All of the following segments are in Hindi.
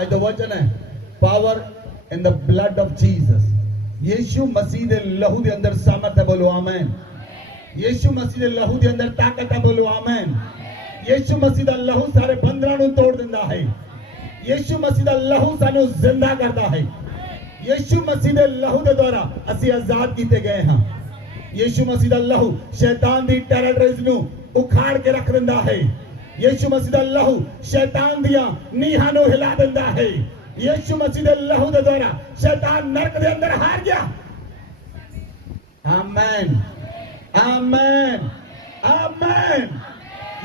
ਅੱਜ ਦਾ ਵਚਨ ਹੈ power in the blood of Jesus. ਯੀਸ਼ੂ ਮਸੀਹ ਦੇ ਲਹੂ ਦੇ ਅੰਦਰ ਸਾਮਰਥ ਹੈ, ਬੋਲੋ ਆਮੀਨ। ਯੀਸ਼ੂ ਮਸੀਹ ਦੇ ਲਹੂ ਦੇ ਅੰਦਰ ਤਾਕਤ ਹੈ, ਬੋਲੋ ਆਮੀਨ। ਯੀਸ਼ੂ ਮਸੀਹ ਦਾ ਲਹੂ ਸਾਰੇ ਬੰਧਨਾਂ ਨੂੰ ਤੋੜ ਦਿੰਦਾ ਹੈ। ਯੀਸ਼ੂ ਮਸੀਹ ਦਾ ਲਹੂ ਸਾਨੂੰ ਜ਼ਿੰਦਾ ਕਰਦਾ ਹੈ। ਯੀਸ਼ੂ ਮਸੀਹ ਦੇ ਲਹੂ ਦੇ ਦੁਆਰਾ ਅਸੀਂ ਆਜ਼ਾਦ ਕੀਤੇ ਗਏ ਹਾਂ। ਯੀਸ਼ੂ ਮਸੀਹ ਦਾ ਲਹੂ ਸ਼ੈਤਾਨ ਦੀ ਟੈਰਰਿਜ਼ਮ ਨੂੰ ਉਖਾੜ ਕੇ ਰੱਖ ਦਿੰਦਾ ਹੈ। ਯੀਸ਼ੂ ਮਸੀਹ ਦਾ ਲਹੂ ਸ਼ੈਤਾਨ ਦੀਆਂ ਨੀਹਾਂ ਨੂੰ ਹਿਲਾ ਦਿੰਦਾ ਹੈ। ਯੀਸ਼ੂ ਮਸੀਹ ਦੇ ਲਹੂ ਦੇ ਦੁਆਰਾ ਸ਼ੈਤਾਨ ਨਰਕ ਦੇ ਅੰਦਰ ਹਾਰ ਗਿਆ। ਆਮੀਨ, ਆਮੀਨ, ਆਮੀਨ।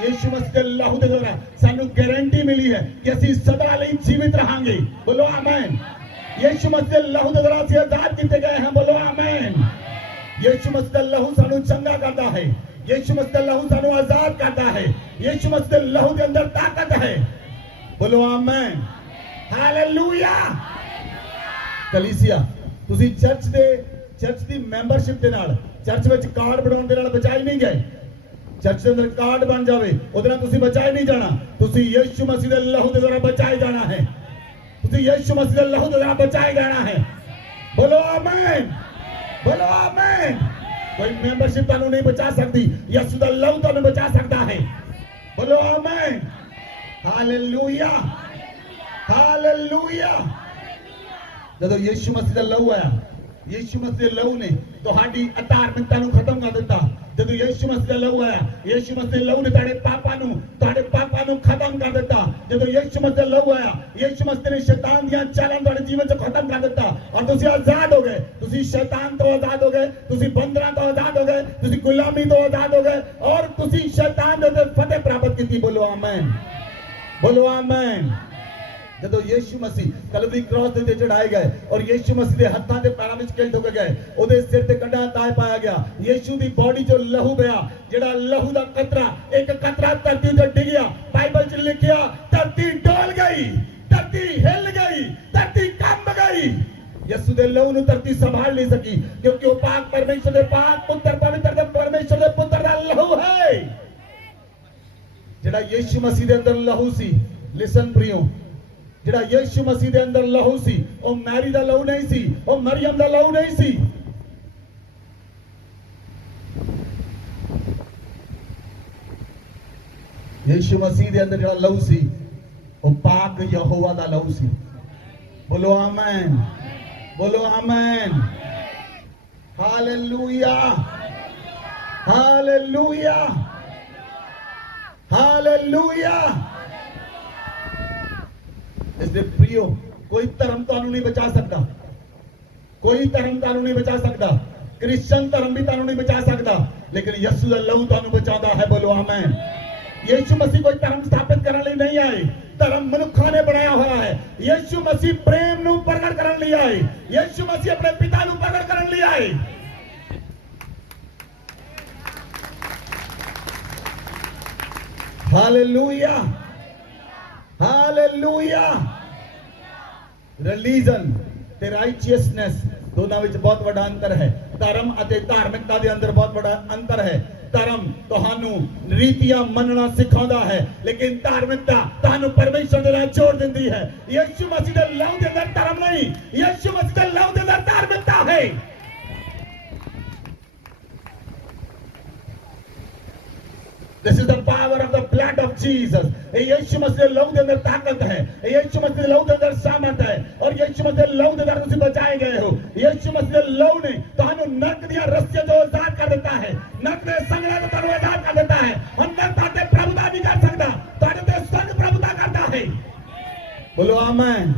ਯੀਸ਼ੂ ਮਸੀਹ ਦੇ ਲਹੂ ਦੇ ਦੁਆਰਾ ਸਾਨੂੰ ਗਾਰੰਟੀ ਮਿਲੀ ਹੈ ਕਿ ਅਸੀਂ ਸਦਾ ਲਈ ਜੀਵਿਤ ਰਹਾਂਗੇ, ਬੋਲੋ ਆਮੀਨ। ਯੀਸ਼ੂ ਮਸੀਹ ਦੇ ਲਹੂ ਦੇ ਦੁਆਰਾ ਅਸੀਂ ਆਜ਼ਾਦ ਕੀਤੇ ਗਏ ਹਾਂ, ਬੋਲੋ ਆਮੀਨ। ਯੀਸ਼ੂ ਮਸੀਹ ਦਾ ਲਹੂ ਸਾਨੂੰ ਚੰਗਾ ਕਰਦਾ ਹੈ। ਯੀਸ਼ੂ ਮਸੀਹ ਦਾ ਲਹੂ ਸਾਨੂੰ ਆਜ਼ਾਦ ਕਰਦਾ ਹੈ। ਯੀਸ਼ੂ ਮਸੀਹ ਦੇ ਲਹੂ ਦੇ ਅੰਦਰ ਤਾਕਤ ਹੈ, ਬੋਲੋ ਆਮੀਨ, ਹਾਲੇਲੂਇਆ। ਕਲੀਸਿਆ, ਤੁਸੀਂ ਚਰਚ ਦੀ ਮੈਂਬਰਸ਼ਿਪ ਦੇ ਨਾਲ, ਚਰਚ ਵਿੱਚ ਕਾਰਡ ਬਣਾਉਣ ਦੇ ਨਾਲ ਬਚਾਈ ਨਹੀਂ ਗਏ। ਚਰਚ ਦੇ ਅੰਦਰ ਕਾਰਡ ਬਣ ਜਾਵੇ ਉਹਦੇ ਨਾਲ ਤੁਸੀਂ ਬਚਾਏ ਨਹੀਂ ਜਾਣਾ। ਤੁਸੀਂ ਯੀਸ਼ੂ ਮਸੀਹ ਦੇ ਲਹੂ ਦੇ ਦੁਆਰਾ ਬਚਾਏ ਜਾਣਾ ਹੈ। ਤੁਸੀਂ ਯੀਸ਼ੂ ਮਸੀਹ ਦੇ ਲਹੂ ਦੇ ਦੁਆਰਾ ਬਚਾਏ ਜਾਣਾ ਹੈ, ਬੋਲੋ ਆਮੀਨ, बोलो आमीन। कोई मेंबरशिप ਤੁਹਾਨੂੰ नहीं बचा सकती, यीशु ਦਾ ਲਹੂ ਤੁਹਾਨੂੰ बचा सकता है, बोलो आमीन, हालेलुया, हालेलुया। ਜਦੋਂ ਯੀਸ਼ੂ ਮਸੀਹ ਦਾ ਲਹੂ ਆਇਆ, ਯੀਸ਼ੂ ਮਸੀਹ ਦੇ ਲਹੂ ਨੇ ਤੁਹਾਡੀ ਅਧਾਰਮਿਕਤਾ ਨੂੰ ਖਤਮ ਕਰ ਦਿੱਤਾ। ਜਦੋਂ ਯੀਸ਼ੂ ਮਸੀਹ ਦਾ ਲਹੂ ਆਇਆ, ਯੀਸ਼ੂ ਮਸੀਹ ਦੇ ਲਹੂ ਨੇ ਤੁਹਾਡੇ ਪਾਪਾਂ ਨੂੰ ਖਤਮ ਕਰ ਦਿੱਤਾ। ਜਦੋਂ ਯੀਸ਼ੂ ਮਸੀਹ ਦਾ ਲਹੂ ਆਇਆ, ਯੀਸ਼ੂ ਮਸੀਹ ਨੇ ਸ਼ੈਤਾਨ ਦੀਆਂ ਚਾਲਾਂ ਤੁਹਾਡੇ ਜੀਵਨ ਚ ਖਤਮ ਕਰ ਦਿੱਤਾ ਔਰ ਤੁਸੀਂ ਆਜ਼ਾਦ ਹੋ ਗਏ। ਤੁਸੀਂ ਸ਼ੈਤਾਨ ਤੋਂ ਆਜ਼ਾਦ ਹੋ ਗਏ, ਤੁਸੀਂ ਬੰਧਨਾਂ ਤੋਂ ਆਜ਼ਾਦ ਹੋ ਗਏ, ਤੁਸੀਂ ਗੁਲਾਮੀ ਤੋਂ ਆਜ਼ਾਦ ਹੋ ਗਏ ਔਰ ਤੁਸੀਂ ਸ਼ੈਤਾਨ ਦੇ ਉੱਤੇ ਫਤਿਹ ਪ੍ਰਾਪਤ ਕੀਤੀ, ਬੋਲੋ ਆਮੀਨ, ਬੋਲੋ ਆਮੀਨ। ਜਦੋਂ ਯੀਸ਼ੂ ਮਸੀਹ ਕਲਵਰੀ ਕ੍ਰਾਸ ਦੇ ਉੱਤੇ ਚੜਾਏ ਗਏ ਔਰ ਯੀਸ਼ੂ ਮਸੀਹ ਦੇ ਹੱਥਾਂ ਤੇ ਪੈਰਾਂ ਵਿੱਚ ਕਿਲ ਠੋਕੇ ਗਏ, ਉਹਦੇ ਸਿਰ ਤੇ ਕੰਡਾ ਤਾਜ ਪਾਇਆ ਗਿਆ। ਯੀਸ਼ੂ ਦੀ ਬੋਡੀ ਚੋਂ ਲਹੂ ਪਿਆ, ਜਿਹੜਾ ਲਹੂ ਦਾ ਕਤਰਾ, ਇੱਕ ਕਤਰਾ ਧਰਤੀ ਤੇ ਡਿੱਗਿਆ। ਬਾਈਬਲ 'ਚ ਲਿਖਿਆ ਧਰਤੀ ਡੋਲ ਗਈ, ਧਰਤੀ ਹਿੱਲ ਗਈ, ਧਰਤੀ ਕੰਬ ਗਈ। ਯੀਸ਼ੂ ਦੇ ਲਹੂ ਨੂੰ ਧਰਤੀ ਸੰਭਾਲ ਨਹੀਂ ਸਕੀ ਕਿਉਂਕਿ ਉਹ ਪਾਕ ਪਰਮੇਸ਼ਰ ਦੇ ਪਾਕ ਪੁੱਤਰ, ਪਵਿੱਤਰ ਦੇ ਪਰਮੇਸ਼ਰ ਦੇ ਪੁੱਤਰ ਦਾ ਲਹੂ ਹੈ। ਜਿਹੜਾ ਯੀਸ਼ੂ ਮਸੀਹ ਦੇ ਅੰਦਰ ਲਹੂ ਸੀ, ਲਿਸਨ ਪ੍ਰਿयो, ਜਿਹੜਾ ਯੀਸ਼ੂ ਮਸੀਹ ਦੇ ਅੰਦਰ ਲਹੂ ਸੀ ਉਹ ਮੈਰੀ ਦਾ ਲਹੂ ਨਹੀਂ ਸੀ, ਉਹ ਮਰੀਮ ਦਾ ਲਹੂ ਨਹੀਂ ਸੀ। ਯੀਸ਼ੂ ਮਸੀਹ ਦੇ ਅੰਦਰ ਜਿਹੜਾ ਲਹੂ ਸੀ ਉਹ ਪਾਕ ਯਹੋਵਾ ਦਾ ਲਹੂ ਸੀ, ਬੋਲੋ ਆਮੀਨ, ਬੋਲੋ ਆਮੀਨ, ਹਾਲੇਲੂਇਆ, ਹਾਲੇਲੂਇਆ, ਹਾਲੇਲੂਇਆ। इसलिए प्रियो, कोई धर्म ਤੁਹਾਨੂੰ नहीं बचा सकता, कोई धर्म ਤੁਹਾਨੂੰ नहीं बचा सकता, क्रिश्चियन धर्म भी ਤੁਹਾਨੂੰ नहीं बचा सकता, लेकिन यीशु ਦਾ ਲਹੂ ਤੁਹਾਨੂੰ ਬਚਾਉਂਦਾ है, बोलो आमीन। यीशु मसीह कोई धर्म स्थापित ਕਰਨ ਲਈ नहीं आए, धर्म मनुष्यों ने बनाया हुआ है। यीशु मसीह प्रेम ਨੂੰ ਪ੍ਰਗਟ ਕਰਨ ਲਈ ਆਏ, यीशु मसीह ਆਪਣੇ ਪਿਤਾ ਨੂੰ ਪ੍ਰਗਟ ਕਰਨ ਲਈ ਆਏ। Hallelujah, hallelujah. रिलीजन ते राइचियसनेस दोनों ਵਿੱਚ ਬਹੁਤ ਵੱਡਾ ਅੰਤਰ ਹੈ। ਧਰਮ ਅਤੇ ਧਾਰਮਿਕਤਾ ਦੇ ਅੰਦਰ ਬਹੁਤ ਵੱਡਾ ਅੰਤਰ ਹੈ। ਧਰਮ ਤੁਹਾਨੂੰ ਰੀਤੀਆਂ ਮੰਨਣਾ ਸਿਖਾਉਂਦਾ ਹੈ, ਲੇਕਿਨ ਧਾਰਮਿਕਤਾ ਤੁਹਾਨੂੰ ਪਰਮੇਸ਼ਰ ਦੇ ਨਾਲ ਜੋੜ ਦਿੰਦੀ ਹੈ। ਯੀਸ਼ੂ ਮਸੀਹ ਦੇ ਲਹੂ ਦੇ ਅੰਦਰ ਧਰਮ ਨਹੀਂ, ਯੀਸ਼ੂ ਮਸੀਹ ਦੇ ਲਹੂ ਦੇ ਅੰਦਰ ਧਾਰਮਿਕਤਾ ਹੈ। This is the power of the blood of Jesus. यीशु मसीह लहू के अंदर ताकत है, यीशु मसीह लहू के अंदर सामर्थ है और यीशु मसीह लहू के अंदर तुम बचाए गए हो। यीशु मसीह लहू ने ਤੁਹਾਨੂੰ ਨਰਕ ਦੀਆਂ ਰੱਸੀਆਂ ਤੋਂ ਆਜ਼ਾਦ ਕਰ ਦਿੱਤਾ ਹੈ, ਨਰਕ ਦੇ ਸੰਗਲਾਂ ਤੋਂ ਤੁਹਾਨੂੰ ਆਜ਼ਾਦ ਕਰ ਦਿੱਤਾ ਹੈ। ਹੁਣ ਨਰਕ ਤੁਹਾਡੇ ਪ੍ਰਭੁਤਾ ਨਹੀਂ ਕਰ ਸਕਦਾ, ਤੁਹਾਡੇ ਤੇ ਸਵਰਗ ਪ੍ਰਭੁਤਾ ਕਰਦਾ ਹੈ। ਬੋਲੋ ਆਮੀਨ,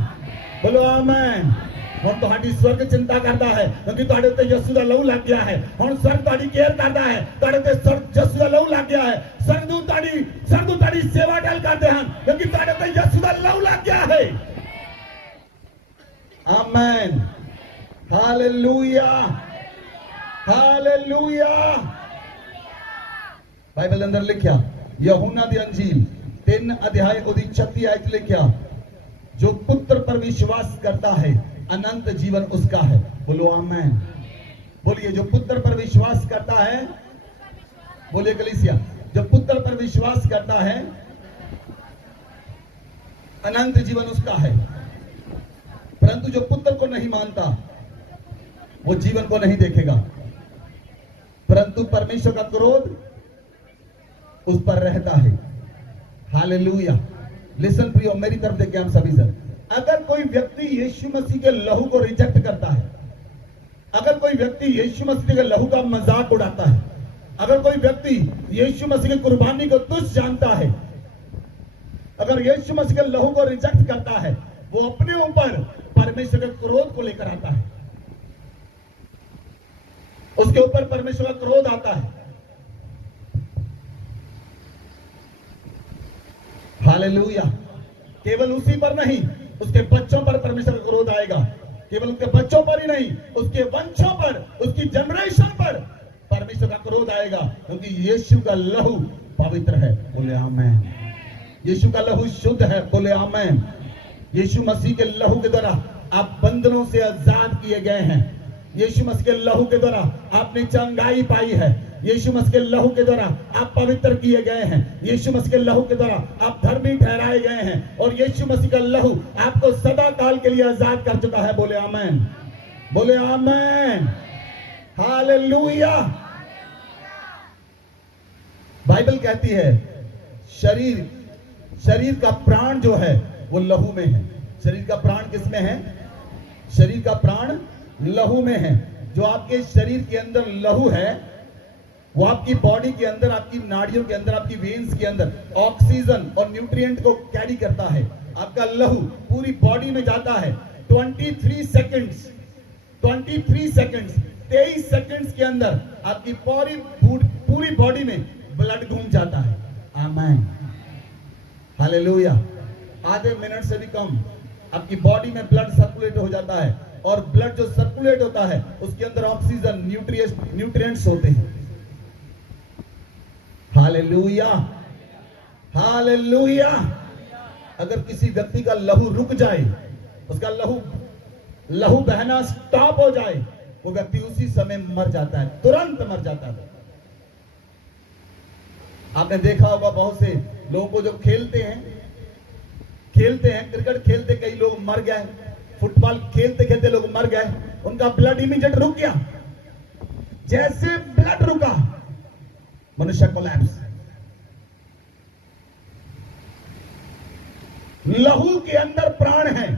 ਬੋਲੋ ਆਮੀਨ। ਹੁਣ ਤੁਹਾਡੀ ਸਵਰਗ ਚਿੰਤਾ ਕਰਦਾ ਹੈ ਕਿਉਂਕਿ ਤੁਹਾਡੇ ਉੱਤੇ ਯਿਸੂ ਦਾ ਲਹੂ ਲੱਗ ਗਿਆ ਹੈ। ਹੁਣ ਸਵਰਗ ਤੁਹਾਡੀ ਕੇਅਰ ਕਰਦਾ ਹੈ, ਤੁਹਾਡੇ ਉੱਤੇ ਯਿਸੂ ਦਾ ਲਹੂ ਲੱਗ ਗਿਆ ਹੈ। ਸਵਰਗ ਤੁਹਾਡੀ ਸੇਵਾ ਟਲ ਕਰਦੇ ਹਨ ਕਿਉਂਕਿ ਤੁਹਾਡੇ ਉੱਤੇ ਯਿਸੂ ਦਾ ਲਹੂ ਲੱਗ ਗਿਆ ਹੈ। ਆਮੀਨ, ਹਾਲੇਲੂਇਆ, ਹਾਲੇਲੂਇਆ। ਬਾਈਬਲ ਅੰਦਰ ਲਿਖਿਆ, ਯਹੂਨਾ ਦੀ ਅੰਜੀਲ 3 ਅਧਿਆਇ ਉਹਦੀ 36 ਆਇਤ ਲਿਖਿਆ, जो पुत्र पर विश्वास करता है अनंत जीवन उसका है। बोलो आमीन। बोलिए, जो पुत्र पर विश्वास करता है, बोलिए कलीसिया, जो पुत्र पर विश्वास करता है अनंत जीवन उसका है। परंतु जो पुत्र को नहीं मानता वो जीवन को नहीं देखेगा, परंतु परमेश्वर का क्रोध उस पर रहता है। हालेलुया। लिसन प्रियो, मेरी तरफ देखिए हम सभी सर, अगर कोई व्यक्ति यीशु मसीह के लहू को रिजेक्ट करता है, अगर कोई व्यक्ति यीशु मसीह के लहू का मजाक उड़ाता है, अगर कोई व्यक्ति यीशु मसीह की कुर्बानी को तुच्छ जानता है, अगर यीशु मसीह के लहू को रिजेक्ट करता है, वो अपने ऊपर परमेश्वर के क्रोध को लेकर आता है, उसके ऊपर परमेश्वर का क्रोध आता है। हालेलुया। केवल उसी पर नहीं, उसके बच्चों पर परमेश्वर का क्रोध आएगा। केवल उसके बच्चों पर ही नहीं, उसके वंशों पर, उसकी जनरेशन पर परमेश्वर का क्रोध आएगा, क्योंकि यीशु का लहू पवित्र है। बोले आमेन। यीशु का लहू शुद्ध है। बोले आमेन। यीशु मसीह के लहू के द्वारा आप बंधनों से आजाद किए गए हैं। यीशु मसीह के लहू के द्वारा आपने चंगाई पाई है। यीशु मसीह के लहू के द्वारा आप पवित्र किए गए हैं। यीशु मसीह के लहू के द्वारा आप धर्मी ठहराए गए हैं, और यीशु मसीह का लहू आपको सदा काल के लिए आजाद कर चुका है। बोले आमेन। बोले आमेन। हालेलुया। बाइबल कहती है शरीर का प्राण जो है वो लहू में है। शरीर का प्राण किसमें है? शरीर का प्राण लहू में है। जो आपके शरीर के अंदर लहू है, वो आपकी बॉडी के अंदर, आपकी नाड़ियों के अंदर, आपकी वेन्स के अंदर ऑक्सीजन और न्यूट्रिएंट को कैरी करता है। आपका लहू पूरी बॉडी में जाता है। 23 सेकंड्स 23 सेकंड्स के अंदर आपकी पूरी बॉडी में ब्लड घूम जाता है। आमीन। हालेलुया। आधे मिनट से भी कम आपकी बॉडी में ब्लड सर्कुलेट हो जाता है, और ब्लड जो सर्कुलेट होता है उसके अंदर ऑक्सीजन, न्यूट्रिएंट्स होते हैं। हालेलुया। हालेलुया। अगर किसी व्यक्ति का लहू रुक जाए, उसका लहू बहना स्टॉप हो जाए, वो व्यक्ति उसी समय मर जाता है, तुरंत मर जाता है। आपने देखा होगा बहुत से लोगों को जो खेलते हैं, क्रिकेट खेलते कई लोग मर गए, फुटबॉल खेलते खेलते लोग मर गए, उनका ब्लड इमीडिएट रुक गया। जैसे ब्लड रुका, मनुष्य कोलैप्स। लहू के अंदर प्राण है,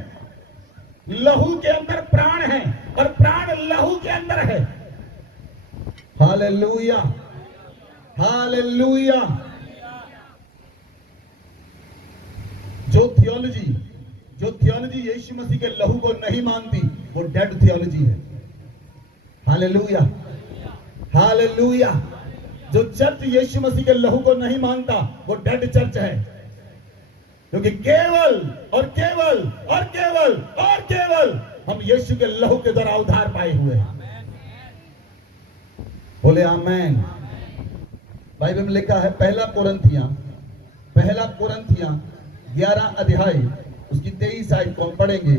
लहू के अंदर प्राण है, और प्राण लहू के अंदर है। हालेलुया। हालेलुया। जो थियोलॉजी यीशु मसीह के लहू को नहीं मानती, वो डेड थियोलॉजी है। हालेलुया। हालेलुया। जो चर्च यीशु मसीह के लहू को नहीं मानता, वो डेड चर्च है, क्योंकि केवल और केवल और केवल और केवल हम यीशु के लहू के द्वारा उद्धार पाए हुए हैं। बोले आमेन। बाइबल में लिखा है पहला कोरिन्थियां 11 अध्याय उसकी 23 आयत को हम पढ़ेंगे।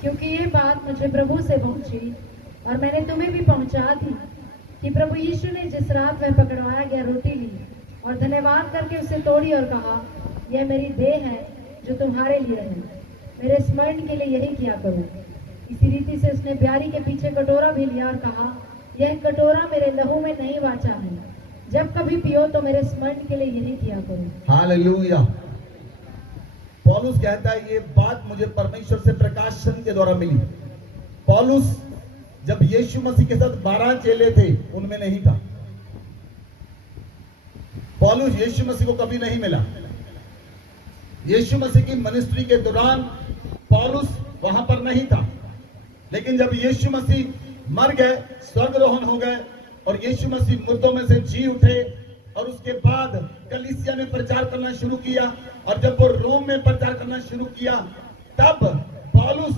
क्योंकि ये बात मुझे प्रभु से पहुंची और मैंने तुम्हें भी पहुंचा दी कि प्रभु यीशु ने जिस रात में पकड़वाया गया रोटी ली और धन्यवाद करके उसे तोड़ी और कहा, यह मेरी देह है जो तुम्हारे लिए है, मेरे स्मरण के लिए यही किया करो। इसी रीति से उसने ब्यारी के पीछे कटोरा भी लिया और कहा, यह कटोरा मेरे लहू में नई वाचा है, जब कभी पियो तो मेरे स्मरण के लिए यही किया करो। हालेलुया। पौलुस कहता है ये बात मुझे परमेश्वर से प्रकाशन के द्वारा मिली। पौलुस जब यीशु मसीह के साथ 12 चेले थे, उनमें नहीं था। पौलुस यीशु मसीह को कभी नहीं मिला। यीशु मसीह की मिनिस्ट्री के दौरान पौलुस वहां पर नहीं था। लेकिन जब यीशु मसीह मर गए, स्वर्गरोहण हो गए, और यीशु मसीह मुर्दों में से जी उठे, और उसके बाद कलीसिया ने प्रचार करना शुरू किया, और जब वो रोम में प्रचार करना शुरू किया, तब पौलुस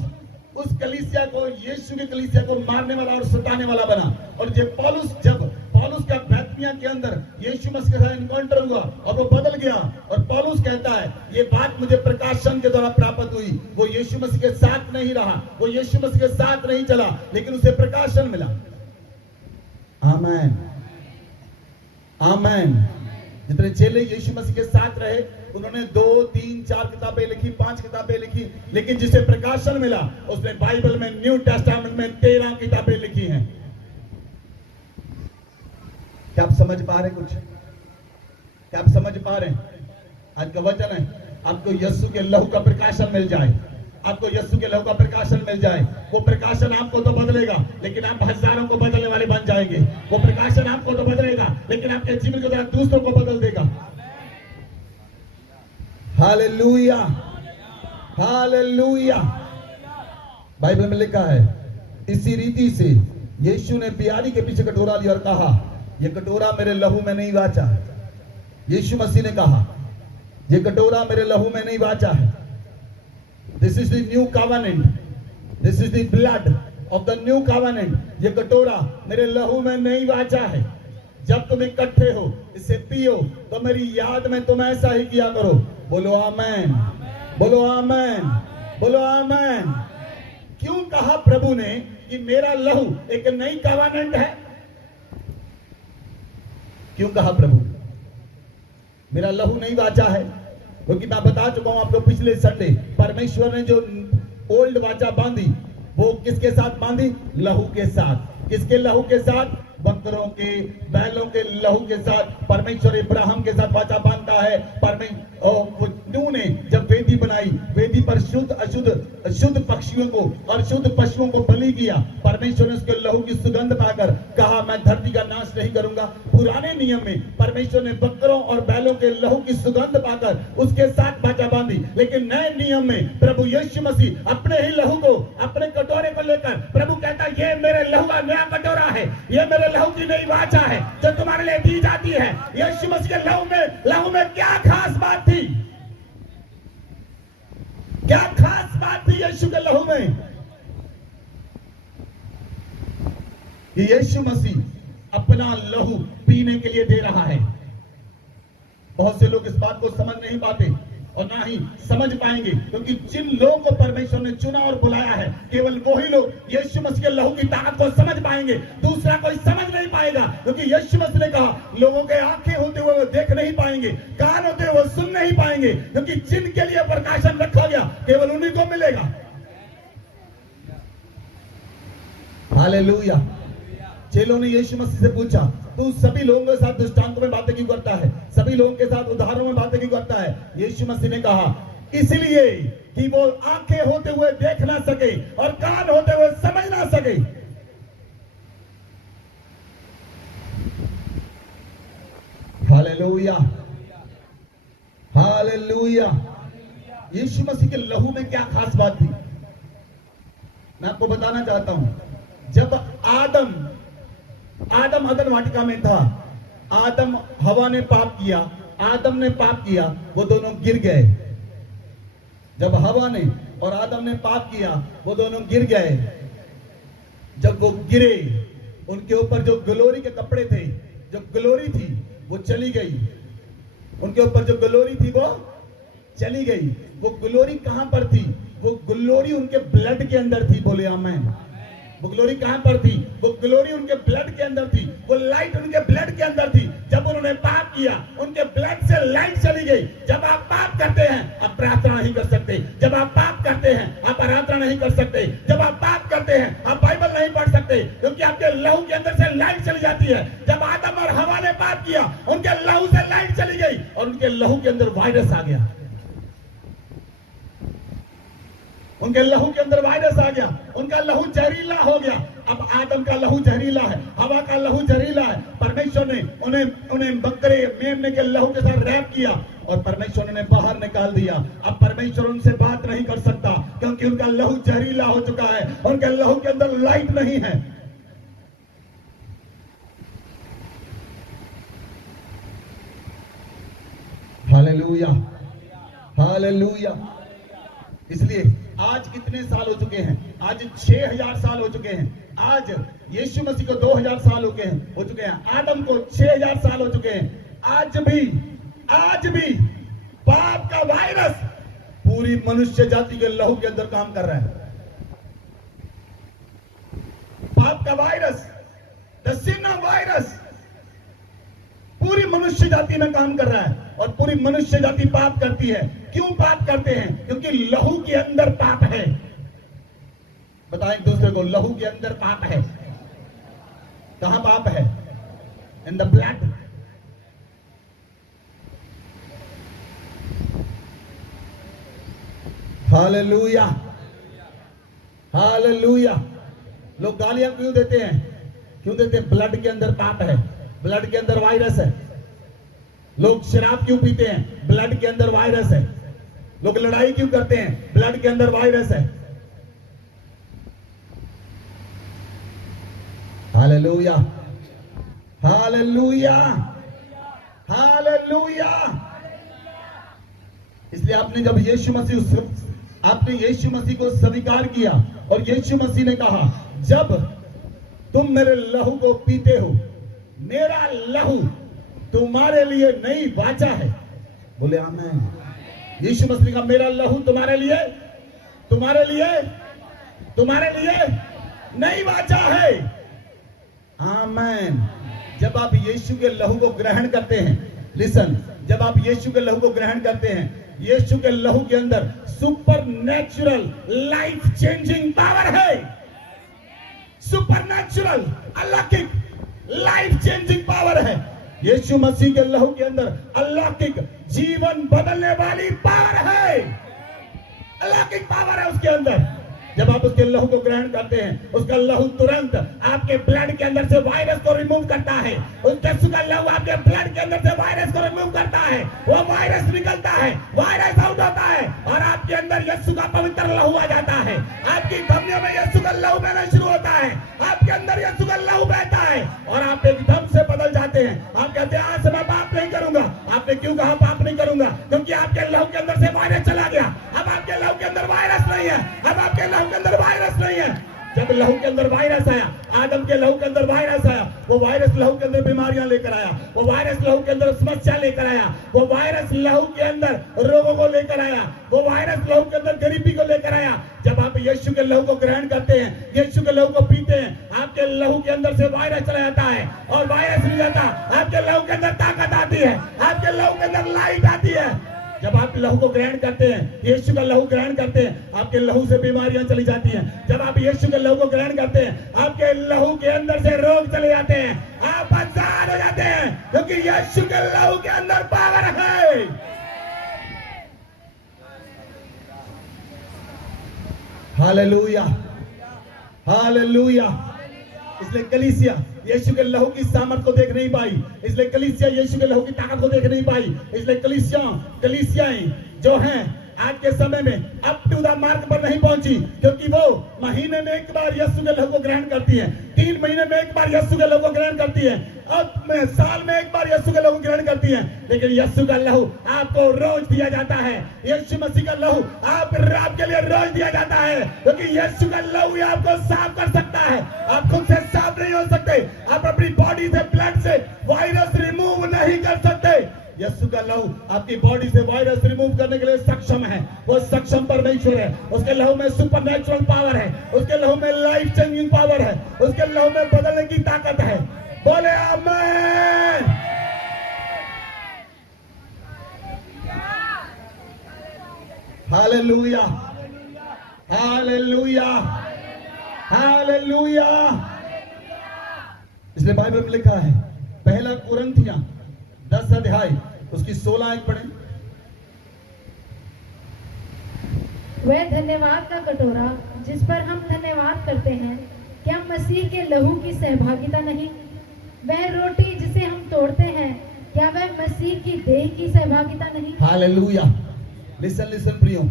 उस कलीसिया को, यीशु की कलीसिया को मारने वाला और सताने वाला बना। और जब पौलुस का बैतनिया के अंदर यीशु मसीह के साथ एनकाउंटर हुआ और वो बदल गया, और पौलुस कहता है ये बात मुझे प्रकाशन के द्वारा प्राप्त हुई। वो यीशु मसीह के साथ नहीं रहा, वो यीशु मसीह के साथ नहीं चला, लेकिन उसे प्रकाशन मिला। आमेन। आमेन। जितने चेले यीशु मसीह के साथ रहे, उन्होंने 2, 3, 4 किताबें लिखी, 5 किताबें लिखी, लेकिन जिसे प्रकाशन मिला उसने बाइबल में, न्यू टेस्टामेंट में 13 किताबें लिखी हैं। क्या आप समझ पा रहे कुछ? क्या आप समझ पा रहे हैं? आज का वचन है, आपको यीशु के लहू का प्रकाशन मिल जाए, आपको यीशु के लहू का प्रकाशन मिल जाए। वो प्रकाशन आपको तो बदलेगा, लेकिन आप हजारों को बदलने वाले बन जाएंगे। वो प्रकाशन आपको तो बदलेगा, लेकिन आपके जीवन के द्वारा दूसरों को बदल देगा। Hallelujah, hallelujah. बाइबल में लिखा है, इसी रीति से यीशु ने प्यारी के पीछे कटोरा लिया और कहा, यह कटोरा मेरे लहू में नहीं वाचा है। यीशु मसीह ने कहा, यह कटोरा मेरे लहू में नहीं वाचा है। This is the new covenant. This is the blood of the new covenant. ये कटोरा मेरे लहू में नहीं वाचा है। जब तुम इकट्ठे हो, इसे पियो, तो मेरी याद में तुम ऐसा ही किया करो। बोलो आमेन, बोलो आमेन, बोलो आमेन। क्यों कहा प्रभु ने कि मेरा लहू एक नई कवानेंट है? क्यों कहा प्रभु मेरा लहू नहीं वाचा है? क्योंकि मैं बता चुका हूं आपको पिछले संडे, परमेश्वर ने जो ओल्ड वाचा बांधी, वो किसके साथ बांधी? लहू के साथ। किसके लहू के साथ? बकरों के, बैलों के लहू के साथ। परमेश्वर इब्राहिम के साथ वाचा बांधता है। नूह ने जब वेदी बनाई, वेदी पर शुद्ध अशुद्ध पक्षियों को और शुद्ध पशुओं को बलि किया, परमेश्वर ने उसके लहू की सुगंध पाकर कहा, मैं धरती का नाश नहीं करूंगा। पुराने नियम में परमेश्वर ने बकरों और बैलों के लहू की सुगंध पाकर उसके साथ वाचा बांधी, लेकिन नए नियम में प्रभु यीशु मसीह अपने ही लहू को, अपने कटोरे को लेकर प्रभु कहता, ये मेरे लहू का नया कटोरा है, ये मेरे लहू की नई वाचा है जो तुम्हारे लिए दी जाती है। यीशु मसीह के लहू में क्या खास बात थी? क्या खास बात थी यीशु के लहू में? कि यीशु मसीह अपना लहू पीने के लिए दे रहा है। बहुत से लोग इस बात को समझ नहीं पाते और ना ही समझ पाएंगे, क्योंकि जिन लोगों को परमेश्वर ने चुना और बुलाया है, केवल वही लोग यीशु मसीह के लहू की ताकत को समझ पाएंगे। दूसरा कोई समझ नहीं पाएगा, क्योंकि यीशु मसीह ने कहा, लोगों के आंखें होते हुए वो देख नहीं पाएंगे, कान होते हुए वो सुन नहीं पाएंगे, क्योंकि जिनके लिए प्रकाशन रखा गया केवल उन्हीं को मिलेगा। हालेलुया। चेलों ने यीशु मसीह से पूछा, तू सभी लोगों के साथ दृष्टांतों में बातें क्यों करता है? सभी लोगों के साथ उदाहरणों में बातें क्यों करता है? यीशु मसीह ने कहा, इसलिए कि वो आंखें होते हुए देख ना सके और कान होते हुए समझ ना सके। Hallelujah, hallelujah. यीशु मसीह के लहू में क्या खास बात थी? मैं आपको बताना चाहता हूं। जब आदम अदन वाटिका में था, आदम हवा ने पाप किया, आदम ने पाप किया, वो दोनों गिर गए। जब हवा ने और आदम ने पाप किया, वो दोनों गिर गए। जब वो गिरे, उनके ऊपर जो ग्लोरी के कपड़े थे, जो ग्लोरी थी, वो चली गई। उनके ऊपर जो ग्लोरी थी वो चली गई। वो ग्लोरी कहां पर थी? वो ग्लोरी उनके ब्लड के अंदर थी। बोले आमेन। वो ग्लोरी कहां पर थी? वो ग्लोरी उनके ब्लड के अंदर थी। वो लाइट उनके ब्लड के अंदर थी। जब उन्होंने पाप किया, उनके ब्लड से लाइट चली गई। जब आप पाप करते हैं, आप प्रार्थना नहीं कर सकते। जब आप पाप करते हैं, आप आराधना नहीं कर सकते। जब आप पाप करते हैं, आप बाइबल नहीं पढ़ सकते, क्योंकि आपके लहू के अंदर से लाइट चली जाती है। जब आदम और हवा ने पाप किया, उनके लहू से लाइट चली गई और उनके लहू के अंदर वायरस आ गया। उनके लहू के अंदर वायरस आ गया, उनका लहू जहरीला हो गया। अब आदम का लहू जहरीला है, हवा का लहू जहरीला है। परमेश्वर ने उन्हें बकरे मेमने के लहू के साथ रैप किया और परमेश्वर ने बाहर निकाल दिया। अब परमेश्वर उनसे बात नहीं कर सकता, क्योंकि उनका लहू जहरीला हो चुका है, उनके लहू के अंदर लाइट नहीं है। Hallelujah, hallelujah. इसलिए आज कितने साल हो चुके हैं? आज 6000 साल हो चुके हैं। आज यीशु मसीह को 2000 साल हो चुके हैं। आदम को 6000 साल हो चुके हैं। आज भी पाप का वायरस पूरी मनुष्य जाति के लहू के अंदर काम कर रहा है। पाप का virus, the sin of virus पूरी मनुष्य जाति में काम कर रहा है और पूरी मनुष्य जाति पाप करती है। क्यों पाप करते हैं? क्योंकि लहू के अंदर पाप है। बताएं एक दूसरे को, लहू के अंदर पाप है। कहां पाप है? In the blood. Hallelujah, hallelujah. लोग गालियां क्यों देते हैं? क्यों देते हैं? ब्लड के अंदर पाप है, ब्लड के अंदर वायरस है। लोग शराब क्यों पीते हैं? ब्लड के अंदर वायरस है। लोग लड़ाई क्यों करते हैं? ब्लड के अंदर वायरस है। Hallelujah, hallelujah, hallelujah. इसलिए आपने जब आपने यीशु मसीह को स्वीकार किया और यीशु मसीह ने कहा, जब तुम मेरे लहू को पीते हो, मेरा लहू तुम्हारे लिए नई वाचा है। बोले आमीन। यीशु मसीह का मेरा लहू तुम्हारे लिए, तुम्हारे लिए, तुम्हारे लिए नई वाचा है। आमीन। जब आप यीशु के लहू को ग्रहण करते हैं, लिसन, जब आप यीशु के लहू को ग्रहण करते हैं, यीशु के लहू के अंदर super natural life changing power है। सुपर नेचुरल अलौकिक लाइफ चेंजिंग पावर है। यीशु मसीह के लहू के अंदर अलौकिक जीवन बदलने वाली पावर है। अलौकिक पावर है उसके अंदर। जब आप उसके लहू को ग्रहण करते हैं, उसका लहू तुरंत आपके ब्लड के अंदर से वायरस को रिमूव करता है। उसका का लहू आपके ब्लड के अंदर से वायरस को रिमूव करता है। वो वायरस निकलता है, वायरस आउट होता है और आपके अंदर यीशु का पवित्र लहू आ जाता है। आपकी धमनियों में यीशु का लहू बहना शुरू होता है। आपके अंदर यीशु का लहू बहता है और आप एकदम से बदल जाते हैं। आप कहते हैं, आज से मैं पाप नहीं करूंगा। आपने क्यों कहा पाप नहीं करूंगा? क्योंकि आपके लहू के अंदर से वायरस चला गया। अब आपके लहू के अंदर वायरस नहीं है। अब आपके लहू के अंदर वायरस नहीं है। जब लहू के अंदर वायरस आया, आदम के लहू के अंदर वायरस आया, वो वायरस लहू के अंदर बीमारियां लेकर आया। वो वायरस लहू के अंदर समस्या लेकर आया। वो वायरस लहू के अंदर रोगों को लेकर आया। वो वायरस लहू के अंदर गरीबी को लेकर आया। जब आप यीशु के लहू को ग्रहण करते हैं, यीशु के लहू को पीते हैं, आपके लहू के अंदर से वायरस चला जाता है और वायरस नहीं जाता। आपके लहू के अंदर ताकत आती है। आपके लहू के अंदर लाइट आती है। जब आप लहू को ग्रहण करते हैं, यीशु का लहू ग्रहण करते हैं, आपके लहू से बीमारियां चली जाती हैं। जब आप यीशु के लहू को ग्रहण करते हैं, आपके लहू के अंदर से रोग चले जाते हैं। आप आजाद हो जाते हैं क्योंकि यीशु के लहू के अंदर पावर है। Hallelujah, hallelujah. इसलिए कलीसिया यीशु के लहू की सामर्थ को देख नहीं पाई। इसलिए कलीसिया यीशु के लहू की ताकत को देख नहीं पाई। इसलिए कलीसियाएं जो हैं आज के समय में अप टू द मार्क पर नहीं पहुंची, क्योंकि वो महीने में एक बार यीशु के लहू को ग्रहण करती है, 3 महीने में एक बार यीशु के लहू को ग्रहण करती है, और साल में एक बार यीशु के लहू को ग्रहण करती है। लेकिन यीशु का लहू आपको रोज दिया जाता है। यीशु मसीह का लहू आपके लिए रोज दिया जाता है, क्योंकि यीशु का लहू आपको साफ कर सकता है। आप खुद से साफ नहीं हो सकते। आप अपनी बॉडी से, ब्लड से वायरस रिमूव नहीं कर सकते। यीशु का लहू आपकी बॉडी से वायरस रिमूव करने के लिए सक्षम है। वो सक्षम परमेश्वर है। उसके लहू में सुपरनैचुरल पावर है। उसके लहू में लाइफ चेंजिंग पावर है। उसके लहू में बदलने की ताकत है। बोले आमीन। Hallelujah, hallelujah, hallelujah. इसलिए बाइबल में लिखा है, पहला कुरिन्थियों 10 अध्याय उसकी 16 आयत पढ़ें। वह धन्यवाद का कटोरा जिस पर हम धन्यवाद करते हैं, क्या मसीह के लहू की सहभागिता नहीं? वह रोटी जिसे हम तोड़ते हैं, क्या वह मसीह की देह की सहभागिता नहीं? हालेलुया। लिसन लिसन प्रियो,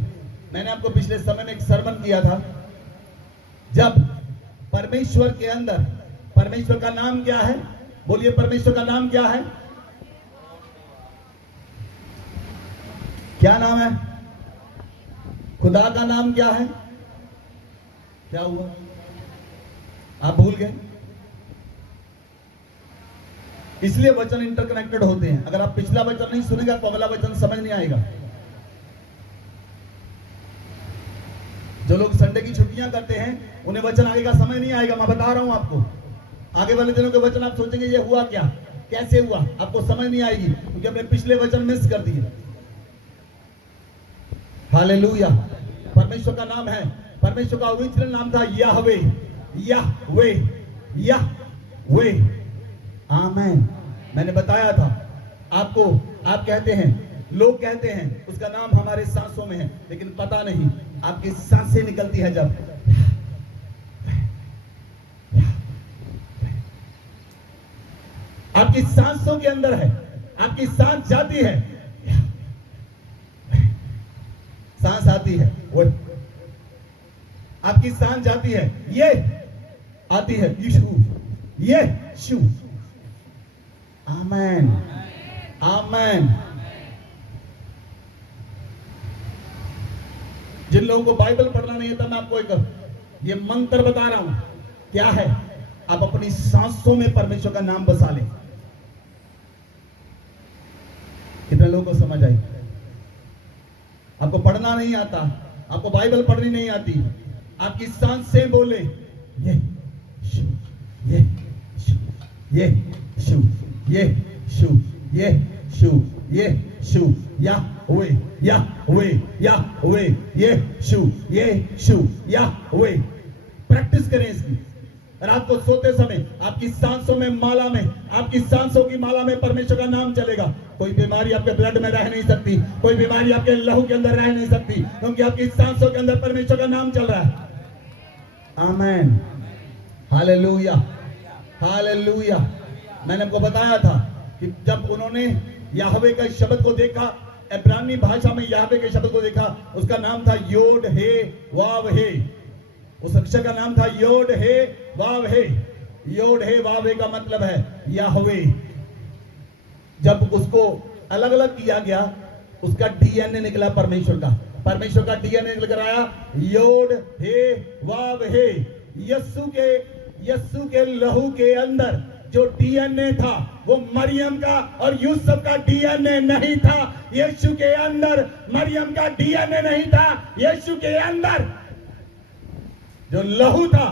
मैंने आपको पिछले समय में एक सर्मन किया था। जब परमेश्वर के अंदर, परमेश्वर का नाम क्या है? बोलिए, परमेश्वर का नाम क्या है? क्या नाम है? खुदा का नाम क्या है? क्या हुआ? आप भूल गए? इसलिए वचन इंटरकनेक्टेड होते हैं। अगर आप पिछला वचन नहीं सुनेगा तो अगला वचन समझ नहीं आएगा। जो लोग संडे की छुट्टियां करते हैं, उन्हें वचन आगे का समझ नहीं आएगा। मैं बता रहा हूं आपको, आगे वाले दिनों के वचन आप सोचेंगे ये हुआ क्या? कैसे हुआ आपको समझ नहीं आएगी, क्योंकि हमने पिछले वचन मिस कर दिए। हालेलुया। परमेश्वर का नाम है, परमेश्वर का ओरिजिनल नाम था याहवे, याहवे, याहवे। आमीन। मैंने बताया था आपको, आप कहते हैं, लोग कहते हैं उसका नाम हमारे सांसों में है, लेकिन पता नहीं आपकी सांसें निकलती है जब आपकी सांसों के अंदर है, आपकी सांस जाती है, सांस आती है, वो आपकी सांस जाती है, ये आती है यीशु, ये यीशु। आमीन, आमीन। जिन लोगों को बाइबल पढ़ना नहीं आता, मैं आपको एक ये मंत्र बता रहा हूं, क्या है, आप अपनी सांसों में परमेश्वर का नाम बसा लें। कितने लोगों को समझ आई? आपको पढ़ना नहीं आता, आपको बाइबल पढ़नी नहीं आती, आपकी सांस से बोले ये शु, ये शु, ये शु, ये शु, ये शु, ये शु, या हुए, या हुए, या हुए, ये शु, ये शु, या हुए। प्रैक्टिस करें इसकी। रात को सोते समय आपकी सांसों में, माला में, आपकी सांसों की माला में परमेश्वर का नाम चलेगा। कोई बीमारी आपके ब्लड में रह नहीं सकती, कोई बीमारी आपके लहू के अंदर रह नहीं सकती, क्योंकि आपकी सांसों के अंदर परमेश्वर का नाम चल रहा है। आमीन, हालेलुया, हालेलुया। मैंने आपको बताया था कि जब उन्होंने याहवे का शब्द को देखा, इब्रानी भाषा में याहवे के शब्द को देखा, उसका नाम था योड हे वाव हे। उस अक्षर का नाम था योड हे वाव हे। योड हे वाव हे का मतलब है याहवे। जब उसको अलग अलग किया गया, उसका डीएनए निकला परमेश्वर का, परमेश्वर का डीएनए निकल कर आया योड हे वाव हे। यस्सु के लहू के अंदर जो डीएनए था वो मरियम का और यूसुफ का डीएनए नहीं था। यीशु के अंदर मरियम का डीएनए नहीं था। यीशु के अंदर जो लहू था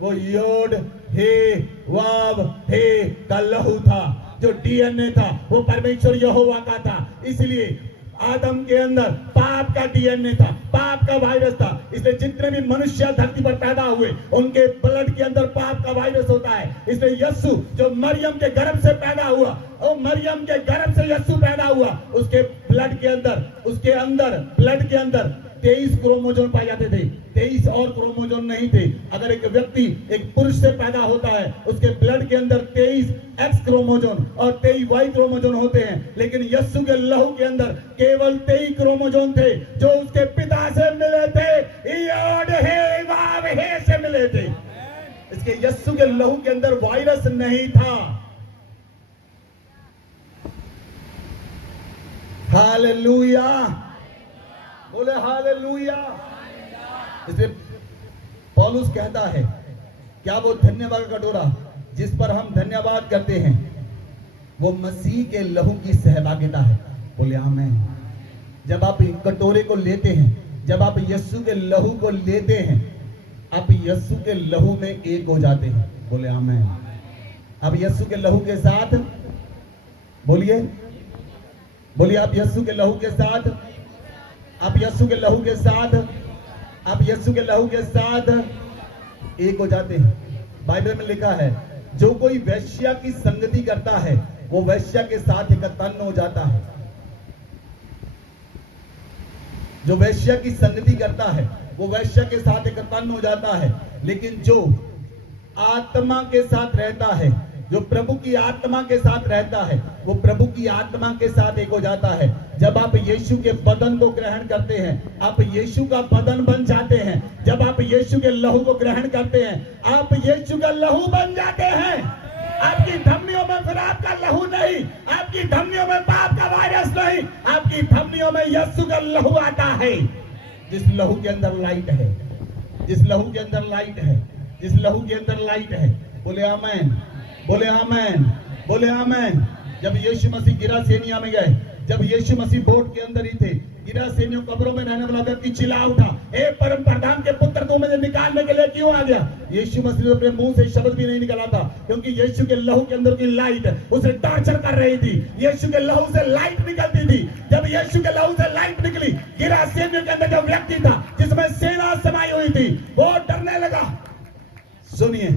वो योड हे वाव हे का लहू था। जो डीएनए था वो परमेश्वर यहोवा का था। इसलिए आदम के अंदर पाप का डीएनए था, पाप का वायरस था। इसलिए जितने भी मनुष्य धरती पर पैदा हुए उनके ब्लड के अंदर पाप का वायरस होता है। इसलिए यस्सु जो मरियम के गर्भ से पैदा हुआ, और मरियम के गर्भ से यस्सु पैदा हुआ, उसके ब्लड के अंदर, उसके अंदर ब्लड के अंदर 23 क्रोमोजोम पाए जाते थे, 23 और क्रोमोजोम नहीं थे। अगर एक व्यक्ति एक पुरुष से पैदा होता है, उसके ब्लड के अंदर 23 एक्स क्रोमोजोम और 23 वाई क्रोमोजोम होते हैं। लेकिन यस्सु के लहू के अंदर केवल 23 क्रोमोजोम थे, जो उसके पिता से मिले थे, योड हे वाव हे से मिले थे। इसके यस्सु के लहू के अंदर वायरस नहीं था। हालेलुया, बोले हालेलुया। इसलिए पौलुस कहता है, क्या वो धन्यवाद का कटोरा जिस पर हम धन्यवाद करते हैं वो मसीह के लहू की सहभागिता है? बोले आमीन। जब आप कटोरे को लेते हैं, जब आप यीशु के लहू को लेते हैं, आप यीशु के लहू में एक हो जाते हैं। बोले आमीन। अब यीशु के लहू के साथ बोलिए, बोलिए आप यीशु के लहू के साथ, आप यीशु के लहू के साथ, आप यीशु के लहू के साथ एक हो जाते हैं। बाइबल में लिखा है, जो कोई वैश्या की संगति करता है वो वैश्या के साथ एक तन हो जाता है। जो वैश्या की संगति करता है वो वैश्या के साथ एक तन हो जाता है। लेकिन जो आत्मा के साथ रहता है, जो प्रभु की आत्मा के साथ रहता है, वो प्रभु की आत्मा के साथ एक हो जाता है। जब आप यीशु के बदन को ग्रहण करते हैं, आप यीशु का बदन बन जाते हैं। जब आप यीशु के लहू को ग्रहण करते हैं, आप यीशु का लहू बन जाते हैं। आपकी धमनियों में फिर आपका लहू नहीं, आपकी धमनियों में पाप का वायरस नहीं, आपकी धमनियों में यीशु का लहू आता है। जिस लहू के अंदर लाइट है, जिस लहू के अंदर लाइट है, जिस लहू के अंदर लाइट है। बोले आमीन, बोले आमीन, बोले आमीन। जब यीशु मसीह गिरासेनिया में गए, जब यीशु मसीह बोट के अंदर ही थे, गिरासेनियों कब्रों में रहने वाला व्यक्ति चिल्ला उठा, हे परम प्रधान के पुत्र, तू मुझे निकालने के लिए क्यों आ गया? यीशु मसीह ने अपने मुंह से शब्द भी नहीं निकाला था, क्योंकि यीशु के लहू के अंदर की लाइट उसे टॉर्चर कर रही थी। यीशु के लहू से लाइट निकलती थी। जब यीशु के लहू से लाइट निकली, गिरासेनियों के अंदर जो व्यक्ति था जिसमें सेना समाई हुई थी, वो डरने लगा। सुनिए,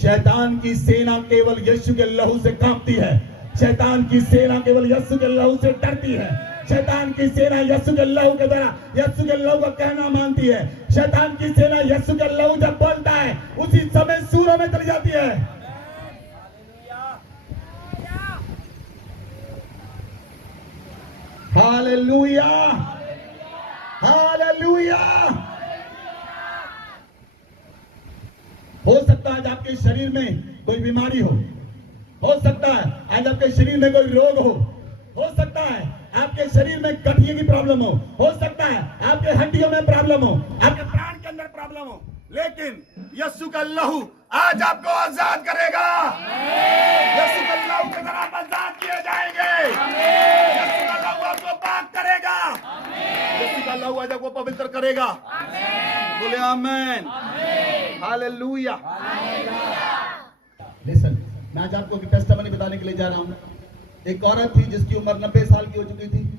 शैतान की सेना केवल यीशु के लहू से कांपती है। शैतान की सेना केवल यीशु के लहू से डरती है। शैतान की सेना यीशु के लहू के द्वारा यीशु के लहू का कहना मानती है। शैतान की सेना यीशु के लहू जब बोलता है, उसी समय सूरों में चली जाती है। Hallelujah, hallelujah. हो सकता है आज आपके शरीर में कोई बीमारी हो सकता है आज आपके शरीर में कोई रोग हो सकता है आपके शरीर में गठिए की प्रॉब्लम हो सकता है आपके हड्डियों में प्रॉब्लम हो, आपके प्राण के अंदर प्रॉब्लम हो, लेकिन यीशु का लहू आज आपको आजाद करेगा। यीशु का लहू के द्वारा आप आजाद किए जाएंगे। यीशु का लहू आपको पाक करेगा। यीशु का लहू आज आपको पवित्र करेगा। बोले आमीन, हालेलुया। लिसन, मैं आज आपको एक टेस्टिमनी बताने के लिए जा रहा हूं। एक औरत थी जिसकी उम्र 90 साल की हो चुकी थी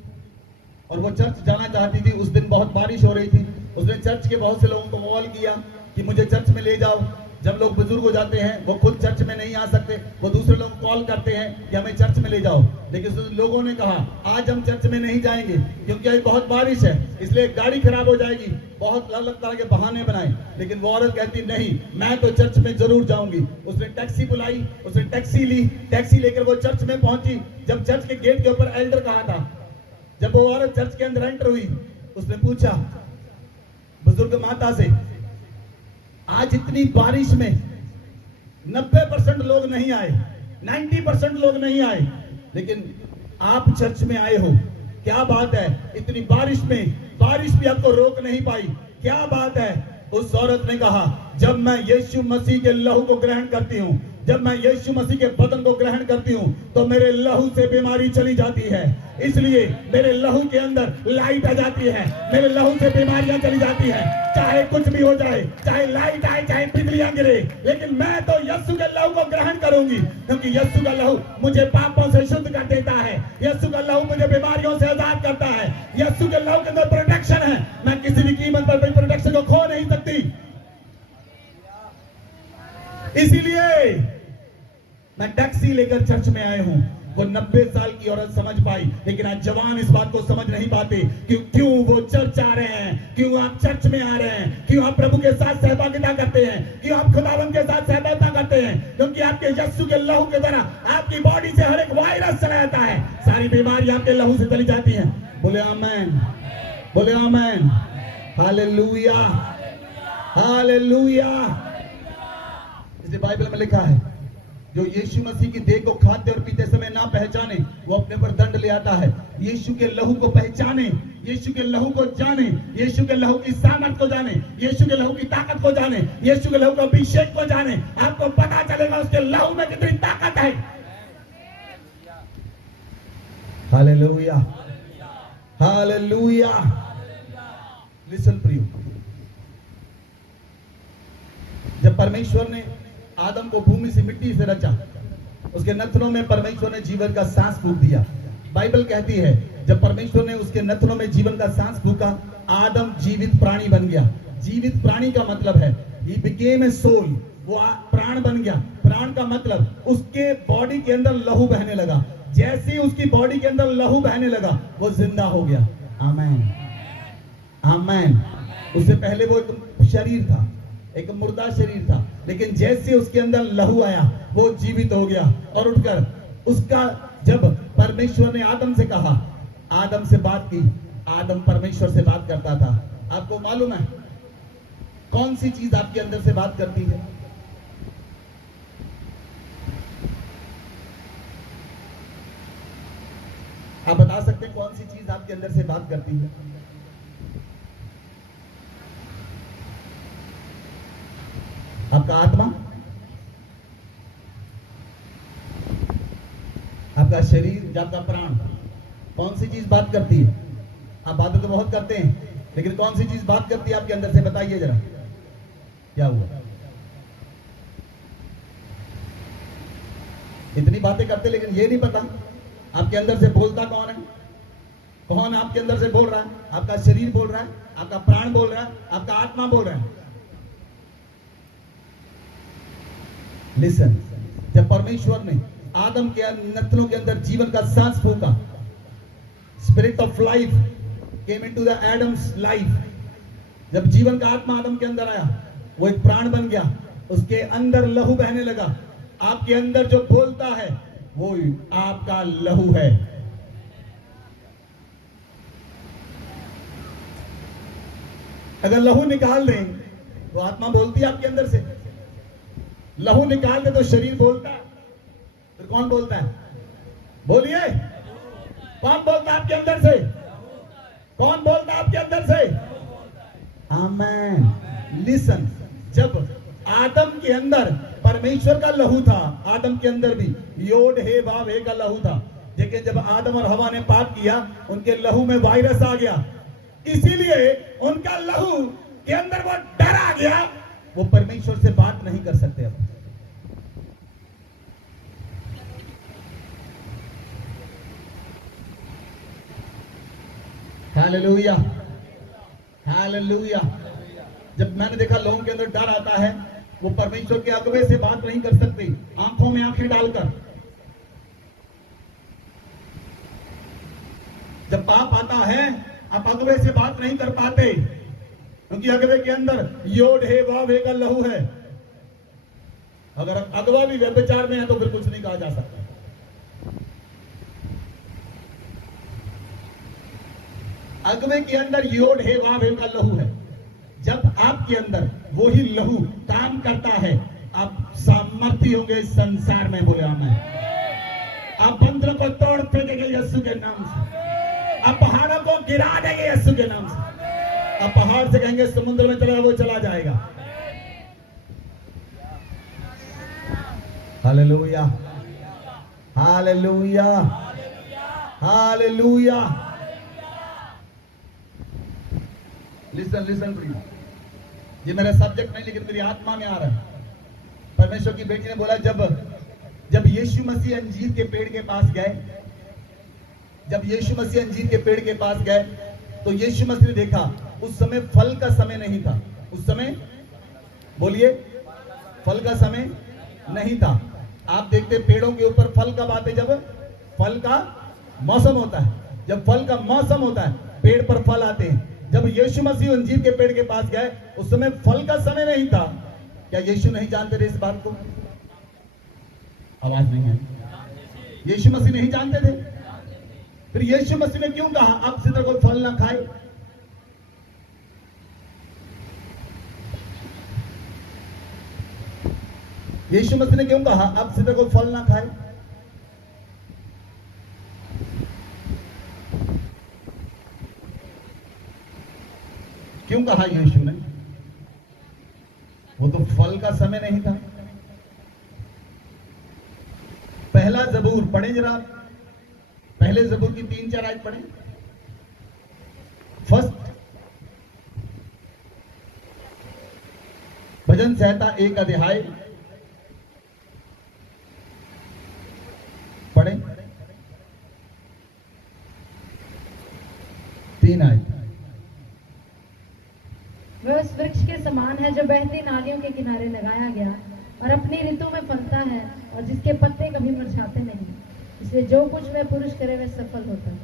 और वो चर्च जाना चाहती थी। उस दिन बहुत बारिश हो रही थी। उसने चर्च के बहुत से लोगों को कॉल किया कि मुझे चर्च में ले जाओ। जब लोग बुजुर्ग हो जाते हैं वो खुद चर्च में नहीं आ सकते, वो दूसरे लोग कॉल करते हैं कि हमें चर्च में ले जाओ। लेकिन लोगों ने कहा आज हम चर्च में नहीं जाएंगे क्योंकि आज बहुत बारिश है, इसलिए गाड़ी खराब हो जाएगी। बहुत अलग तरह के बहाने बनाए, लेकिन वो औरत कहती नहीं, मैं तो चर्च में जरूर जाऊंगी। उसने टैक्सी बुलाई, उसने टैक्सी ली, टैक्सी लेकर वो चर्च में पहुंची। जब चर्च के गेट के ऊपर एल्डर कहा था, जब वो औरत चर्च के अंदर एंटर हुई, उसने पूछा बुजुर्ग माता से, आज इतनी बारिश में 90% लोग नहीं आए, 90% लोग नहीं आए, लेकिन आप चर्च में आए हो, क्या बात है? इतनी बारिश में बारिश भी आपको रोक नहीं पाई, क्या बात है? उस औरत ने कहा, जब मैं यीशु मसीह के लहू को ग्रहण करती हूँ, जब मैं यीशु मसीह के बदन को ग्रहण करती हूँ, तो मेरे लहू से बीमारी चली जाती है। इसलिए मेरे लहू के अंदर लाइट आ जाती है, मेरे लहू से बीमारियां चली जाती है। चाहे कुछ भी हो जाए, चाहे लाइट आए, चाहे बिजलियां गिरे, लेकिन मैं तो यीशु के लहू को ग्रहण करूंगी, क्योंकि यीशु का लहू मुझे पापों से शुद्ध कर देता है। यीशु का लहू मुझे बीमारियों से आजाद करता है। यीशु के लहू के अंदर प्रोटेक्शन है। मैं किसी भी कीमत पर प्रोटेक्शन को खो नहीं सकती। इसीलिए मैं टैक्सी लेकर चर्च में आए हूं। वो 90 साल की औरत समझ पाई, लेकिन आज जवान इस बात को समझ नहीं पाते कि क्यों वो चर्च आ रहे हैं, क्यों आप चर्च में आ रहे हैं, क्यों आप प्रभु के साथ सहभागिता करते हैं, क्यों आप खुदावंद के साथ सहभागिता करते हैं, क्योंकि आपके यीशु के लहू के द्वारा आपकी बॉडी से हर एक वायरस चला जाता है, सारी बीमारी आपके लहू से चली जाती है। बोले आमीन, बोले आमीन, हालेलुया, हालेलुया। इसलिए बाइबल में लिखा है, जो यीशु मसीह की देह को खाते और पीते समय ना पहचाने, वो अपने पर दंड ले आता है। यीशु के लहू को पहचाने, यीशु के लहू को जाने, यीशु के लहू की सामर्थ को जाने, यीशु के लहू की ताकत को जाने, यीशु के लहू के अभिषेक को जाने, आपको पता चलेगा उसके लहू में कितनी ताकत है। Hallelujah, hallelujah. लिसन प्रियो, जब परमेश्वर ने आदम को भूमि से मिट्टी से रचा, उसके नथनों में परमेश्वर ने जीवन का सांस फूंक दिया। बाइबल कहती है, जब परमेश्वर ने उसके नथनों में जीवन का सांस फूंका, आदम जीवित प्राणी बन गया। जीवित प्राणी का मतलब है he became a soul, वो प्राण बन गया। प्राण का मतलब उसके बॉडी के अंदर लहू बहने लगा। जैसे ही उसकी बॉडी के अंदर लहू बहने लगा, वो जिंदा हो गया। आमीन, आमीन। उससे पहले वो एक शरीर था, एक मुर्दा शरीर था, लेकिन जैसे उसके अंदर लहू आया, वो जीवित हो गया और उठकर उसका, जब परमेश्वर ने आदम से कहा, आदम से बात की, आदम परमेश्वर से बात करता था। आपको मालूम है कौन सी चीज आपके अंदर से बात करती है? आप बता सकते हैं कौन सी चीज आपके अंदर से बात करती है? आपका आत्मा, आपका शरीर, आपका प्राण, कौन सी चीज बात करती है? आप बातें तो बहुत करते हैं, लेकिन कौन सी चीज बात करती है आपके अंदर से? बताइए जरा। क्या हुआ? इतनी बातें करते लेकिन ये नहीं पता आपके अंदर से बोलता कौन है। कौन आपके अंदर से बोल रहा है? आपका शरीर बोल रहा है, आपका प्राण बोल रहा है, आपका आत्मा बोल रहा है। लिसन, जब परमेश्वर ने आदम के नथनों के अंदर जीवन का सांस फूका, spirit of life came into the Adam's life. जब जीवन का आत्मा आदम के अंदर आया, वो एक प्राण बन गया, उसके अंदर लहू बहने लगा। आपके अंदर जो बोलता है वो आपका लहू है। अगर लहू निकाल दें तो आत्मा बोलती है आपके अंदर से, लहू निकाल दे तो शरीर बोलता है। फिर कौन बोलता है? बोलिए, कौन बोलता है आपके अंदर से? कौन बोलता है आपके अंदर से? आमेन। लिसन, जब आदम के अंदर परमेश्वर का लहू था, आदम के अंदर भी योड हे वाव हे का लहू था, लेकिन जब आदम और हवा ने पाप किया, उनके लहू में वायरस आ गया, इसीलिए उनका लहू के अंदर वो डर आ गया, वो परमेश्वर से बात नहीं कर सकते। अब हालेलुया, हालेलुया। जब मैंने देखा लोगों के अंदर डर आता है, वो परमेश्वर के अगवे से बात नहीं कर सकते, आंखों में आंखें डालकर। जब पाप आता है, आप अगवे से बात नहीं कर पाते, क्योंकि अगवे के अंदर योड हे वाव हे का लहू है। अगर अगवा भी व्यभिचार में है तो फिर कुछ नहीं कहा जा सकता। अगवे के अंदर योड हे वाव हे का लहू है। जब आपके अंदर वही लहू काम करता है, आप सामर्थ्य होंगे इस संसार में। बोले आमीन। आप बंदरों को तोड़ फेंकेंगे यीशु के नाम से, आप पहाड़ों को गिरा देंगे यीशु के नाम से। आप पहाड़ से कहेंगे समुद्र में चला, वो चला जाएगा। Hallelujah, hallelujah, hallelujah. Listen, listen please. ये मेरा सब्जेक्ट नहीं, लेकिन मेरी आत्मा में आ रहा है। परमेश्वर की बेटी ने बोला, जब यीशु मसीह अंजीर के पेड़ के पास गए, जब यीशु मसीह अंजीर के पेड़ के पास गए, तो यीशु मसीह ने देखा उस समय फल का समय नहीं था। उस समय, बोलिए, फल का समय नहीं था। आप देखते पेड़ों के ऊपर फल कब आते? जब फल का मौसम होता है। जब फल का मौसम होता है, पेड़ पर फल आते हैं। जब यीशु मसीह अंजीर के पेड़ के पास गए, उस समय फल का समय नहीं था। क्या यीशु नहीं जानते थे इस बात को? आवाज नहीं है। यीशु मसीह नहीं जानते थे? फिर यीशु मसीह ने क्यों कहा अब से कोई फल ना खाए? यीशु मसीह ने क्यों कहा अब से कोई फल ना खाए? क्यों कहा यीशु ने? वो तो फल का समय नहीं था। पहला जबूर पढ़े जरा, पहले जबूर की 3-4 आयत पढ़े। फर्स्ट भजन संहिता 1 अध्याय पढ़े, 3 आयत। वह उस वृक्ष के समान है जो बहती नालियों के किनारे लगाया गया और अपनी ऋतु में फलता है और जिसके पत्ते कभी मुरझाते नहीं, इसलिए जो कुछ वह पुरुष करे वह सफल होता है।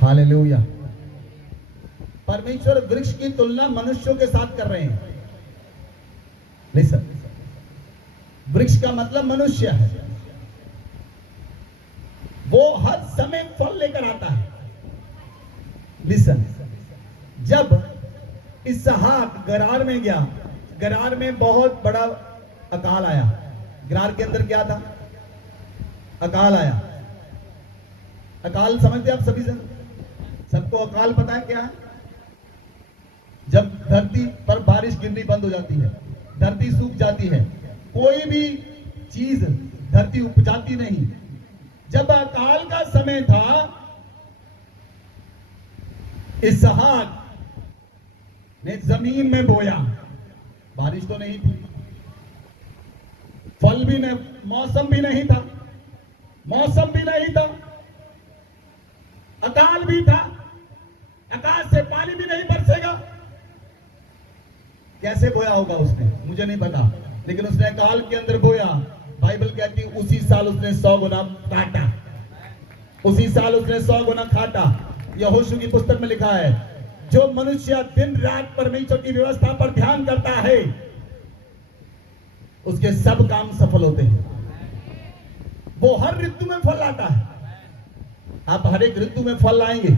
हालेलुया। परमेश्वर वृक्ष की तुलना मनुष्यों के साथ कर रहे हैं। लिसन, वृक्ष का मतलब मनुष्य है। वो हर समय फल लेकर आता है। लिसन, जब इसहाक गरार में गया, गरार में बहुत बड़ा अकाल आया। गरार के अंदर क्या था? अकाल आया। अकाल समझते आप सभी? सबको अकाल पता है क्या है? जब धरती पर बारिश गिरनी बंद हो जाती है, धरती सूख जाती है, कोई भी चीज धरती उपजाती नहीं। जब अकाल का समय था, इसहाक ने जमीन में बोया, बारिश तो नहीं थी, फल भी नहीं, मौसम भी नहीं था, मौसम भी नहीं था, अकाल भी था, आकाश से पानी भी नहीं बरसेगा। कैसे बोया होगा उसने, मुझे नहीं पता, लेकिन उसने अकाल के अंदर बोया। बाइबल कहती है उसी साल उसने 100 गुना काटा, उसी साल उसने 100 गुना काटा। यहोशू की पुस्तक में लिखा है, जो मनुष्य दिन रात परमेश्वर की व्यवस्था पर ध्यान करता है उसके सब काम सफल होते हैं। वो हर ऋतु में फल लाता है। आप हर एक ऋतु में फल लाएंगे।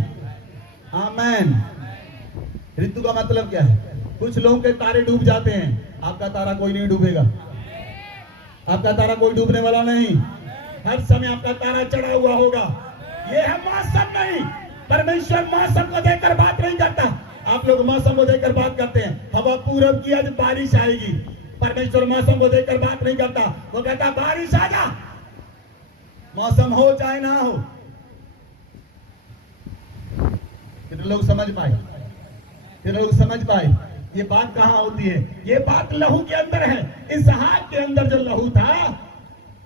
आमेन। ऋतु का मतलब क्या है? कुछ लोगों के तारे डूब जाते हैं, आपका तारा कोई नहीं डूबेगा, आपका तारा कोई डूबने वाला नहीं, हर समय आपका तारा चढ़ा हुआ होगा। ये है मौसम नहीं, परमेश्वर मौसम को देखकर बात नहीं करता। आप लोग मौसम को देखकर बात करते हैं, हवा पूरब की आज बारिश आएगी। परमेश्वर मौसम को देखकर बात नहीं करता, वो कहता बारिश आ जा, मौसम हो चाहे ना हो। कितने लोग समझ पाए? कितने लोग समझ पाए? ये बात कहां होती है? ये बात लहू के अंदर है। इसहाक के अंदर जो लहू था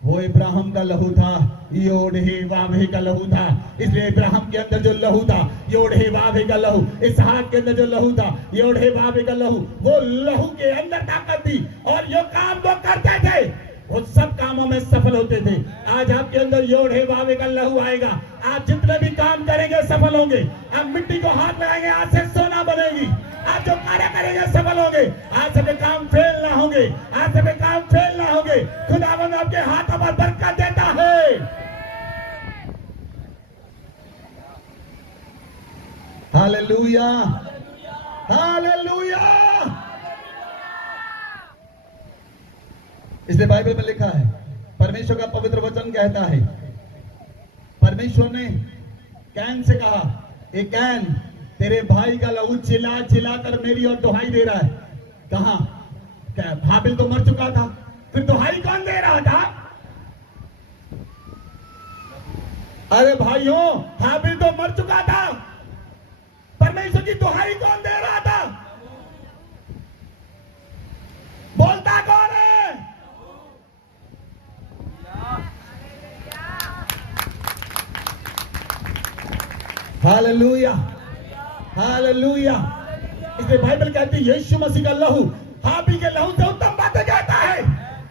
वो इब्राहिम का लहू था, योड हे वावे का लहू था। इसलिए इब्राहिम के अंदर जो लहू था योड हे वावे का लहू, इसहाक के अंदर जो लहू था योड हे वावे का लहू, वो लहू के अंदर ताकत थी और जो काम वो करते थे वो सब कामों में सफल होते थे। आज आपके अंदर योड हे वावे का लहू आएगा, आप जितने भी काम करेंगे सफल होंगे। आप मिट्टी को हाथ लगाएंगे, आज से सोना बनेगी। आप जो कार्य करेंगे सफल होंगे। आज से काम फेल ना होंगे, आज से काम फेल ना होंगे। खुदावंद आपके हाथों पर बरकत देता है। Hallelujah, hallelujah. इसलिए बाइबल में लिखा है, परमेश्वर का पवित्र वचन कहता है, परमेश्वर ने कैन से कहा, ए कैन, तेरे भाई का लहू चिल्ला चिल्ला कर मेरी और दुहाई दे रहा है। कहा? हाबिल तो मर चुका था, फिर दुहाई कौन दे रहा था? अरे भाइयों, हाबिल तो मर चुका था, परमेश्वर की दुहाई कौन दे रहा था? बोलता कौन है? Hallelujah, hallelujah. इसलिए बाइबल कहती है यीशु मसीह का लहू हाबिल के लहू से उत्तम बातें कहता है।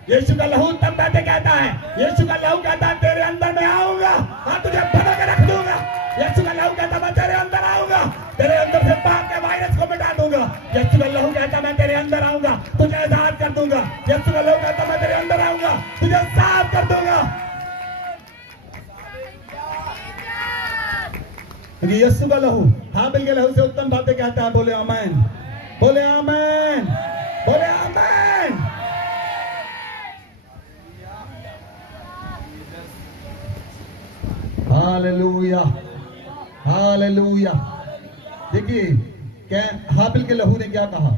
यीशु का लहू उत्तम बातें कहता है। यीशु का लहू कहता है तेरे अंदर में आऊंगा, हाँ तुझे बना के रख दूंगा। यीशु का लहू कहता मैं तेरे अंदर आऊंगा, तेरे अंदर से पाप के वायरस को मिटा दूंगा। यीशु का लहू कहता मैं तेरे अंदर आऊंगा, तुझे आजाद कर दूंगा। यीशु का लहू कहता मैं तेरे अंदर आऊंगा, तुझे साफ कर दूंगा। यीशु का लहू हाबिल के लहू से उत्तम बातें कहता है। बोले आमीन, बोले आमीन, बोले आमीन। Hallelujah, hallelujah. देखिए क्या हाबिल के लहू ने क्या कहा,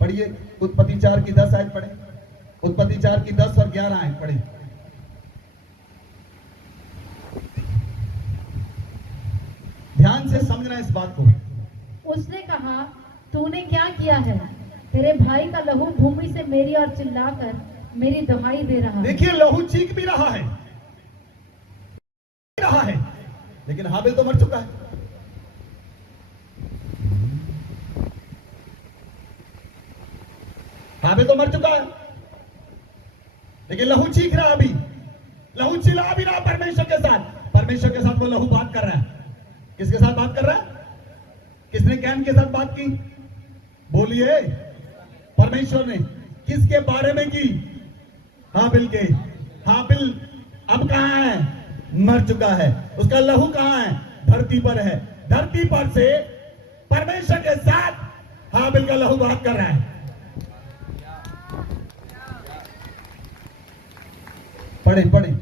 पढ़िए उत्पत्ति 4 की 10 आयत पढ़े, उत्पत्ति 4 की 10 और 11 आयत पढ़े। ध्यान से समझना इस बात को। उसने कहा, तूने क्या किया है? तेरे भाई का लहू भूमि से मेरी ओर चिल्लाकर मेरी दुहाई दे रहा है। देखिए लहू चीख भी रहा है, लेकिन हाबिल तो मर चुका है। हाबिल तो मर चुका है, लेकिन लहू चीख रहा अभी, लहू चिल्ला भी रहा परमेश्वर के साथ। परमेश्वर के साथ वो लहू बात कर रहा है। किसके साथ बात कर रहा है? किसने कैन के साथ बात की? बोलिए। परमेश्वर ने। किसके बारे में की? हाबिल के। हाबिल अब कहां है? मर चुका है। उसका लहू कहां है? धरती पर है। धरती पर से परमेश्वर के साथ हाबिल का लहू बात कर रहा है। पढ़े पढ़े।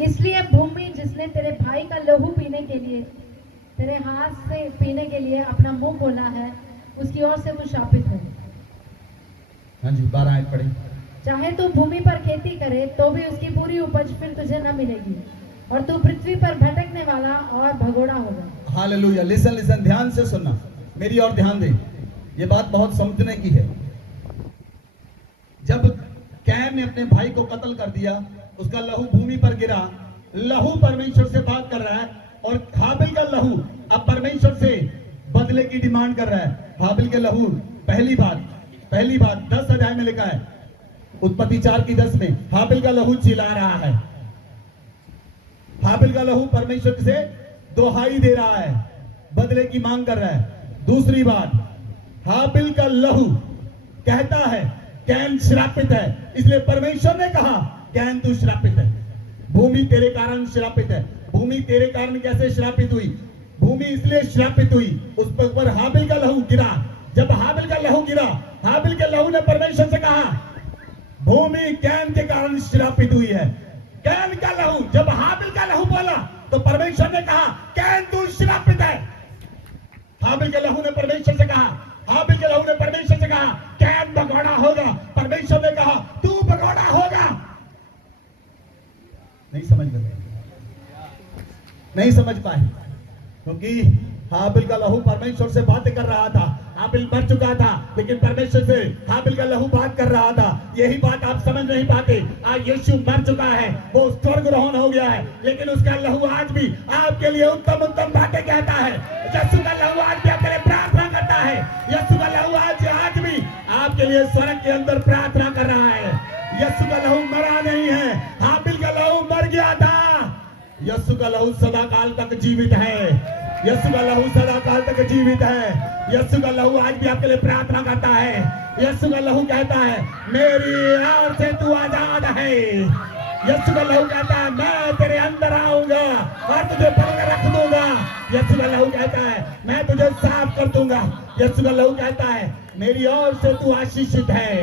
इसलिए भूमि जिसने तेरे भाई का लहू पीने के लिए, तेरे हाथ से पीने के लिए अपना मुंह खोला है, उसकी ओर से वो शापित है। हाँ जी, 12 आयत पढ़े। चाहे तू भूमि पर खेती करे तो भी उसकी पूरी उपज फिर तुझे न मिलेगी, और तू पृथ्वी पर भटकने वाला और भगोड़ा होगा। हालेलुया। लिसन लिसन, ध्यान से सुनना, मेरी और ध्यान दे, ये बात बहुत समझने की है। जब कैन ने अपने भाई को कत्ल कर दिया, उसका लहू भूमि पर गिरा, लहू परमेश्वर से बात कर रहा है, और हाबिल का लहू अब परमेश्वर से बदले की डिमांड कर रहा है। हाबिल के लहू, पहली बात 10 अध्याय में लिखा है, उत्पत्ति 4:10 में हाबिल का लहू चिल्ला रहा है। हाबिल का लहू परमेश्वर से दोहाई दे रहा है, बदले की मांग कर रहा है। दूसरी बात, हाबिल का लहू कहता है कैन श्रापित है, इसलिए परमेश्वर ने कहा कैन तू श्रापित है, भूमि तेरे कारण श्रापित है। भूमि तेरे कारण कैसे श्रापित हुई? भूमि इसलिए श्रापित हुई, उस पर हाबिल का लहू गिरा। जब हाबिल का लहू गिरा, हाबिल के लहू ने परमेश्वर से कहा भूमि कैन के कारण श्रापित हुई है। कैन का लहू, जब हाबिल का लहू बोला तो परमेश्वर ने कहा कैन तू श्रापित है। हाबिल के लहू ने परमेश्वर से कहा, हाबिल के लहू ने परमेश्वर से कहा कैन भगोड़ा होगा। परमेश्वर ने कहा तू भगोड़ा होगा। नहीं समझ गए, नहीं समझ पाए, क्योंकि हाबिल का लहू परमेश्वर से बातें कर रहा था। हाबिल मर चुका था, लेकिन परमेश्वर से हाबिल का लहू बात कर रहा था। यही बात आप समझ नहीं पाते। आज यीशु मर चुका है, वो स्वर्गरोहण हो गया है, लेकिन उसका लहू आज भी आपके लिए उत्तम उत्तम बातें कहता है। यीशु का लहू आज भी आपके लिए प्रार्थना करता है। यीशु का लहू आज भी आपके लिए स्वर्ग के अंदर प्रार्थना कर रहा है। यीशु का लहू मरा नहीं है, हाबिल का लहू मर गया था। यीशु का लहू सदा काल तक जीवित है। यीशु का लहू सदा काल तक जीवित है। यीशु का लहू आज भी आपके लिए प्रार्थना करता है। यीशु का लहू कहता है मेरी ओर से तू आजाद है। यीशु का लहू कहता है मैं तेरे अंदर आऊंगा और तुझे पकड़ के रख दूंगा। यीशु का लहू कहता है मैं तुझे साफ कर दूंगा। यीशु का लहू कहता है मेरी ओर से तू आशीषित है।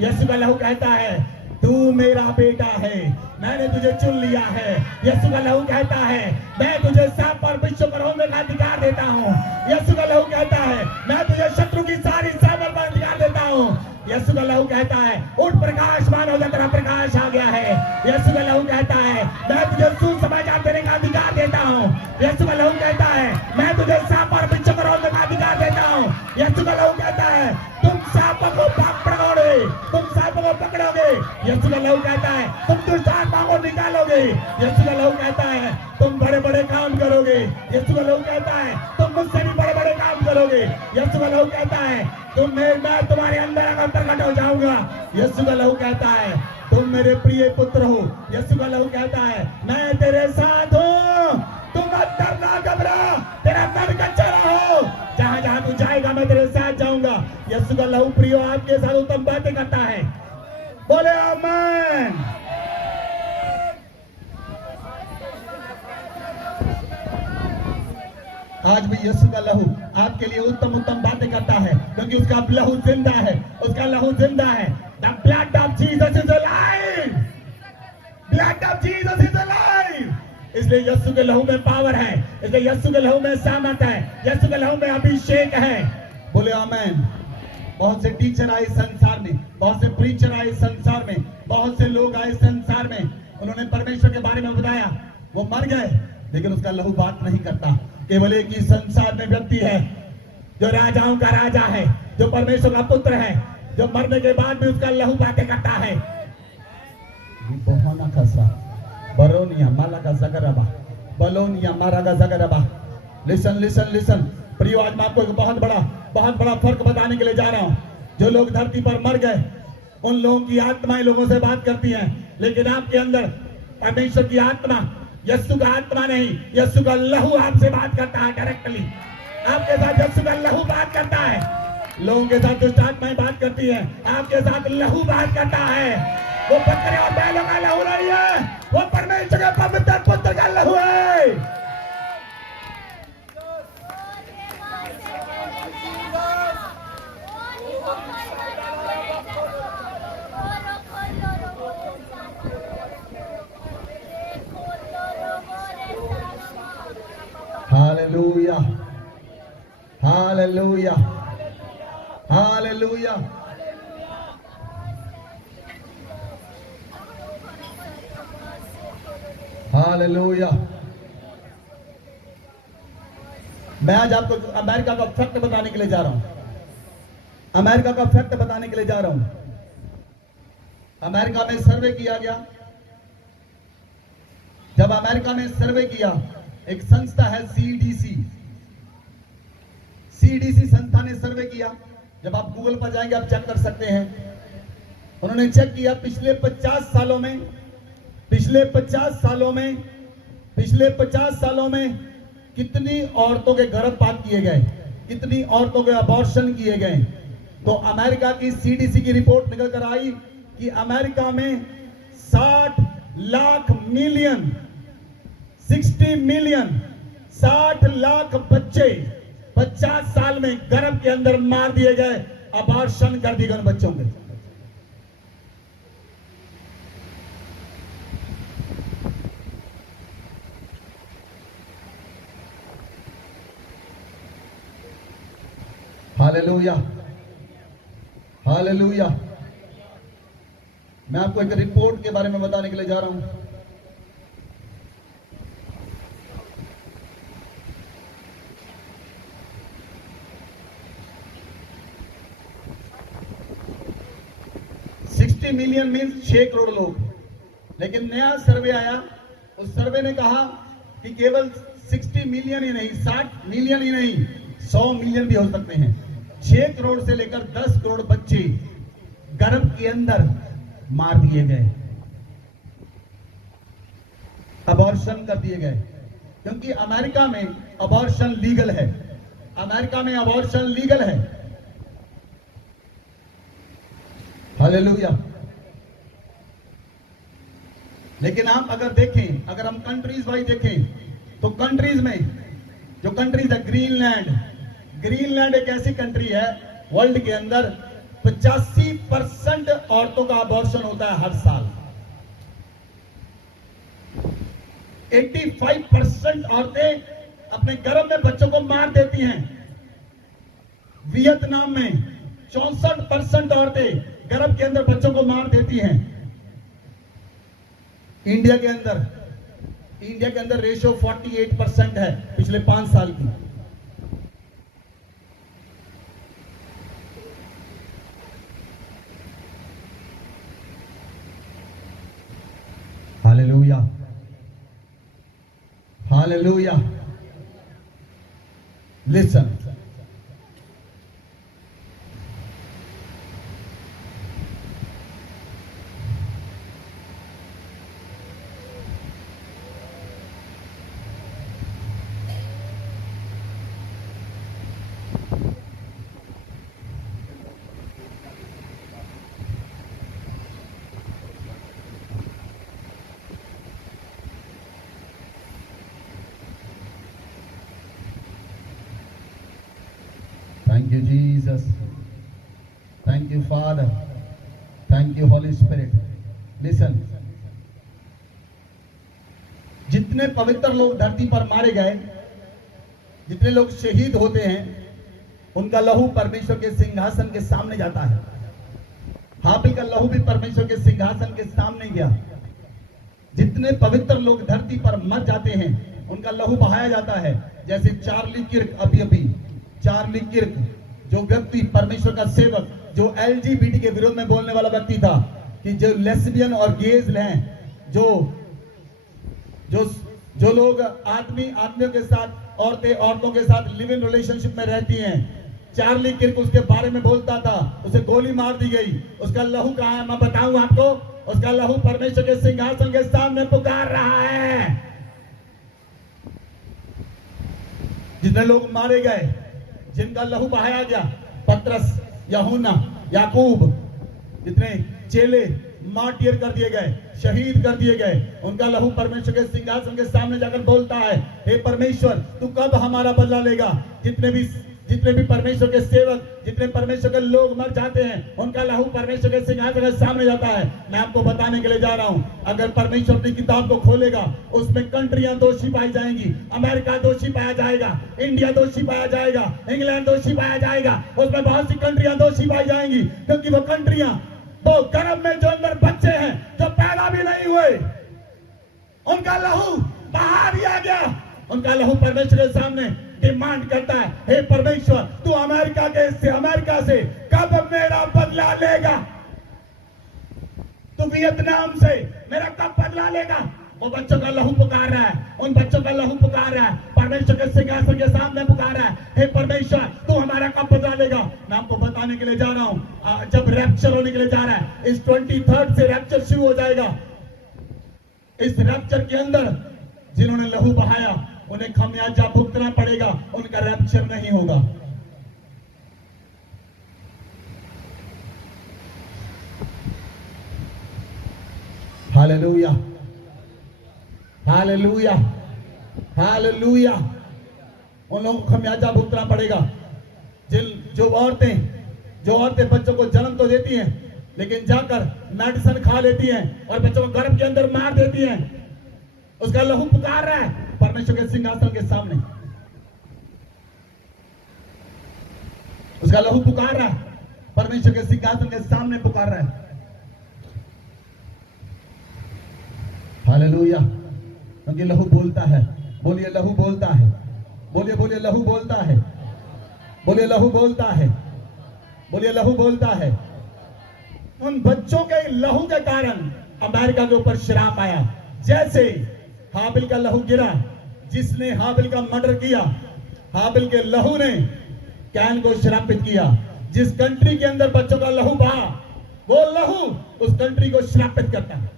यीशु का लहू कहता है तू मेरा बेटा है, मैंने तुझे चुन लिया है। यीशु का लहू कहता है मैं तुझे सांप और विश्व पर होने का अधिकार देता हूँ। यीशु का लहू कहता है मैं तुझे शत्रु की सारी सामर पर अधिकार देता हूँ। यीशु का लहू कहता है उठ प्रकाशमान हो जा, तेरा प्रकाश आ गया है। यीशु का लहू कहता है मैं तुझे सुसमाचार देने का अधिकार देता हूँ। यीशु का लहू कहता है मैं तुझे सांप और विश्व पर होने का अधिकार देता हूँ। यीशु का लहू कहता है तुम सांपों को पकड़ोगे, तुम सांपों को पकड़ोगे। यीशु का लहू कहता है तुम दुष्ट आत्मा को निकालोगे। यीशु का लहू कहता है तुम बड़े बड़े काम करोगे। यीशु का लहू कहता है तुम मुझसे भी बड़े बड़े काम करोगे। यीशु का लहू कहता है मैं तुम्हारे अंदर आकर प्रकट हो जाऊंगा। यीशु का लहू कहता है तुम मेरे प्रिय पुत्र हो। यीशु का लहू कहता है मैं तेरे साथ हूँ, तुम मत डरना घबरा, तेरा मन कच्चा रहो, जहां जहां तू जाएगा मैं तेरे साथ जाऊंगा। यीशु का लहू प्रियो आपके साथ उत्तम बातें करता है। बोले आमीन। आज भी यीशु का लहू आपके लिए उत्तम उत्तम बातें करता है, क्योंकि उसका लहू जिंदा है। उसका लहू जिंदा है। The blood of Jesus is alive. Blood of Jesus is alive. इसलिए यीशु के लहू में पावर है, इसलिए यीशु के लहू में सामर्थ है, यीशु के लहू में अभिषेक है। बोले आमीन। बहुत से टीचर आए संसार में, बहुत से प्रीचर आए संसार में, बहुत से लोग आए संसार में, उन्होंने परमेश्वर के बारे में बताया, वो मर गए, लेकिन उसका लहू बात नहीं करता। केवल एक ही संसार में व्यक्ति है जो राजाओं का राजा है, जो परमेश्वर का पुत्र है, जो मरने के बाद भी उसका लहू बातें करता है। बलोनिया माला का जगरबा, बलोनिया मारा का जगरबा। लिसन लिसन लिसन प्रियो, आज मैं आपको एक बहुत बड़ा फर्क बताने के लिए जा रहा हूँ। जो लोग धरती पर मर गए, उन लोगों की आत्माएं लोगों से बात करती हैं, लेकिन आपके अंदर परमेश्वर की आत्मा, यीशु का आत्मा नहीं, यीशु का लहू आपसे बात करता है डायरेक्टली। आपके साथ यीशु का लहू बात करता है। लोगों के साथ दुष्ट आत्माएं बात करती है, आपके साथ लहू बात करता है। वो बकरे और बैलों का लहू नहीं है, वो परमेश्वर के पवित्र पुत्र का लहू है। Hallelujah. Hallelujah. Hallelujah. हालेलुया। मैं आज आपको अमेरिका का फैक्ट बताने के लिए जा रहा हूं। अमेरिका का फैक्ट बताने के लिए जा रहा हूं। अमेरिका में सर्वे किया गया। जब अमेरिका में सर्वे किया, एक संस्था है सीडीसी, सीडीसी संस्था ने सर्वे किया। जब आप गूगल पर जाएंगे आप चेक कर सकते हैं। उन्होंने चेक किया पिछले 50 सालों में कितनी औरतों के गर्भपात किए गए, कितनी औरतों के अबॉर्शन किए गए। तो अमेरिका की सीडीसी की रिपोर्ट निकल कर आई कि अमेरिका में 60 लाख बच्चे 50 साल में गर्भ के अंदर मार दिए गए, अबॉर्शन कर दिए गए बच्चों के। Hallelujah, hallelujah. मैं आपको एक रिपोर्ट के बारे में बताने के लिए जा रहा हूं। मिलियन मीन्स 6 करोड़ लोग। लेकिन नया सर्वे आया, उस सर्वे ने कहा कि केवल 60 मिलियन ही नहीं, 60 मिलियन ही नहीं, 100 मिलियन भी हो सकते हैं। 6 करोड़ से लेकर 10 करोड़ बच्चे गर्भ के अंदर मार दिए गए, अबॉर्शन कर दिए गए। क्योंकि अमेरिका में अबॉर्शन लीगल है। अमेरिका में अबॉर्शन लीगल है। हालेलुया। लेकिन आप अगर देखें, अगर हम कंट्रीज वाइज देखें, तो कंट्रीज में जो कंट्रीज है, ग्रीनलैंड एक ऐसी कंट्री है वर्ल्ड के अंदर 85% औरतों का अबॉर्शन होता है हर साल। 85% औरतें अपने गर्भ में बच्चों को मार देती हैं। वियतनाम में 64% औरतें गर्भ के अंदर बच्चों को मार देती हैं। इंडिया के अंदर रेशियो 48% है पिछले 5 साल की। Hallelujah, hallelujah. Listen, Thank you, Jesus. Thank you, Father. Thank you, Holy Spirit. Listen. जितने पवित्र लोग धरती पर मारे गए, जितने लोग शहीद होते हैं, उनका लहू परमेश्वर के सिंहासन के सामने जाता है। हाबिल का लहू भी परमेश्वर के सिंहासन के सामने गया। जितने पवित्र लोग धरती पर मर जाते हैं, उनका लहू बहाया जाता है। जैसे चार्ली किर्क, जो व्यक्ति परमेश्वर का सेवक, जो एलजीबीटी के विरोध में बोलने वाला व्यक्ति था, कि जो लेस्बियन और गेज हैं, जो लोग आदमियों के साथ, औरतों के साथ लिव इन रिलेशनशिप में रहती हैं, चार्ली किर्क उसके बारे में बोलता था। उसे गोली मार दी गई। उसका लहू कहाँ है मैं बताऊं आपको। उसका लहू परमेश्वर के सिंहासन के सामने पुकार रहा है। जितने लोग मारे गए, जिनका लहू बहाया गया, पतरस, यूहन्ना, याकूब, जितने चेले मार्टियर कर दिए गए, शहीद कर दिए गए, उनका लहू परमेश्वर के सिंहासन के सामने जाकर बोलता है, हे परमेश्वर, तू कब हमारा बदला लेगा। जितने भी परमेश्वर के सेवक, जितने परमेश्वर के लोग मर जाते हैं, उनका लहू परमेश्वर के सिंहासन के सामने जाता है। मैं आपको बताने के लिए जा रहा हूं, अगर परमेश्वर अपनी किताब को खोलेगा, उसमें कंट्रियां दोषी पाई जाएंगी। अमेरिका दोषी पाया जाएगा, इंडिया दोषी पाया जाएगा, इंग्लैंड दोषी पाया जाएगा। उसमें बहुत सी कंट्रियां दोषी पाई जाएंगी, क्योंकि वो कंट्रियां, वो गर्भ में जो अंदर बच्चे हैं, जो पैदा भी नहीं हुए, उनका लहू बहा दिया गया। उनका लहू परमेश्वर के सामने डिमांड करता है, हे परमेश्वर, तू अमेरिका से कब मेरा बदला लेगा? तू वियतनाम से मेरा कब बदला लेगा? वो बच्चों का लहू पुकार रहा है, उन बच्चों का लहू पुकार रहा है, परमेश्वर के सिंहासन के सामने पुकार रहा है, हे परमेश्वर, तू हमारा कब बदला लेगा? मैं आपको बताने के लिए जा रहा हूं, जब रैप्चर होने के लिए जा रहा है, इस 23 से रैप्चर शुरू हो जाएगा। इस रैप्चर के अंदर जिन्होंने लहू बहाया उन्हें खामियाजा भुगतना पड़ेगा, उनका रैप्चर नहीं होगा। Hallelujah, hallelujah, hallelujah. उन लोगों को खामियाजा भुगतना पड़ेगा। जो औरतें बच्चों को जन्म तो देती हैं, लेकिन जाकर मेडिसिन खा लेती हैं और बच्चों को गर्भ के अंदर मार देती हैं, उसका लहू पुकार रहा है परमेश्वर के सिंहासन के सामने। उसका लहू पुकार रहा है परमेश्वर के सिंहासन के सामने पुकार रहा है। हालेलुया। क्योंकि लहू बोलता है। बोलिए लहू बोलता है। बोलिए बोलिए लहू बोलता है। बोलिए लहू बोलता है। बोलिए लहू बोलता है। उन बच्चों के लहू के कारण अमेरिका के ऊपर श्राप आया। जैसे हाबिल का लहू गिरा, जिसने हाबिल का मर्डर किया, हाबिल के लहू ने कैन को श्रापित किया। जिस कंट्री के अंदर बच्चों का लहू बहा, वो लहू उस कंट्री को श्रापित करता है।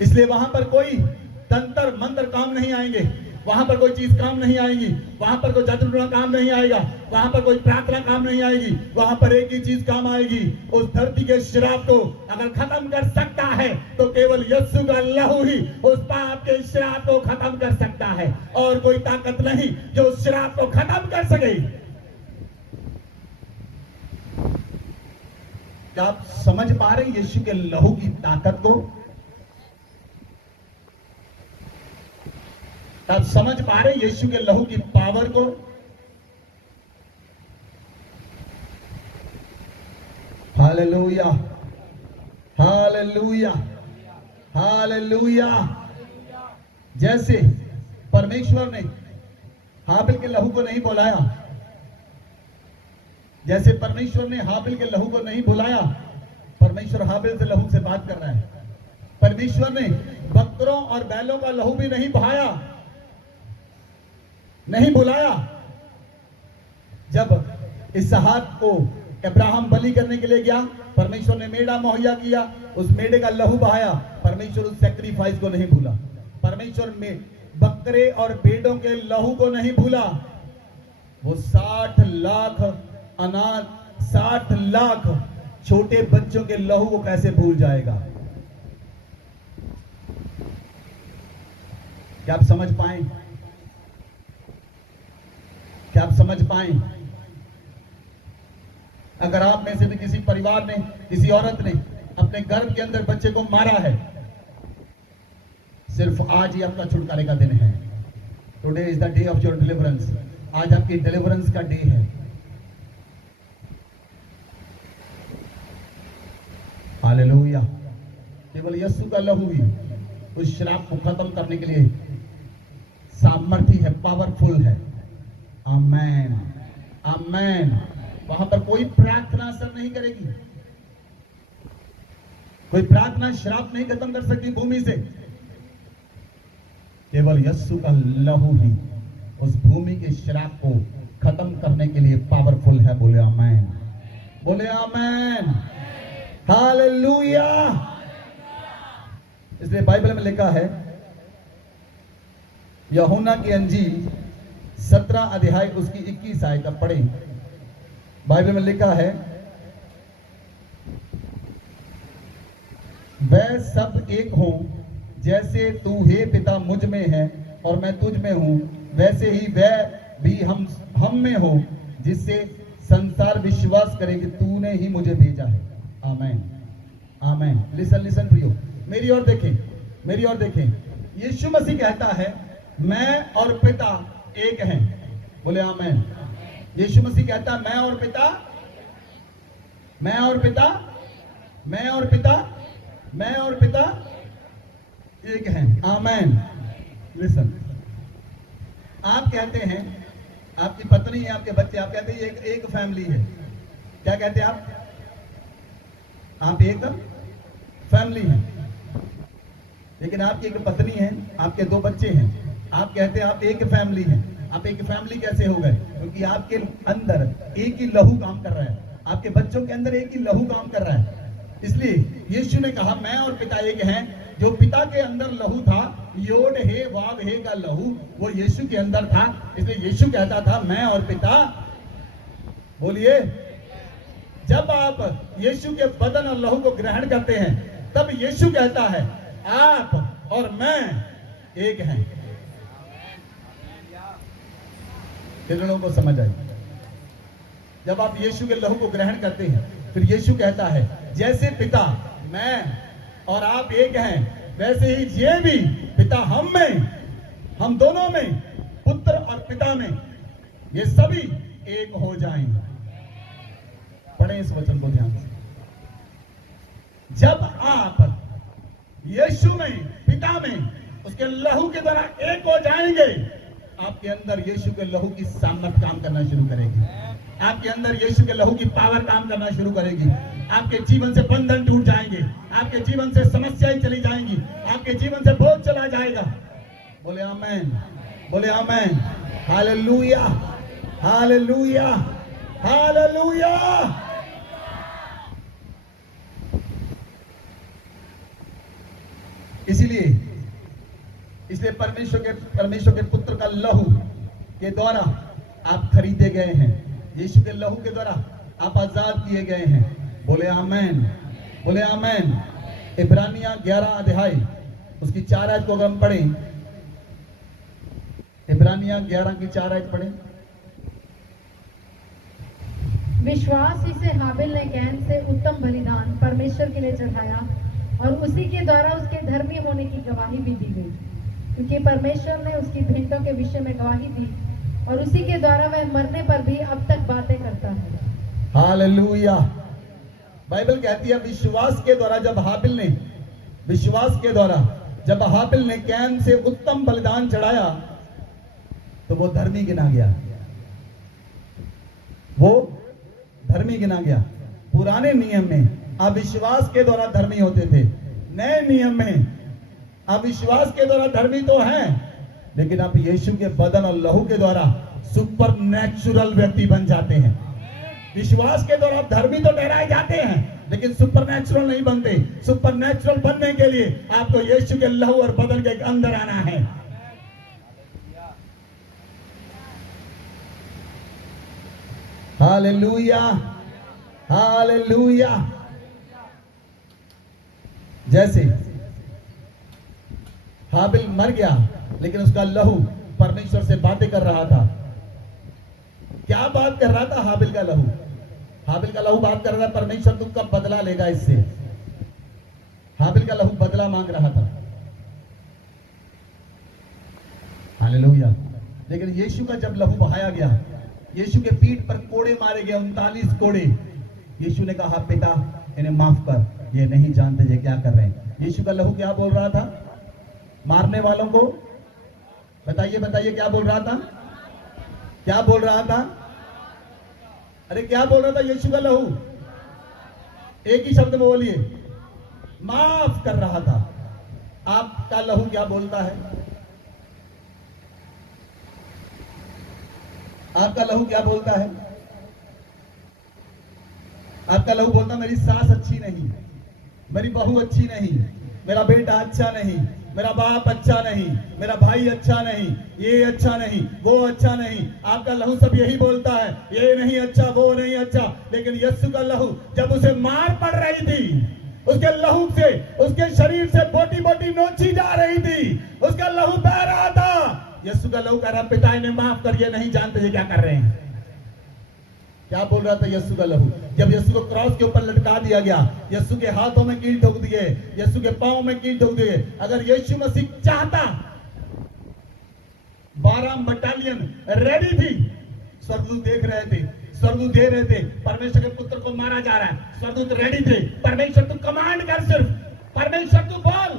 इसलिए वहां पर कोई तंत्र मंत्र काम नहीं आएंगे, वहां पर कोई चीज काम नहीं आएगी, वहां पर कोई जादू टोना काम नहीं आएगा, वहां पर कोई प्रार्थना काम नहीं आएगी। वहां पर एक ही चीज काम आएगी, उस धरती के श्राप को अगर खत्म कर सकता है तो केवल यीशु का लहू ही उस पाप के श्राप को खत्म कर सकता है, और कोई ताकत नहीं जो उस श्राप को खत्म कर सके। क्या आप समझ पा रहे हैं यीशु के लहू की ताकत को? आप समझ पा रहे यीशु के लहू की पावर को? Hallelujah, hallelujah, hallelujah. जैसे परमेश्वर ने हाबिल के लहू को नहीं बुलाया, जैसे परमेश्वर ने हाबिल के लहू को नहीं बुलाया, परमेश्वर हाबिल से लहू से बात कर रहा है। परमेश्वर ने बकरों और बैलों का लहू भी नहीं बहाया, नहीं बुलाया। जब इसहाक को अब्राहम बलि करने के लिए गया, परमेश्वर ने मेढ़ा मुहैया किया, उस मेढ़े का लहू बहाया। परमेश्वर उस सैक्रिफाइस को नहीं भूला। परमेश्वर में बकरे और भेड़ों के लहू को नहीं भूला। वो 60 लाख अनाथ, 60 लाख छोटे बच्चों के लहू को कैसे भूल जाएगा? क्या आप समझ पाए? क्या आप समझ पाए? अगर आप में से भी किसी परिवार ने, किसी औरत ने अपने गर्भ के अंदर बच्चे को मारा है, सिर्फ आज ही आपका छुटकारे का दिन है। Today is the day of your deliverance. आज आपकी डिलीवरेंस का डे है। हालेलुया। केवल यीशु का लहू ही उस श्राप को खत्म करने के लिए सामर्थ्य है, पावरफुल है। आमेन, आमेन। वहां पर कोई प्रार्थना असर नहीं करेगी, कोई प्रार्थना श्राप नहीं खत्म कर सकती भूमि से। केवल यीशु का लहू ही उस भूमि के श्राप को खत्म करने के लिए पावरफुल है। बोले आमेन, बोले आमेन, हालेलुया। इसलिए बाइबल में लिखा है, यूहन्ना की अंजील 17 अध्याय उसकी 21 आयत पढ़े। बाइबल में लिखा है, वह सब एक हो जैसे तू हे पिता मुझ में है और मैं तुझ में हूं, वैसे ही वह भी हम में हो, जिससे संसार विश्वास करे कि तूने ही मुझे भेजा है। Amen, amen. लिसन लिसन प्रियो, मेरी ओर देखें, मेरी ओर देखें। यीशु मसीह कहता है, मैं और पिता एक हैं। बोले आमेन। यीशु मसीह कहता है, मैं और पिता मैं और पिता एक हैं। आमेन। लिसन, आप कहते हैं आपकी पत्नी है, आपके बच्चे, आप कहते हैं एक फैमिली है। क्या कहते हैं आप एक फैमिली हैं, लेकिन आपकी एक पत्नी है, आपके 2 बच्चे हैं, आप कहते हैं आप एक फैमिली हैं। आप एक फैमिली कैसे हो गए? क्योंकि आपके अंदर एक ही लहू काम कर रहा है, आपके बच्चों के अंदर एक ही लहू काम कर रहा है। इसलिए यीशु ने कहा मैं और पिता एक हैं। जो पिता के अंदर लहू था, योड हे वाव हे का लहू, वो यीशु के अंदर था। इसलिए यीशु कहता था मैं और पिता। बोलिए, जब आप यीशु के बदन और लहू को ग्रहण करते हैं, तब यीशु कहता है आप और मैं एक हैं। कितनों को समझ आई? जब आप यीशु के लहू को ग्रहण करते हैं, फिर यीशु कहता है जैसे पिता मैं और आप एक हैं, वैसे ही ये भी पिता हम में, हम दोनों में, पुत्र और पिता में, ये सभी एक हो जाएंगे। पढ़ें इस वचन को ध्यान से। जब आप यीशु में, पिता में, उसके लहू के द्वारा एक हो जाएंगे, आपके अंदर यीशु के लहू की सामर्थ काम करना शुरू करेगी। आपके अंदर यीशु के लहू की पावर काम करना शुरू करेगी। आपके जीवन से बंधन टूट जाएंगे, आपके जीवन से समस्याएं चली जाएंगी, आपके जीवन से बोझ चला जाएगा। बोले आमेन, बोले आमेन। Hallelujah, hallelujah, hallelujah. इसलिए परमेश्वर के पुत्र का लहू के द्वारा आप खरीदे गए हैं। यीशु के लहू के द्वारा आप आजाद किए गए हैं। बोले आमेन, बोले आमेन। इब्रानियां 11 अध्याय उसकी 4 आयत को अगर हम पढ़ें, इब्रानियां 11 की 4 आयत पढ़ें। विश्वास ही से हाबिल ने कैन से उत्तम बलिदान परमेश्वर के लिए चढ़ाया और उसी के द्वारा उसके धर्मी होने की गवाही भी दी गई, क्योंकि परमेश्वर ने उसकी भेंटों के विषय में गवाही दी और उसी के द्वारा वह मरने पर भी अब तक बातें करता है। हालेलुया। बाइबल कहती है विश्वास के द्वारा जब हाबिल ने कैन से उत्तम बलिदान चढ़ाया तो वो धर्मी गिना गया, वो धर्मी गिना गया। पुराने नियम में अविश्वास के द्वारा धर्मी होते थे, नए नियम में अविश्वास के द्वारा धर्मी तो हैं, लेकिन आप यीशु के बदन और लहू के द्वारा सुपर नेचुरल व्यक्ति बन जाते हैं। विश्वास के द्वारा आप धर्मी तो ठहराए जाते हैं, लेकिन सुपर नेचुरल नहीं बनते। सुपर नेचुरल बनने के लिए आपको यीशु के लहू और बदन के अंदर आना है। Hallelujah, hallelujah. जैसे हाबिल मर गया, लेकिन उसका लहू परमेश्वर से बातें कर रहा था। क्या बात कर रहा था? हाबिल का लहू बात कर रहा था, परमेश्वर तुमका बदला लेगा इससे। हाबिल का लहू बदला मांग रहा था। हालेलुया। लेकिन यीशु का जब लहू बहाया गया, यीशु के पीठ पर कोड़े मारे गए, 39 कोड़े। यीशु ने कहा पिता इन्हें माफ कर, ये नहीं जानते ये क्या कर रहे हैं। यीशु का लहू क्या बोल रहा था मारने वालों को? बताइए बताइए, क्या बोल रहा था? क्या बोल रहा था? अरे क्या बोल रहा था यीशु का लहू? एक ही शब्द में बोलिए, माफ कर रहा था। आपका लहू क्या बोलता है? आपका लहू क्या बोलता है? आपका लहू बोलता मेरी सास अच्छी नहीं, मेरी बहू अच्छी नहीं, मेरा बेटा अच्छा नहीं, मेरा बाप अच्छा नहीं, मेरा भाई अच्छा नहीं, ये अच्छा नहीं, वो अच्छा नहीं। आपका लहू सब यही बोलता है, ये नहीं अच्छा, वो नहीं अच्छा। लेकिन यीशु का लहू जब उसे मार पड़ रही थी, उसके लहू से, उसके शरीर से बोटी बोटी नोची जा रही थी, उसका लहू बह रहा था। यीशु का लहू कह रहा पिता इन्हें माफ कर, ये नहीं जानते ये क्या कर रहे हैं। क्या बोल रहा था यीशु का लहू? जब यीशु को क्रॉस के ऊपर लटका दिया गया, यीशु के हाथों में कील ठोक दिए, यीशु के पांव में कील ठोक दिए। अगर यीशु मसीह चाहता, 12 बटालियन रेडी थी, स्वर्गदूत देख रहे थे, स्वर्गदूत दे रहे थे, परमेश्वर के पुत्र को मारा जा रहा है, स्वर्गदूत रेडी थे, परमेश्वर तू कमांड कर, सिर्फ परमेश्वर तू बोल,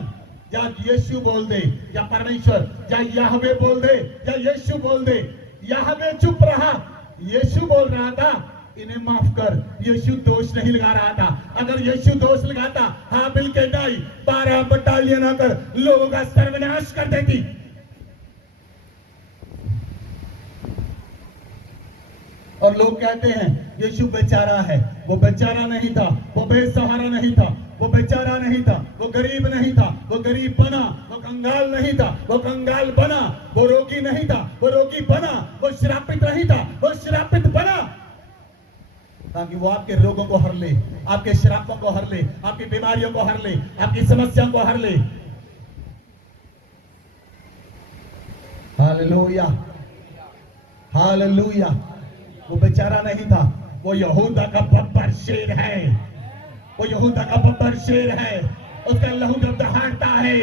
या यीशु बोल दे, या परमेश्वर, या याहवे बोल दे, या यीशु बोल दे। याहवे चुप रहा, यीशु बोल रहा था इन्हें माफ कर। यीशु दोष नहीं लगा रहा था, अगर यीशु दोष लगाता हाबिल के नाई 12 बटालियन आकर लोगों का सर्वनाश कर देती। और लोग कहते हैं यीशु बेचारा है, वो बेचारा नहीं था, वो बेसहारा नहीं था, वो बेचारा नहीं था, वो गरीब नहीं था, वो गरीब बना, वो कंगाल नहीं था, वो कंगाल बना, वो रोगी नहीं था, वो रोगी बना, वो श्रापित नहीं था, वो श्रापित बना, ताकि वो आपके रोगों को हर ले, आपके श्रापों को हर ले, आपकी बीमारियों को हर ले, आपकी समस्याओं को हर ले। Hallelujah, hallelujah. वो बेचारा नहीं था, वो यहूदा का बब्बर शेर है, वो यहूदा का बब्बर शेर है। उसका लहू जब दहाड़ता है,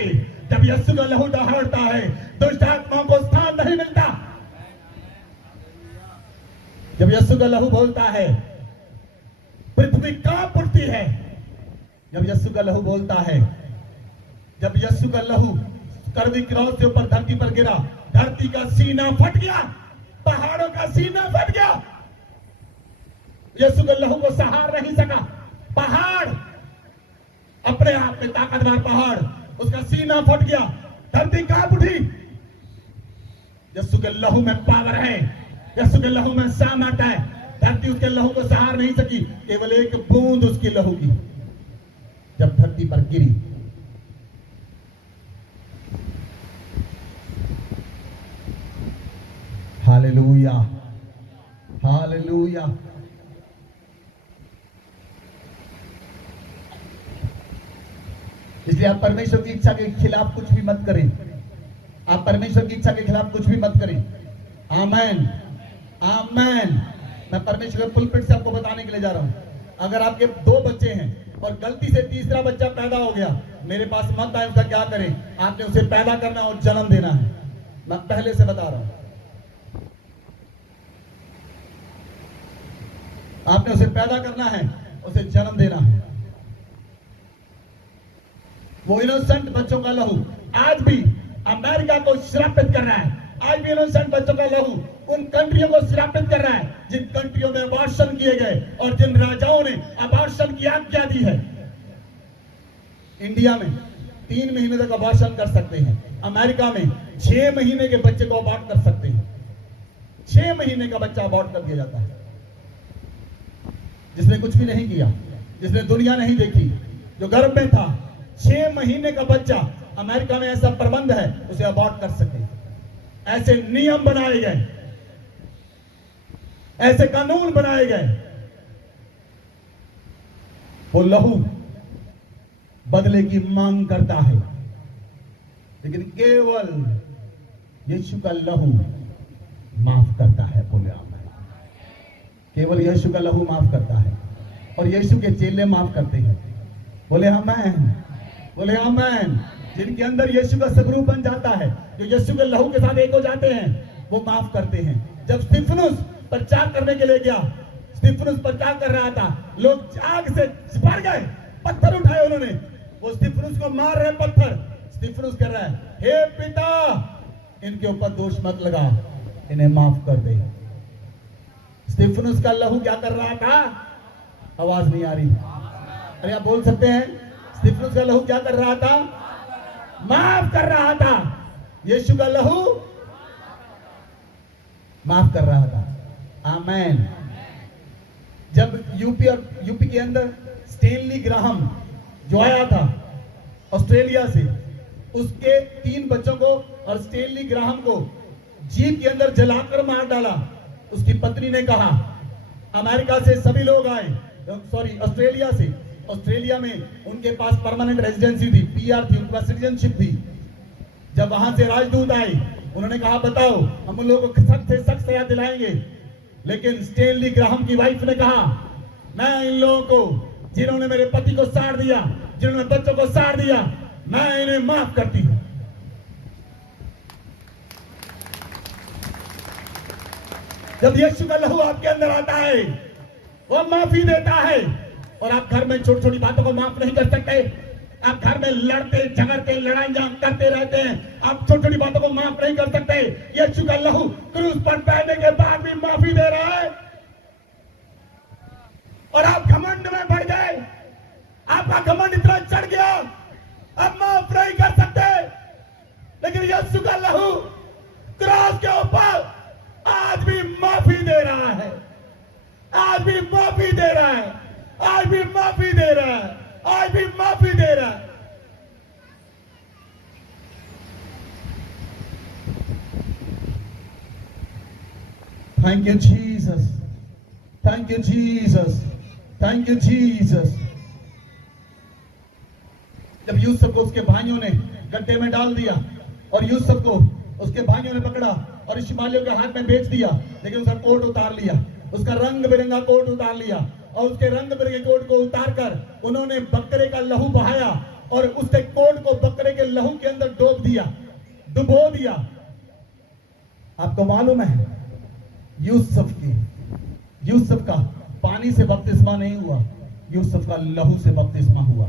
जब यीशु का लहू दहाड़ता है, दुष्ट आत्माओं को स्थान नहीं मिलता। जब यीशु का लहू बोलता है, पृथ्वी कांप उठती है। जब यीशु का लहू बोलता है, जब यीशु का लहू कड़वी क्रॉस के ऊपर धरती पर गिरा, धरती का सीना फट गया, पहाड़ों का सीना फट गया। यीशु के लहू को सहार नहीं सका पहाड़, अपने आप में ताकतवर पहाड़, उसका सीना फट गया, धरती कांप उठी। यीशु के लहू में पावर है, यीशु के लहू में सामर्थ है। धरती उसके लहू को सहार नहीं सकी, केवल एक बूंद उसकी लहू की जब धरती पर गिरी। Hallelujah, hallelujah. इसलिए आप परमेश्वर की इच्छा के खिलाफ कुछ भी मत करें, आप परमेश्वर की इच्छा के खिलाफ कुछ भी मत करें। आमेन, आमेन। मैं परमेश्वर के पुलपिट से आपको बताने के लिए जा रहा हूं, अगर आपके 2 बच्चे हैं और गलती से तीसरा बच्चा पैदा हो गया, मेरे पास मत आए, उसका क्या करें? आपने उसे पैदा करना और जन्म देना है। मैं पहले से बता रहा हूं, आपने उसे पैदा करना है, उसे जन्म देना है। वो इनोसेंट बच्चों का लहू आज भी अमेरिका को श्रापित कर रहा है, आज भी इनोसेंट बच्चों का लहू उन कंट्रियों को श्रापित कर रहा है जिन कंट्रियों में अबॉर्शन किए गए और जिन राजाओं ने अबॉर्शन की आज्ञा दी है। इंडिया में 3 महीने तक अबॉर्शन कर सकते हैं, अमेरिका में 6 महीने के बच्चे को अबॉर्ट कर सकते हैं। 6 महीने का बच्चा अबॉर्ट कर दिया जाता है, जिसने कुछ भी नहीं किया, जिसने दुनिया नहीं देखी, जो गर्भ में था। 6 महीने का बच्चा, अमेरिका में ऐसा प्रबंध है, उसे अबॉर्ट कर सके। ऐसे नियम बनाए गए, ऐसे कानून बनाए गए। वो लहू बदले की मांग करता है, लेकिन केवल यीशु का लहू माफ करता है। बोले आमीन। केवल यीशु का लहू माफ करता है और यीशु के चेले माफ करते हैं। बोले आमीन, बोले आमीन। जिनके अंदर यीशु का स्वरूप बन जाता है, जो यीशु के लहू के साथ एक हो जाते हैं, वो माफ करते हैं। जब स्तिफनुस प्रचार करने के लिए गया, स्तिफनुस प्रचार कर रहा था, लोग आग से भर गए, पत्थर उठाए उन्होंने, वो स्तिफनुस को मार रहे पत्थर। स्तिफनुस कह रहा है, हे पिता, इनके ऊपर दोष मत लगा, इन्हें माफ कर दे। स्तिफनुस का लहू क्या कर रहा था? आवाज नहीं आ रही, अरे आप बोल सकते हैं? स्तिफनुस का लहू क्या कर रहा था? माफ कर रहा था। यीशु का लहू माफ कर रहा था। आमेन। जब यूपी के अंदर स्टेनली ग्राहम जो आया था ऑस्ट्रेलिया से, उसके 3 बच्चों को और स्टेनली ग्राहम को जीप के अंदर जलाकर मार डाला। उसकी पत्नी ने कहा, अमेरिका से सभी लोग आए, ऑस्ट्रेलिया से, ऑस्ट्रेलिया में उनके पास परमानेंट रेजिडेंसी थी, पीआर थी, उनके पास सिटीजनशिप थी। जब वहां से राजदूत आए, उन्होंने कहा बताओ हम उन लोगों को सख्त से सख्त सजा दिलाएंगे। लेकिन स्टेनली ग्राहम की वाइफ ने कहा, मैं इन लोगों को, जिन्होंने मेरे पति को साड़ दिया, जिन्होंने बच्चों को साड़ दिया, मैं इन्हें माफ करती हूं। जब यीशु का लहू आपके अंदर आता है वो माफी देता है। और आप घर में छोटी छोटी बातों को माफ नहीं कर सकते। आप घर में लड़ते झगड़ते लड़ाइयां करते रहते हैं, आप छोटी छोटी बातों को माफ नहीं कर सकते। यीशु का लहू क्रूस पर पहनने के बाद भी माफी दे रहा है। और आप घमंड में बढ़ गए, आपका घमंड इतना चढ़ गया, अब माफ नहीं कर सकते। लेकिन यीशु का लहू क्रॉस के ऊपर आज भी माफी दे रहा है, आज भी माफी दे रहा है, आज भी माफी दे रहा है, आज भी माफी दे रहा है। Thank you Jesus, thank you Jesus, thank you Jesus. जब यूसुफ को उसके भाइयों ने गड्ढे में डाल दिया और यूसुफ को उसके भाइयों ने पकड़ा और इश्माएलियों के हाथ में बेच दिया, लेकिन उसका कोट उतार लिया, उसका रंग बिरंगा कोट उतार लिया और उसके रंग बिरंगे कोट को उतार कर उन्होंने बकरे का लहू बहाया और उसके कोट को बकरे के लहू के अंदर डोब दिया, डुबो दिया। आपको मालूम है यूसुफ का पानी से बपतिस्मा नहीं हुआ, यूसुफ का लहू से बपतिस्मा हुआ।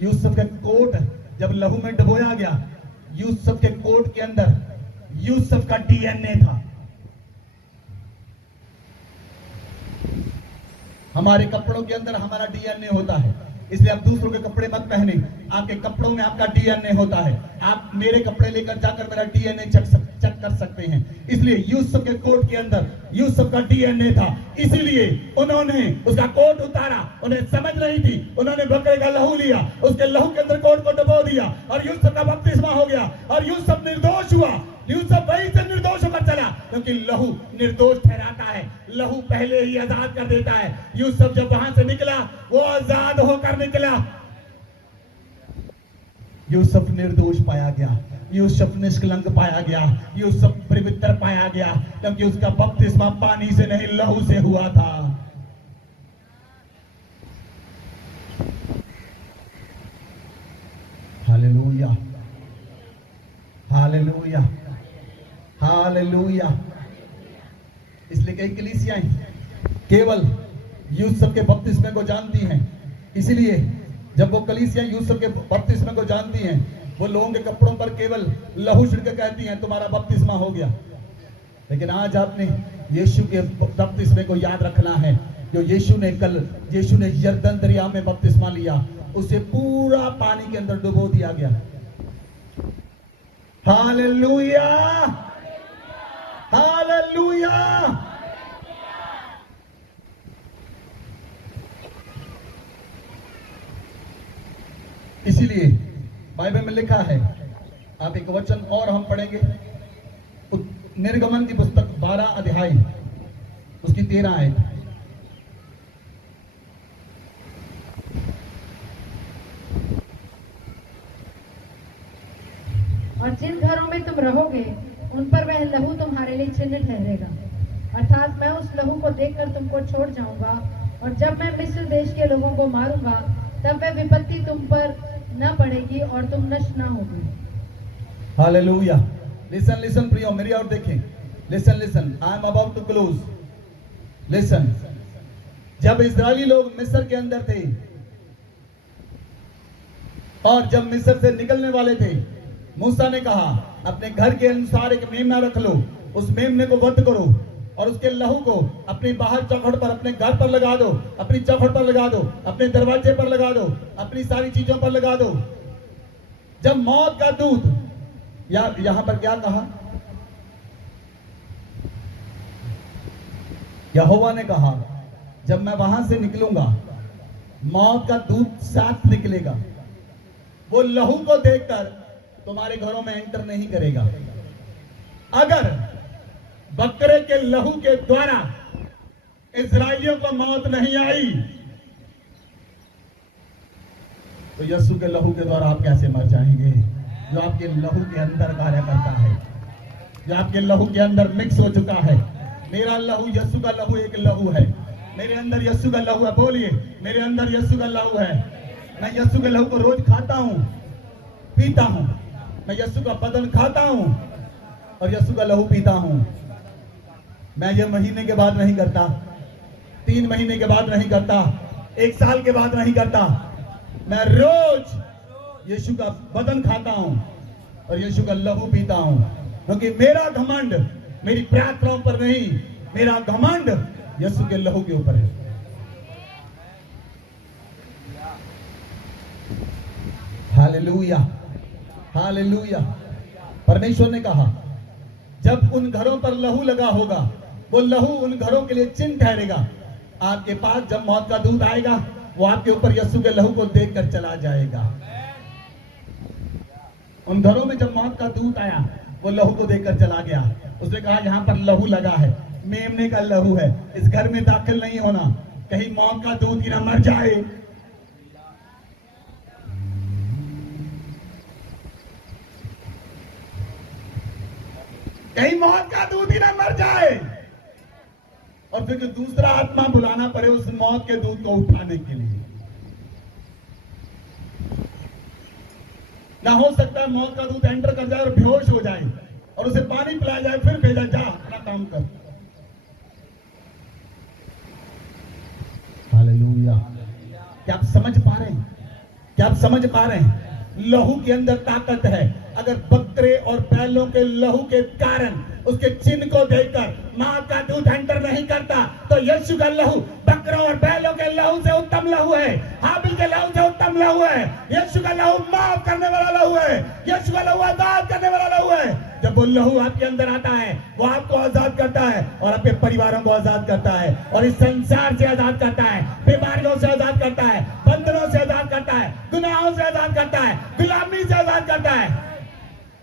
यूसुफ का कोट जब लहू में डुबोया गया, यूसुफ के कोट के अंदर यूसुफ का डीएनए था। हमारे कपड़ों के अंदर हमारा डीएनए होता है, इसलिए आप दूसरों के कपड़े मत पहने, आपके कपड़ों में आपका डीएनए होता है। आप मेरे कपड़े लेकर जाकर मेरा डीएनए चेक कर सकते हैं। इसलिए यूसुफ के कोट के अंदर यूसुफ का डीएनए था, इसीलिए उन्होंने उसका कोट उतारा। उन्हें समझ नहीं थी, उन्होंने बकरे का लहू लिया, उसके लहू के अंदर कोट को डुबो दिया और यूसुफ का बपतिस्मा हो गया और यूसुफ निर्दोष हुआ। यूसुफ वहीं से निर्दोष होकर चला, क्योंकि लहू निर्दोष ठहराता है, लहू पहले ही आजाद कर देता है। यूसुफ जब वहां से निकला वो आजाद होकर निकला। यूसुफ निर्दोष पाया गया, यूसुफ निष्कलंक पाया गया, यूसुफ पवित्र पाया गया, क्योंकि उसका बपतिस्मा पानी से नहीं लहू से हुआ था। Hallelujah, hallelujah, hallelujah. इसलिए कई कलीसियाएं केवल यूसुफ के बपतिस्मे को जानती हैं, इसीलिए जब वो कलीसियां यूसुफ के बपतिस्मे को जानती हैं, वो लोगों के कपड़ों पर केवल लहू छिड़क के कहती हैं तुम्हारा बपतिस्मा हो गया। लेकिन आज आपने यीशु के बपतिस्मे को याद रखना है, जो यीशु ने यरदन दरिया में बपतिस्मा लिया, उसे पूरा पानी के अंदर डुबो दिया गया। Hallelujah, hallelujah. इसीलिए बाइबल में लिखा है, आप एक वचन और हम पढ़ेंगे, निर्गमन की पुस्तक 12 अध्याय उसकी 13 आयत। और जिन घरों में तुम रहोगे उन पर वह लहू तुम्हारे लिए चिन्ह ठहरेगा, अर्थात मैं उस लहू को देखकर तुमको छोड़ जाऊंगा, और जब मैं मिस्र देश के लोगों को मारूंगा तब वह विपत्ति तुम पर न पड़ेगी और तुम नष्ट न होगी। हालेलुया। लिसन लिसन प्रियो, मेरी ओर देखें। Listen listen, I am about to close. Listen, जब इस्राएली लोग मिस्र के अंदर थे और जब मिस्र से निकलने वाले थे, मूसा ने कहा अपने घर के अनुसार एक मेमना रख लो, उस मेमने को वध करो और उसके लहू को अपनी बाहर चौखट पर, अपने घर पर लगा दो, अपनी चौखट पर लगा दो, अपने दरवाजे पर लगा दो, अपनी सारी चीजों पर लगा दो। जब मौत का दूत, यहां पर क्या कहा? यहोवा ने कहा जब मैं वहां से निकलूंगा मौत का दूत साथ निकलेगा, वो लहू को देखकर तुम्हारे घरों में एंटर नहीं करेगा। अगर बकरे के लहू के द्वारा इस्राएलियों को मौत नहीं आई, तो यीशु के लहू के द्वारा आप कैसे मर जाएंगे? जो आपके लहू के अंदर कार्य करता है, जो आपके लहू के अंदर मिक्स हो चुका है। मेरा लहू, यीशु का लहू एक लहू है, मेरे अंदर यीशु का लहू है। बोलिए, मेरे अंदर यीशु का लहू है। मैं यीशु के लहू को रोज खाता हूं, पीता हूं। मैं यीशु का बदन खाता हूं और यीशु का लहू पीता हूं। मैं ये महीने के बाद नहीं करता, 3 महीने के बाद नहीं करता, 1 साल के बाद नहीं करता। मैं रोज यीशु का बदन खाता हूं और यीशु का लहू पीता हूं, क्योंकि मेरा घमंड मेरी प्रार्थनाओं पर नहीं, मेरा घमंड यीशु के लहू के ऊपर है। Hallelujah, hallelujah. परमेश्वर ने कहा जब उन घरों पर लहू लगा होगा, वो लहू उन घरों के लिए चिन्ह ठहरेगा। आपके पास जब मौत का दूत आएगा, वो आपके ऊपर यीशु के लहू को देखकर चला जाएगा। उन घरों में जब मौत का दूत आया, वो लहू को देखकर चला गया। उसने कहा यहाँ पर लहू लगा है, मेमने का लहू है, इस घर में दाखिल नहीं होना, कहीं मौत का दूत ही ना मर जाए। कहीं मौत का दूत ही ना मर जाए और फिर दूसरा आत्मा बुलाना पड़े उस मौत के दूत को उठाने के लिए। ना हो सकता है मौत का दूत एंटर कर जाए और बेहोश हो जाए और उसे पानी पिलाया जाए, फिर भेजा जा अपना काम कर। हालेलुया। क्या आप समझ पा रहे हैं? क्या आप समझ पा रहे हैं? लहू के अंदर ताकत है। अगर बकरे और बैलों के लहू के कारण उसके चिन्ह को देखकर मौत का दूत एंटर नहीं करता, तो यीशु का लहू बकरों और बैलों के लहू से उत्तम लहू है, हाबिल के लहू से उत्तम लहू है। यीशु का लहू माफ करने वाला लहू है, यीशु का लहू आजाद करने वाला लहू है। जब वो लहू आपके अंदर आता है, वो आपको आजाद करता है और आपके परिवारों को आजाद करता है और इस संसार से आजाद करता है, बीमारियों से आजाद करता है, बंधनों से आजाद करता है, गुनाहों से आजाद करता है, गुलामी से आजाद करता है।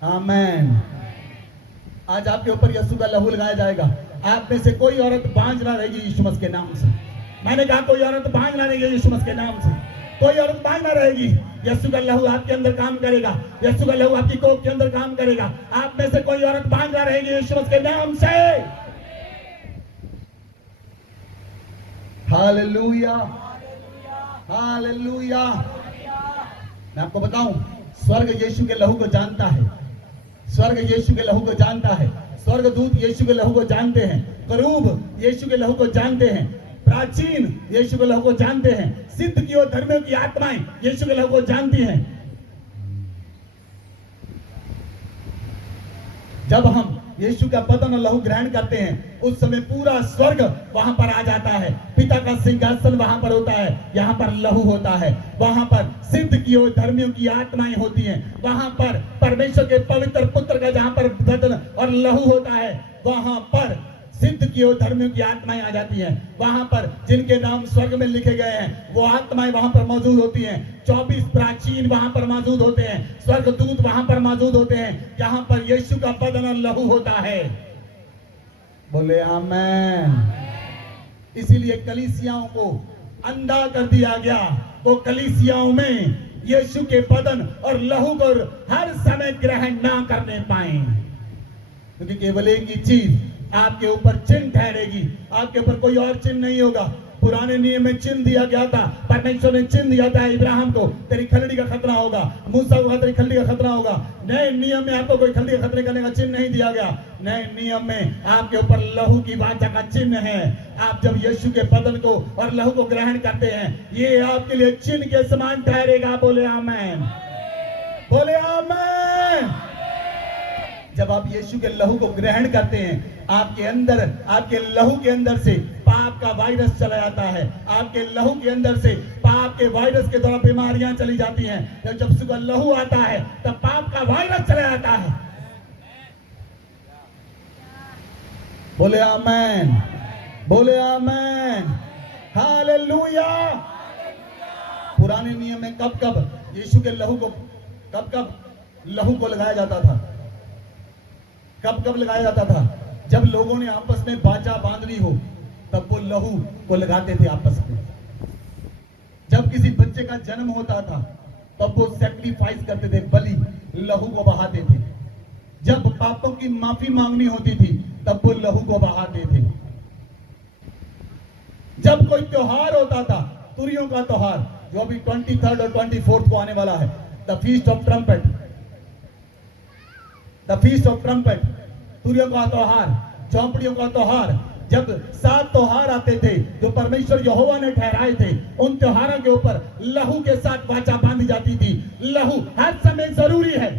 आमेन। आज आपके ऊपर यीशु का लहू लगाया जाएगा। आप में से कोई औरत बांझ ना रहेगी यीशु मसीह के नाम से। मैंने कहा कोई औरत बांझ ना रहेगी यीशु मसीह के नाम से। कोई औरत बांझ ना रहेगी। यीशु का लहू आपके अंदर काम करेगा। यीशु का लहू आपकी कोख के अंदर काम करेगा। आप में से कोई औरत बांझ ना रहेगी यीशु मसीह के नाम से। Hallelujah, hallelujah. मैं आपको बताऊं, स्वर्ग यीशु के लहू को जानता है। स्वर्ग यीशु के लहू को जानता है। स्वर्गदूत यीशु के लहू को जानते हैं। करूब यीशु के लहू को जानते हैं। प्राचीन यीशु के लहू को जानते हैं। सिद्ध की और धर्मियों की आत्माएं यीशु के लहू को जानती हैं। जब हम यीशु का बदन और लहू ग्रहण करते हैं, उस समय पूरा स्वर्ग वहां पर आ जाता है। पिता का सिंहासन वहां पर होता है, यहाँ पर लहू होता है। वहां पर सिद्ध की और धर्मियों की आत्माएं होती हैं। वहां पर परमेश्वर के पवित्र पुत्र का जहां पर बदन और लहू होता है, वहां पर सिद्ध की और धर्मियों की आत्माएं आ जाती हैं। वहां पर जिनके नाम स्वर्ग में लिखे गए हैं, वो आत्माएं वहां पर मौजूद होती हैं। 24 प्राचीन वहां पर मौजूद होते हैं। स्वर्गदूत वहां पर मौजूद होते हैं, जहां पर यीशु का बदन और लहू होता है। बोले आमेन। इसीलिए कलीसियाओं को अंधा कर दिया गया। वो कलीसियाओं में यीशु के बदन और लहू को हर समय ग्रहण ना करने पाए, क्योंकि केवल एक ही चीज आपके ऊपर चिन्ह ठहरेगी। आपके ऊपर कोई और चिन्ह नहीं होगा। पुराने नियम में चिन्ह दिया गया था। परमेश्वर ने चिन्ह दिया था इब्राहिम को, तेरी खलड़ी का खतरा होगा। मूसा को तेरी खलड़ी का खतरा होगा। नए नियम में आपको कोई खलड़ी का खतरे करने का चिन्ह नहीं दिया गया। नए नियम में आपके ऊपर लहू की वाचा का चिन्ह है। आप जब यीशु के बदन को और लहू को ग्रहण करते हैं, ये आपके लिए चिन्ह के समान ठहरेगा। बोले आमेन, बोले आमेन। जब आप यीशु के लहू को ग्रहण करते हैं, आपके अंदर, आपके लहू के अंदर से पाप का वायरस चला जाता है। आपके लहू के अंदर से पाप के वायरस के द्वारा बीमारियां चली जाती हैं। जब यीशु का लहू आता है, तब पाप का वायरस चला जाता है। बोले आमेन, बोले आमेन, हालेलुया। पुराने नियम में कब कब यीशु के लहू को, कब कब लहू को लगाया जाता था? कब कब लगाया जाता था? जब लोगों ने आपस में बाचा बांधनी हो, तब वो लहू को लगाते थे आपस में। जब किसी बच्चे का जन्म होता था, तब वो सैक्रिफाइस करते थे, बलि, लहू को बहाते थे। जब पापों की माफी मांगनी होती थी, तब वो लहू को बहाते थे। जब कोई त्योहार होता था, तुरियों का त्योहार, जो अभी 23 और 24 को आने वाला है, the feast of trumpet, the feast of trumpet, तुरियों का त्योहार, झोंपड़ियों का त्योहार, जब 7 त्योहार आते थे जो परमेश्वर यहोवा ने ठहराए थे, उन त्योहारों के ऊपर लहू के साथ वाचा बांधी जाती थी। लहू हर समय जरूरी है।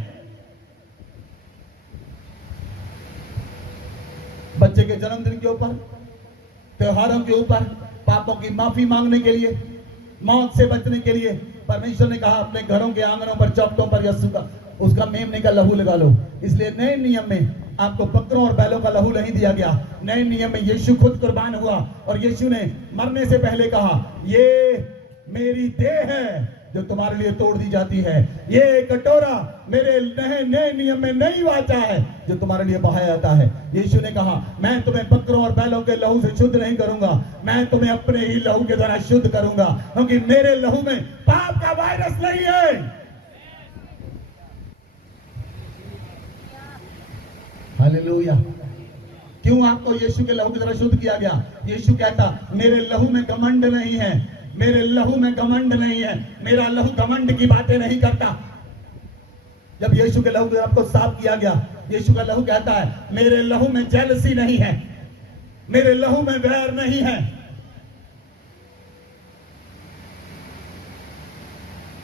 बच्चे के जन्मदिन के ऊपर, त्योहारों के ऊपर, पापों की माफी मांगने के लिए, मौत से बचने के लिए परमेश्वर ने कहा अपने घरों के आंगनों पर, चौखटों पर यीशु का, उसका मेमने का लहू लगा लो। इसलिए नए नियम में आपको बकरों और बैलों का लहू नहीं दिया गया। नए नियम में यीशु खुद कुर्बान हुआ और यीशु ने मरने से पहले कहा, ये मेरी देह है जो तुम्हारे लिए तोड़ दी जाती है। ये कटोरा मेरे नए नियम में नई वाचा है जो तुम्हारे लिए बहाया जाता है। यीशु ने कहा, मैं तुम्हें बकरों और बैलों के लहू से शुद्ध नहीं करूंगा, मैं तुम्हें अपने ही लहू के द्वारा शुद्ध करूंगा, क्योंकि मेरे लहू में पाप का वायरस नहीं है। हालेलुया। क्यों आपको यीशु के लहू की तरह शुद्ध किया गया? यीशु कहता, मेरे लहू में घमंड नहीं है, मेरे लहू में घमंड नहीं है, मेरा लहू घमंड की बातें नहीं करता। जब यीशु के लहू से आपको साफ किया गया, यीशु का लहू कहता है, मेरे लहू में जेलसी नहीं है, मेरे लहू में वैर नहीं है,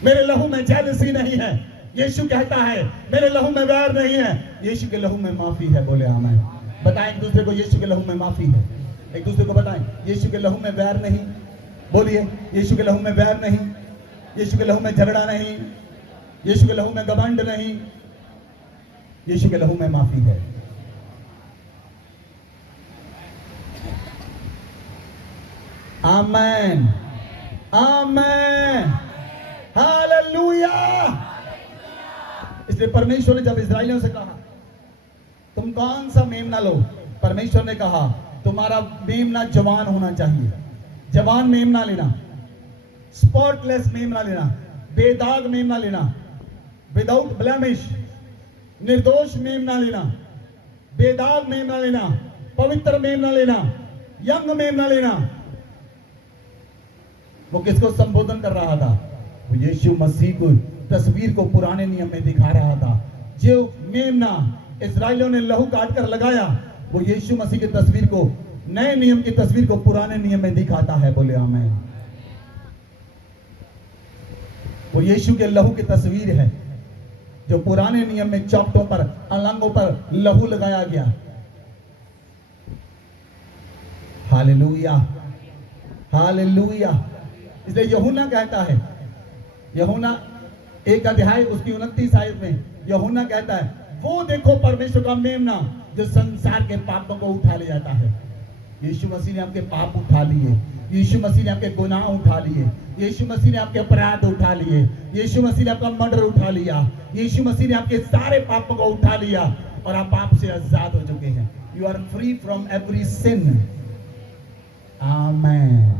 मेरे लहू में जेलसी नहीं है। यीशु कहता है, मेरे लहू में वैर नहीं है, यीशु के लहू में माफी है। बोले आमीन। बताएं एक दूसरे को, यीशु के लहू में माफी है। एक दूसरे को बताएं, यीशु के लहू में वैर नहीं। बोलिए, यीशु के लहू में वैर नहीं, यीशु के लहू में झगड़ा नहीं, यीशु के लहू में घमंड नहीं, यीशु के लहू में माफी है। आमीन, आमीन, हालेलुया। इसलिए परमेश्वर ने जब इस्राएलियों से कहा, तुम कौन सा मेमना लो, परमेश्वर ने कहा, तुम्हारा मेमना जवान होना चाहिए। जवान मेमना लेना, स्पॉटलेस मेमना लेना, बेदाग मेमना लेना, विदाउट ब्लेमिश, निर्दोष मेमना लेना, बेदाग मेमना लेना, पवित्र मेमना लेना, यंग मेमना लेना। वो किसको संबोधन कर रहा था? वो यीशु मसीह को, तस्वीर को पुराने नियम में दिखा रहा था। जो मेमना इस्राएलियों ने लहू काट कर लगाया, वो यीशु मसीह की तस्वीर को, नए नियम की तस्वीर को पुराने नियम में दिखाता है। बोले आमीन। वो यीशु के लहू की तस्वीर है जो पुराने नियम में चौखटों पर, अलंगों पर लहू लगाया गया। Hallelujah, hallelujah. इसलिए यूहन्ना कहता है, यूहन्ना 1 अध्याय उसकी 29 आयत में यूहन्ना कहता है, वो देखो परमेश्वर का मेमना जो संसार के पापों को उठा ले जाता है। यीशु मसीह ने आपके पाप उठा लिए, यीशु मसीह ने आपके गुनाह उठा लिए, यीशु मसीह ने आपके अपराध उठा लिए, यीशु मसीह ने आपका मर्डर उठा लिया, यीशु मसीह ने आपके सारे पापों को उठा लिया और आप पाप से आजाद हो चुके हैं। You are free from every sin. Amen,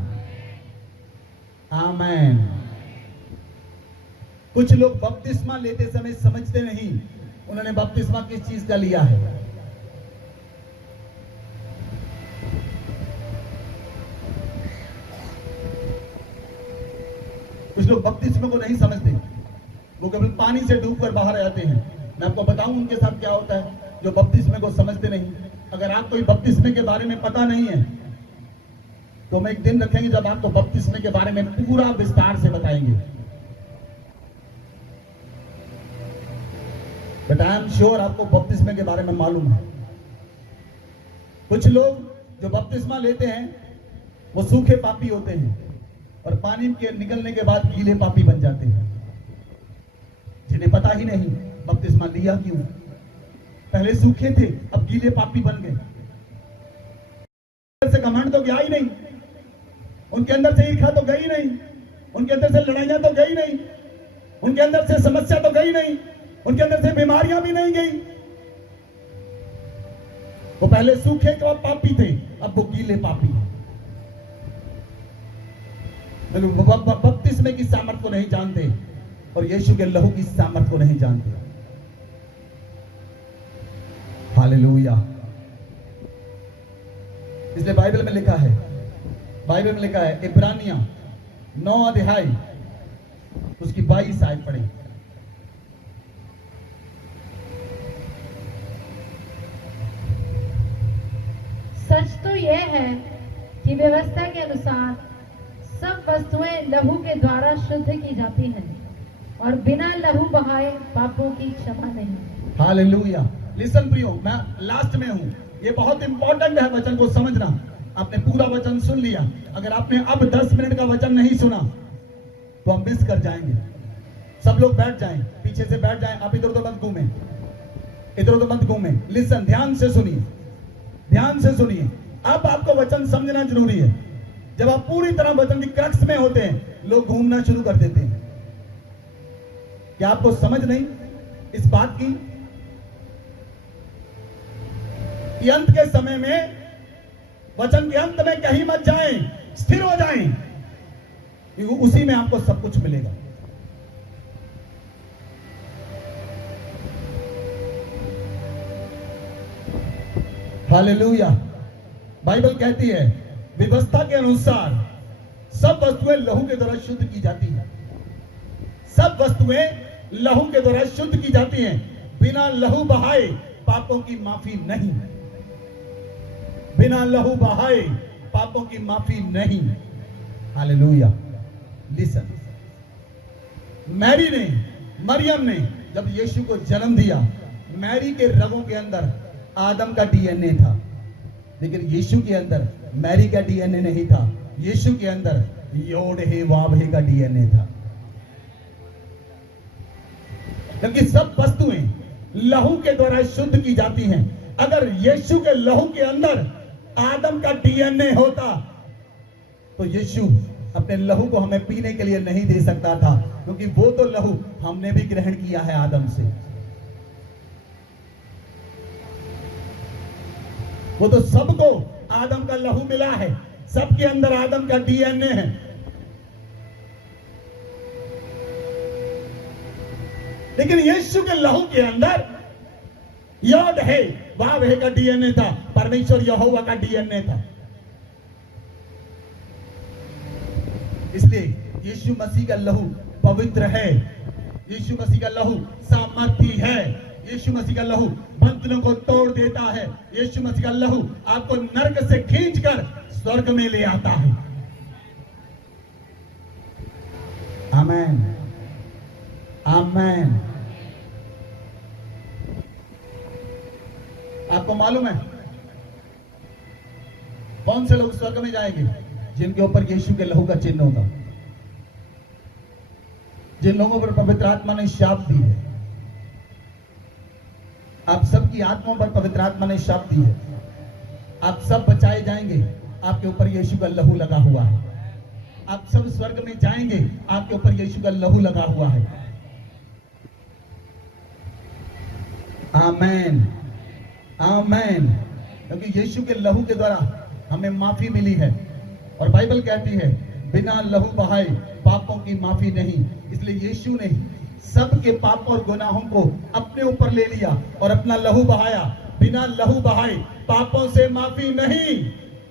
amen. कुछ लोग बपतिस्मा लेते समय समझते नहीं उन्होंने बपतिस्मा किस चीज का लिया है। कुछ लोग बपतिस्मा को नहीं समझते, वो केवल पानी से डूबकर बाहर आते हैं। मैं आपको बताऊं उनके साथ क्या होता है जो बपतिस्मे को समझते नहीं। अगर आपको बपतिस्मे के बारे में पता नहीं है तो हम एक दिन रखेंगे जब आपको बपतिस्मे के बारे में पूरा विस्तार से बताएंगे। बट आई एम श्योर आपको बपतिस्मे के बारे में मालूम है। कुछ लोग जो बपतिस्मा लेते हैं वो सूखे पापी होते हैं और पानी के निकलने के बाद गीले पापी बन जाते हैं, जिन्हें पता ही नहीं बपतिस्मा लिया क्यों। पहले सूखे थे, अब गीले पापी बन गए। से घमंड तो गया ही नहीं, उनके अंदर से ईर्ष्या तो गई नहीं, उनके अंदर से लड़ाइयां तो गई नहीं, उनके अंदर से समस्या तो गई नहीं, उनके अंदर से बीमारियां भी नहीं गई। वो पहले सूखे के पापी थे, अब वो गीले पापी हैं। बपतिस्मे की सामर्थ को नहीं जानते और यीशु के लहू की सामर्थ को नहीं जानते। हालेलुया। इसलिए बाइबल में लिखा है, बाइबल में लिखा है, इब्रानियां 9 अध्याय उसकी 22 आयत पढ़े। यह है कि व्यवस्था के अनुसार सब वस्तुएं लहू के द्वारा शुद्ध की जाती हैं और बिना लहू बहाए पापों की क्षमा नहीं। हालेलुया। लिसन प्रियो, मैं लास्ट में हूं, ये बहुत इंपॉर्टेंट है वचन को समझना। आपने पूरा वचन सुन लिया, अगर आपने अब 10 मिनट का वचन नहीं सुना तो हम मिस कर जाएंगे। सब लोग बैठ जाएं, पीछे से बैठ जाएं, आप इधर उधर मत घूमें, इधर उधर मत घूमें। लिसन, ध्यान से सुनिए, ध्यान से सुनिए। अब आपको वचन समझना जरूरी है। जब आप पूरी तरह वचन की क्रक्स में होते हैं, लोग घूमना शुरू कर देते हैं। क्या आपको समझ नहीं इस बात की कि अंत के समय में, वचन के अंत में कहीं मत जाएं, स्थिर हो जाएं, क्योंकि उसी में आपको सब कुछ मिलेगा। हालेलुया। बाइबल कहती है व्यवस्था के अनुसार सब वस्तुएं लहू के द्वारा शुद्ध की जाती हैं। सब वस्तुएं लहू के द्वारा शुद्ध की जाती हैं, बिना लहू बहाए पापों की माफी नहीं। बिना लहू बहाए पापों की माफी नहीं। हालेलुया। लिसन, मैरी ने, मरियम ने जब यीशु को जन्म दिया, मैरी के रगों के अंदर आदम का डीएनए था, लेकिन यीशु के अंदर मैरी का डीएनए नहीं था। यीशु के अंदर योड हे वाव हे का डीएनए था। क्योंकि सब वस्तुएं लहू के द्वारा शुद्ध की जाती हैं। अगर यीशु के लहू के अंदर आदम का डीएनए होता तो यीशु अपने लहू को हमें पीने के लिए नहीं दे सकता था, क्योंकि वो तो लहू हमने भी ग्रहण किया है आदम से। वो तो सबको आदम का लहू मिला है, सबके अंदर आदम का डीएनए है। लेकिन यीशु के लहू के अंदर योड है वाव है का डीएनए था, परमेश्वर यहोवा का डीएनए था। इसलिए यीशु मसीह का लहू पवित्र है, यीशु मसीह का लहू सामर्थी है, यीशु मसीह का लहू बंधनों को तोड़ देता है, यीशु मसीह का लहू आपको नरक से खींचकर स्वर्ग में ले आता है। आमेन, आमेन। आपको मालूम है कौन से लोग स्वर्ग में जाएंगे? जिनके ऊपर यीशु के लहू का चिन्ह होगा, जिन लोगों पर पवित्र आत्मा ने शाप दी है। आप सबकी आत्माओं पर पवित्र आत्मा ने शाप दी है। आप सब बचाए जाएंगे, आपके ऊपर यीशु का लहू लगा हुआ है। आप सब स्वर्ग में जाएंगे, आपके ऊपर यीशु का लहू लगा हुआ है। आमेन, आमेन। क्योंकि यीशु के लहू के द्वारा हमें माफी मिली है, और बाइबल कहती है बिना लहू बहाए पापों की माफी नहीं। इसलिए यीशु ने सबके पाप और गुनाहों को अपने ऊपर ले लिया और अपना लहू बहाया। बिना लहू बहाए पापों से माफी नहीं,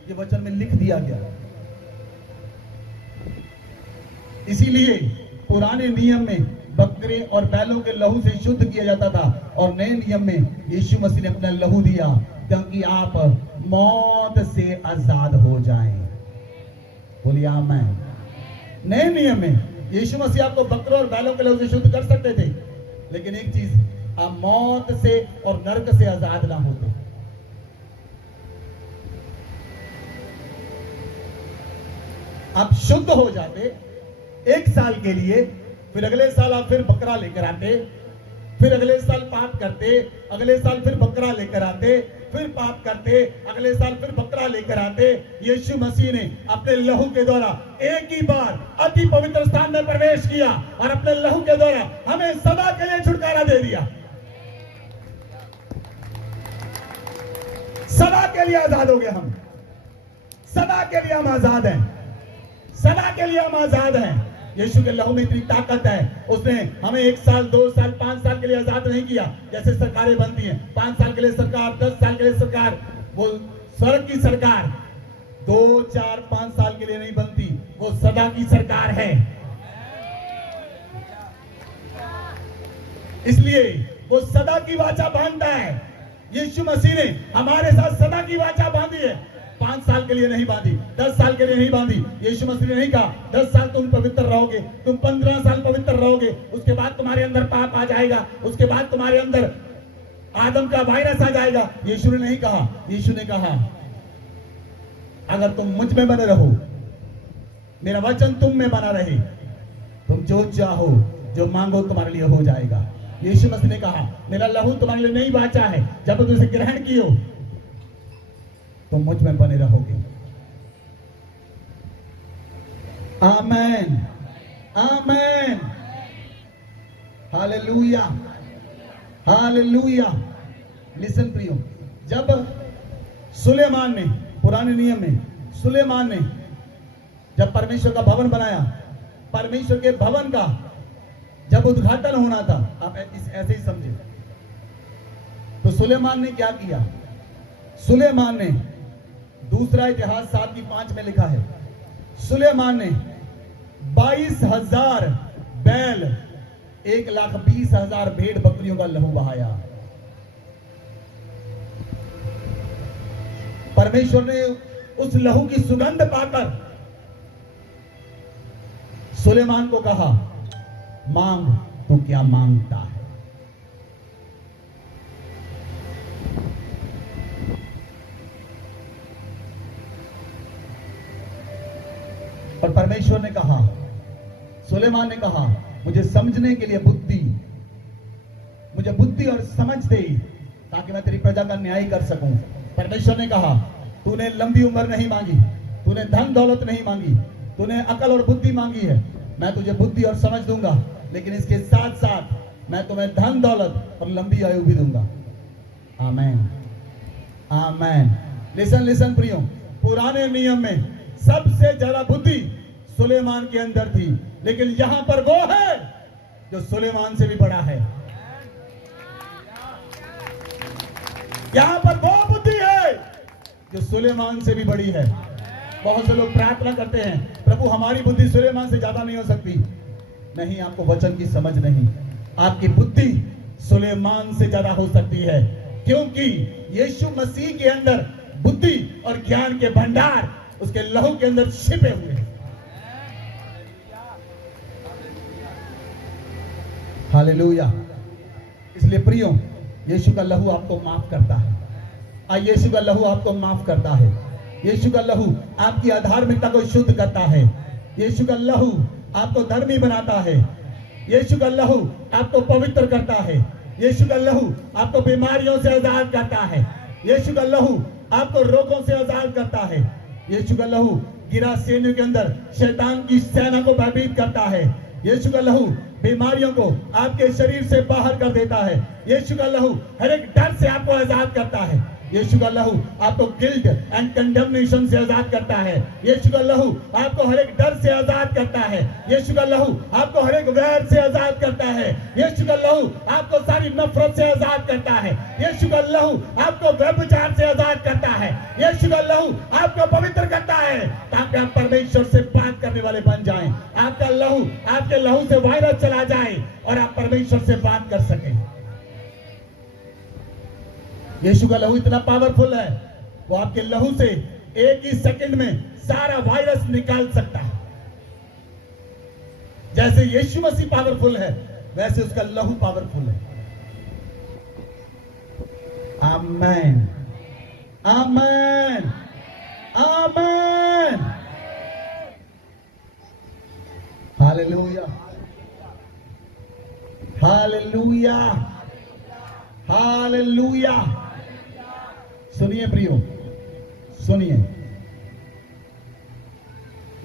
ये वचन में लिख दिया गया। इसीलिए पुराने नियम में बकरे और बैलों के लहू से शुद्ध किया जाता था, और नए नियम में यीशु मसीह ने अपना लहू दिया ताकि आप मौत से आजाद हो जाएं। बोलिए आमीन। नए नियम में यीशु मसीह आपको बकरों और बैलों के लहू से शुद्ध कर सकते थे, लेकिन एक चीज, आप मौत से और नरक से आजाद ना होते। आप शुद्ध हो जाते 1 साल के लिए, फिर अगले साल आप फिर बकरा लेकर आते, फिर अगले साल पाप करते, अगले साल फिर बकरा लेकर आते, फिर पाप करते, अगले साल फिर बकरा लेकर आते। यीशु मसीह ने अपने लहू के द्वारा एक ही बार अति पवित्र स्थान में प्रवेश किया और अपने लहू के द्वारा हमें सदा के लिए छुटकारा दे दिया। सदा के लिए आजाद हो गए हम, सदा के लिए हम आजाद हैं, सदा के लिए हम आजाद हैं। यीशु के लहू में इतनी ताकत है, उसने हमें 1 साल, 2 साल, 5 साल के लिए आजाद नहीं किया जैसे सरकारें बनती हैं। 5 साल के लिए सरकार, 10 साल के लिए सरकार। वो स्वर्ग की सरकार 2, 4, 5 साल के लिए नहीं बनती, वो सदा की सरकार है। इसलिए वो सदा की वाचा बांधता है। यीशु मसीह ने हमारे साथ सदा की वाचा बांधी है। 5 साल साल के लिए नहीं बांधी, 10 साल के लिए नहीं बांधी। यीशु मसीह ने नहीं कहा 10 साल तुम पवित्र रहोगे, तुम 15 साल पवित्र रहोगे, उसके बाद तुम्हारे अंदर पाप आ जाएगा, उसके बाद तुम्हारे अंदर आदम का वायरस आ जाएगा। यीशु ने नहीं कहा। यीशु ने कहा अगर तुम मुझ में बने रहो, मेरा वचन तुम में बना रहे, तुम जो चाहो जो मांगो तुम्हारे लिए हो जाएगा। यीशु मसीह ने कहा मेरा लहू तुम्हारे लिए नहीं बाचा है, जब तुम इसे ग्रहण कियो तुम मुझ में बने रहोगे। आमेन, आमेन, हालेलुया, हालेलुया। लिसन प्रियो, जब सुलेमान ने पुराने नियम में, सुलेमान ने जब परमेश्वर का भवन बनाया, परमेश्वर के भवन का जब उद्घाटन होना था, आप ऐसे ही समझे, तो सुलेमान ने क्या किया? सुलेमान ने, दूसरा इतिहास 7:5 में लिखा है, सुलेमान ने 22,000 बैल, 1,20,000 भेड़ बकरियों का लहू बहाया। परमेश्वर ने उस लहू की सुगंध पाकर सुलेमान को कहा मांग तू क्या मांगता है। और परमेश्वर ने कहा, सुलेमान ने कहा मुझे समझने के लिए बुद्धि, मुझे बुद्धि और समझ दे ताकि मैं तेरी प्रजा का न्याय कर सकूं। परमेश्वर ने कहा तूने लंबी उम्र नहीं मांगी, तूने धन दौलत नहीं मांगी, तूने अकल और बुद्धि मांगी है, मैं तुझे बुद्धि और समझ दूंगा, लेकिन इसके साथ साथ मैं तुम्हें धन दौलत और लंबी आयु भी दूंगा। आमेन, आमेन। लिसन लिसन प्रियो, पुराने नियम में सबसे ज्यादा बुद्धि सुलेमान के अंदर थी, लेकिन यहां पर वो है जो सुलेमान से भी बड़ा है। यहां पर वो बुद्धि है जो सुलेमान से भी बड़ी है। बहुत से लोग प्रार्थना करते हैं प्रभु हमारी बुद्धि सुलेमान से ज्यादा नहीं हो सकती। नहीं, आपको वचन की समझ नहीं, आपकी बुद्धि सुलेमान से ज्यादा हो सकती है, क्योंकि यीशु मसीह के अंदर बुद्धि और ज्ञान के भंडार उसके लहू के अंदर छिपे हुए हैं। हालेलुया। इसलिए प्रियो, यीशु का लहू आपको माफ करता है। यीशु का लहू आपको माफ करता है। यीशु का लहू आपकी अधार्मिकता को शुद्ध करता है। यीशु का लहू आपको धर्मी बनाता है। यीशु का लहू आपको पवित्र करता है। यीशु का लहू आपको बीमारियों से आजाद करता है। यीशु का लहू आपको रोगों से आजाद करता है। यीशु का लहू गिरासेनियों के अंदर शैतान की सेना को भयभीत करता है। यीशु का लहू बीमारियों को आपके शरीर से बाहर कर देता है। यीशु का लहू हर एक डर से आपको आजाद करता है। यीशु का लहू आपको गिल्ट एंड कंडेमनेशन से आजाद करता है। यीशु का लहू आपको हर एक डर से आजाद करता है। यीशु का लहू आपको हर एक वैर से आजाद करता है। यीशु का लहू आपको सारी नफरत से आजाद करता है। यीशु का लहू आपको व्यभिचार से आजाद करता है। यीशु का लहू आपको पवित्र करता है ताकि आप परमेश्वर से बात करने वाले बन जाएं। आपका लहू, आपके लहू से वायरस चला जाए और आप परमेश्वर से बात कर सकें। यीशु का लहू इतना पावरफुल है, वो आपके लहू से एक ही सेकंड में सारा वायरस निकाल सकता है। जैसे यीशु मसीह पावरफुल है, वैसे उसका लहू पावरफुल है। Amen, amen, amen. Hallelujah, hallelujah, hallelujah. सुनिए प्रियो, सुनिए,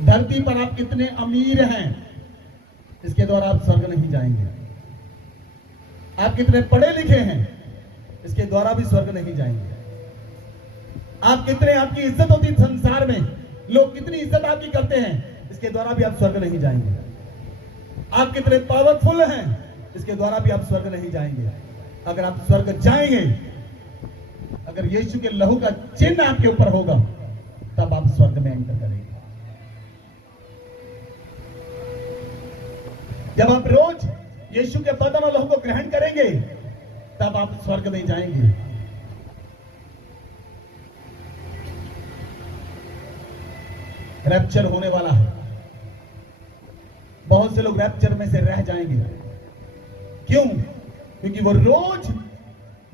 धरती पर आप कितने अमीर हैं, इसके द्वारा आप स्वर्ग नहीं जाएंगे। आप कितने पढ़े लिखे हैं, इसके द्वारा भी स्वर्ग नहीं जाएंगे। आप कितने, आपकी इज्जत होती संसार में, लोग कितनी इज्जत आपकी करते हैं, इसके द्वारा भी आप स्वर्ग नहीं जाएंगे। आप कितने पावरफुल हैं, इसके द्वारा भी आप स्वर्ग नहीं जाएंगे। अगर आप स्वर्ग जाएंगे, अगर यीशु के लहू का चिन्ह आपके ऊपर होगा, तब आप स्वर्ग में एंटर करेंगे। जब आप रोज यीशु के बदन और लहू को ग्रहण करेंगे, तब आप स्वर्ग में जाएंगे। रैप्चर होने वाला है। बहुत से लोग रैप्चर में से रह जाएंगे। क्यों? क्योंकि वो रोज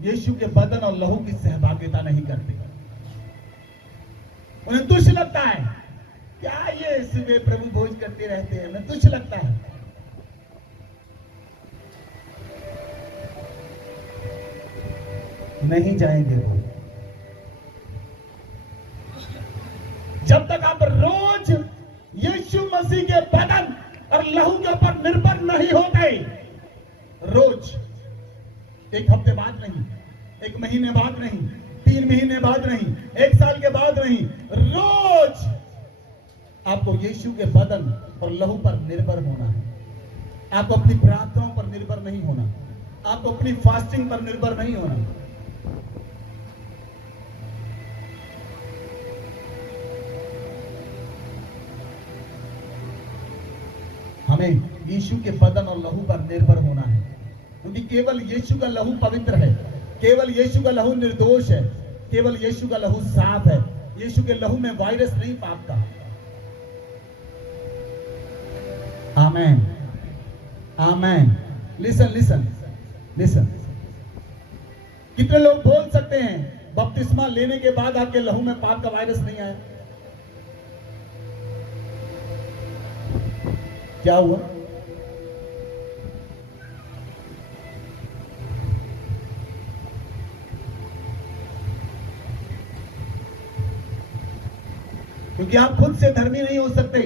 यीशु के बदन और लहू की सहभागिता नहीं करते। उन्हें तुच्छ लगता है, क्या ये सुबह प्रभु भोज करते रहते हैं, उन्हें तुच्छ लगता है। नहीं जाएंगे वो जब तक आप रोज यीशु मसीह के बदन और लहू के ऊपर निर्भर नहीं हो गए। रोज, एक हफ्ते बाद नहीं, एक महीने बाद नहीं, 3 महीने बाद नहीं, 1 साल के बाद नहीं, रोज आपको यीशु के बदन और लहू पर निर्भर होना है। आपको अपनी प्रार्थनाओं पर निर्भर नहीं होना, आपको अपनी फास्टिंग पर निर्भर नहीं होना। हमें यीशु के बदन और लहू पर निर्भर होना है, क्योंकि केवल यीशु का लहू पवित्र है, केवल यीशु का लहू निर्दोष है, केवल यीशु का लहू साफ है। यीशु के लहू में वायरस नहीं पापता। Amen, amen. Listen listen listen. कितने लोग बोल सकते हैं बपतिस्मा लेने के बाद आपके लहू में पाप का वायरस नहीं आया? क्या हुआ? क्योंकि आप खुद से धर्मी नहीं हो सकते।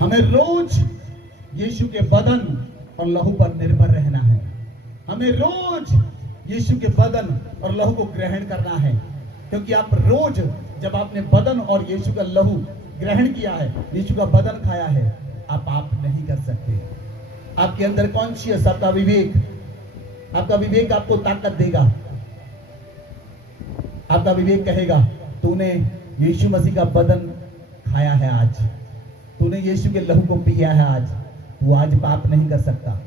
हमें रोज यीशु के बदन और लहू पर निर्भर रहना है। हमें रोज यीशु के बदन और लहू को ग्रहण करना है, क्योंकि आप रोज जब आपने बदन और यीशु का लहू ग्रहण किया है, यीशु का बदन खाया है, आप पाप नहीं कर सकते। आपके अंदर कॉन्शियस, आपका विवेक आपको ताकत देगा। आपका विवेक कहेगा, तूने यीशु मसीह का बदन खाया है, आज तूने यीशु के लहू को पिया है, आज तू आज पाप नहीं कर सकता।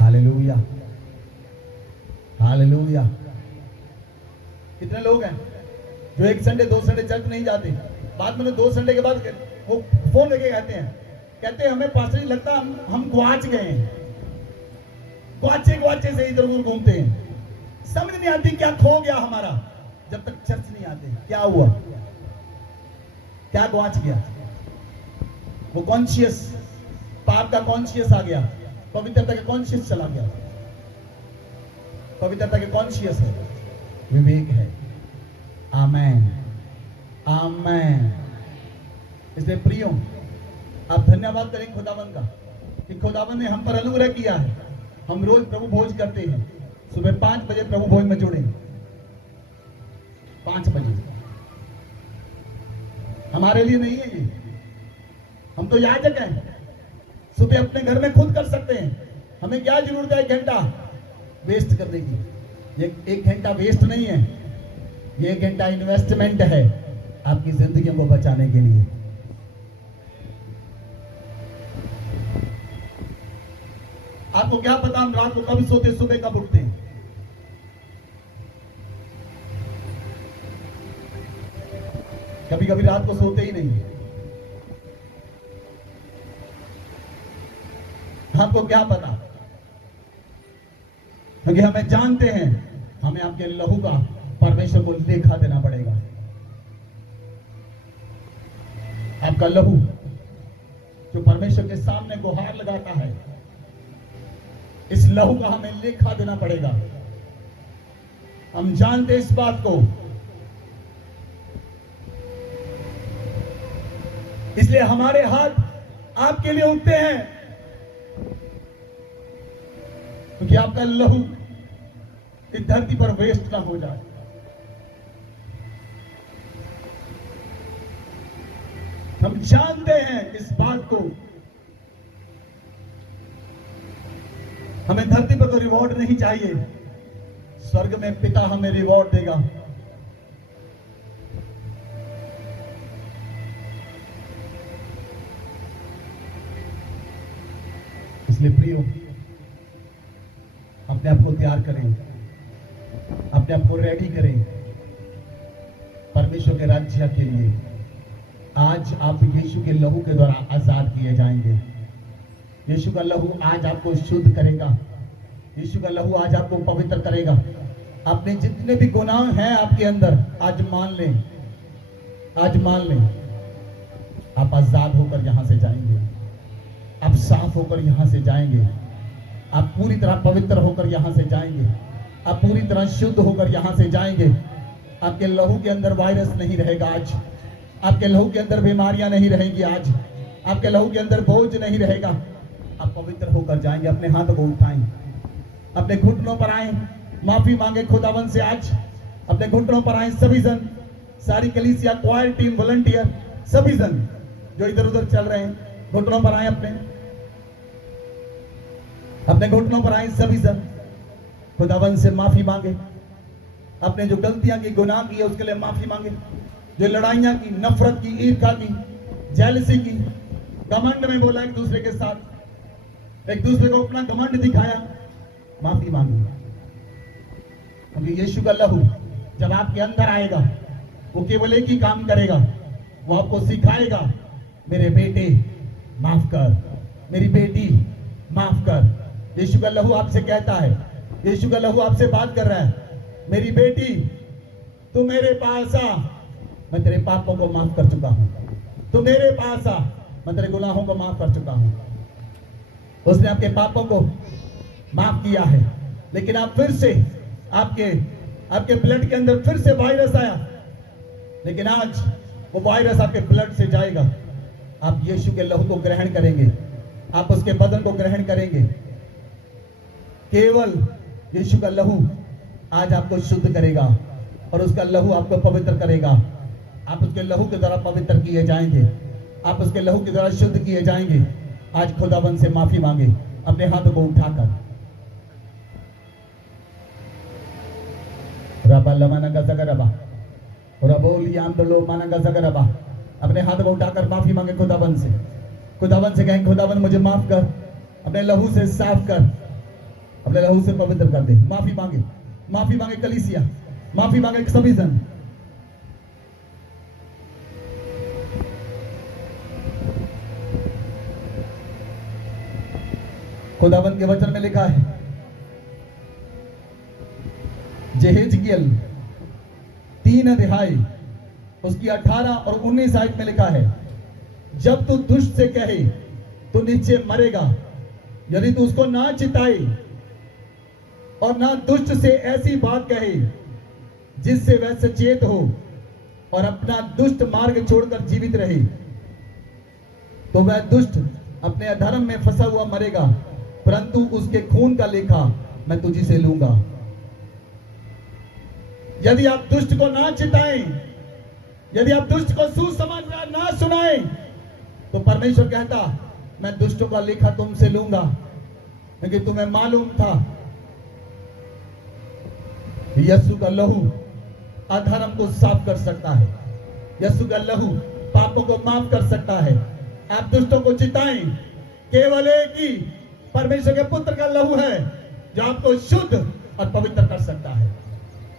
Hallelujah, hallelujah. कितने लोग हैं जो 1 संडे 2 संडे चर्च नहीं जाते, बाद में 2 संडे के बाद वो फोन लेके कहते हैं हमें पास्टर जी लगता हम ग्वाच गए हैं, ग्वाचे से इधर उधर घूमते हैं, समझ नहीं आती क्या खो गया हमारा। जब तक चर्च नहीं आते, क्या हुआ, क्या ग्वाच गया? वो कॉन्शियस, पाप का कॉन्शियस आ गया, पवित्रता का कॉन्शियस चला गया। पवित्रता के कॉन्शियस है, विवेक है। आमेन, आमेन। इसलिए प्रियो, आप धन्यवाद करें खुदावन का कि खुदावन ने हम पर अनुग्रह किया है। हम रोज प्रभु भोज करते हैं। सुबह 5 बजे प्रभु भोज में जुड़े, 5 बजे। हमारे लिए नहीं है ये, हम तो याजक हैं। सुबह अपने घर में खुद कर सकते हैं। हमें क्या जरूरत है 1 घंटा वेस्ट करने की? ये 1 घंटा वेस्ट नहीं है, ये 1 घंटा इन्वेस्टमेंट है आपकी जिंदगियों को बचाने के लिए। आपको क्या पता हम रात को कब सोते, सुबह कब उठते हैं? कभी कभी रात को सोते ही नहीं। आपको क्या पता? क्योंकि हमें जानते हैं हमें आपके लहू का परमेश्वर को लेखा देना पड़ेगा। आपका लहू जो परमेश्वर के सामने गुहार लगाता है, इस लहू का हमें लेखा देना पड़ेगा। हम जानते इस बात को, इसलिए हमारे हाथ आपके लिए उठते हैं, क्योंकि आपका लहू इस धरती पर वेस्ट ना हो जाए। हम जानते हैं इस बात को। हमें धरती पर कोई रिवॉर्ड नहीं चाहिए, स्वर्ग में पिता हमें रिवॉर्ड देगा। इसलिए प्रियो, अपने आप को तैयार करें, अपने आप को रेडी करें परमेश्वर के राज्य के लिए। आज आप यीशु के लहू के द्वारा आजाद किए जाएंगे। यीशु का लहू आज आपको शुद्ध करेगा। यीशु का लहू आज आपको पवित्र करेगा। अपने जितने भी गुनाह हैं आपके अंदर आज मान लें, आज मान लें। आप आजाद होकर यहां से जाएंगे, आप साफ होकर यहां से जाएंगे, आप पूरी तरह पवित्र होकर यहां से जाएंगे, आप पूरी तरह शुद्ध होकर यहां से जाएंगे। आपके लहू के अंदर वायरस नहीं रहेगा आज, आपके लहू के अंदर बीमारियां नहीं रहेंगी आज, आपके लहू के अंदर बोझ नहीं रहेगा। आप पवित्र होकर जाएंगे। अपने हाथ को उठाएं, अपने घुटनों पर आए, माफी मांगे खुदावन से। आज अपने घुटनों पर आए सभी जन, सारी कलीसिया, क्वायर टीम, वॉलंटियर, सभी जन जो इधर उधर चल रहे हैं, घुटनों पर आए, अपने घुटनों पर आए सभी जन। खुदावन से माफी मांगे, अपने जो गलतियां की, गुनाह की है उसके लिए माफी मांगे। जो लड़ाइयां की, नफरत की, ईर्ष्या की, जेलसी की, घमंड में बोला एक दूसरे के साथ, एक दूसरे को अपना घमंड दिखाया, माफी मांगी। क्योंकि यीशु का लहू जब आपके अंदर आएगा वो केवल एक ही काम करेगा, वो आपको सिखाएगा, मेरे बेटे माफ कर, मेरी बेटी माफ कर। यीशु का लहू आपसे कहता है, यीशु का लहू आपसे बात कर रहा है, मेरी बेटी तू मेरे पास आ, मैं तेरे पापों को माफ कर चुका हूं। तू मेरे पास आ, मैं तेरे गुनाहों को माफ कर चुका हूं। उसने आपके पापों को माफ किया है, लेकिन आप फिर से आपके ब्लड के अंदर फिर से वायरस आया, लेकिन आज वो वायरस आपके ब्लड से जाएगा। आप यीशु के लहू को ग्रहण करेंगे, आप उसके बदन को ग्रहण करेंगे। केवल यीशु का लहू आज आपको शुद्ध करेगा और उसका लहू आपको पवित्र करेगा। आप उसके लहू के द्वारा पवित्र किए जाएंगे, आप उसके लहू के द्वारा शुद्ध किए जाएंगे। आज खुदाबंद से माफी मांगे, अपने हाथों को उठाकर। रबा लमानगा जगरबा, रबोली आंदोलो मानगा जगरबा। अपने हाथ को उठाकर माफी मांगे खुदाबंद से। खुदाबंद से कहें, खुदाबंद मुझे माफ कर, अपने लहू से साफ कर, अपने लहू से पवित्र कर दे। माफी मांगे, माफी मांगे कलीसिया, माफी मांगे सभी जन। खुदाबंद के वचन में लिखा है, यहेजकेल 3 अध्याय उसकी 18 और 19 आयत में लिखा है, जब तू दुष्ट से कहे तो निश्चय मरेगा, यदि तू उसको ना चिताए और ना दुष्ट से ऐसी बात कहे जिससे वह सचेत हो और अपना दुष्ट मार्ग छोड़कर जीवित रहे, तो वह दुष्ट अपने अधर्म में फंसा हुआ मरेगा, परंतु उसके खून का लेखा मैं तुझी से लूंगा। यदि आप दुष्ट को ना चिताएं, यदि आप दुष्ट को सुसमाचार ना सुनाएं, तो परमेश्वर कहता, मैं दुष्टों का लेखा तुमसे लूंगा, क्योंकि तुम्हें मालूम था यीशु का लहू अधर्म को साफ कर सकता है, यीशु का लहू पापों को माफ कर सकता है। आप दुष्टों को चिताएं, केवल एक ही परमेश्वर के पुत्र का लहू है जो आपको शुद्ध और पवित्र कर सकता है।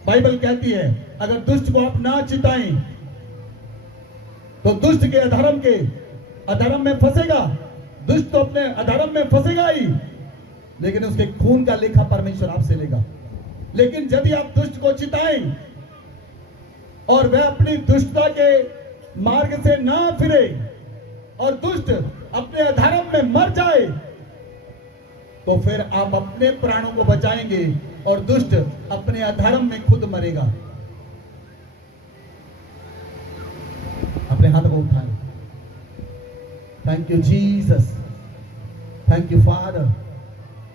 बाइबल कहती है, अगर दुष्ट को आप ना चिताएं तो दुष्ट के अधर्म में फंसेगा, दुष्ट तो अपने अधर्म में फंसेगा ही, लेकिन उसके खून का लेखा परमेश्वर आपसे लेगा। लेकिन यदि आप दुष्ट को चिताएं और वह अपनी दुष्टता के मार्ग से ना फिरे और दुष्ट अपने अधर्म में मर जाए, तो फिर आप अपने प्राणों को बचाएंगे और दुष्ट अपने अधर्म में खुद मरेगा। अपने हाथ को उठाएं। Thank you Jesus, thank you father,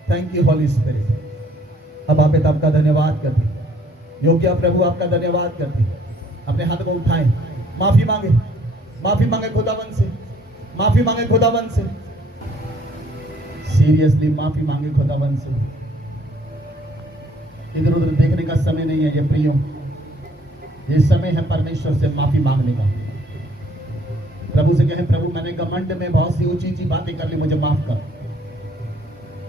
thank you Holi spirit. अब आप आपका धन्यवाद करते, योग्य प्रभु आपका धन्यवाद करते। अपने हाथ को उठाएं, माफी मांगे, माफी मांगे खुदावन से, माफी मांगे खुदावन से, सीरियसली माफी मांगे खुदावन से। इधर उधर देखने का समय नहीं है ये प्रियो, ये समय है परमेश्वर से माफी मांगने का। प्रभु से कहें, प्रभु मैंने घमंड में बहुत सी ऊंची ऊंची बातें कर ली, मुझे माफ कर।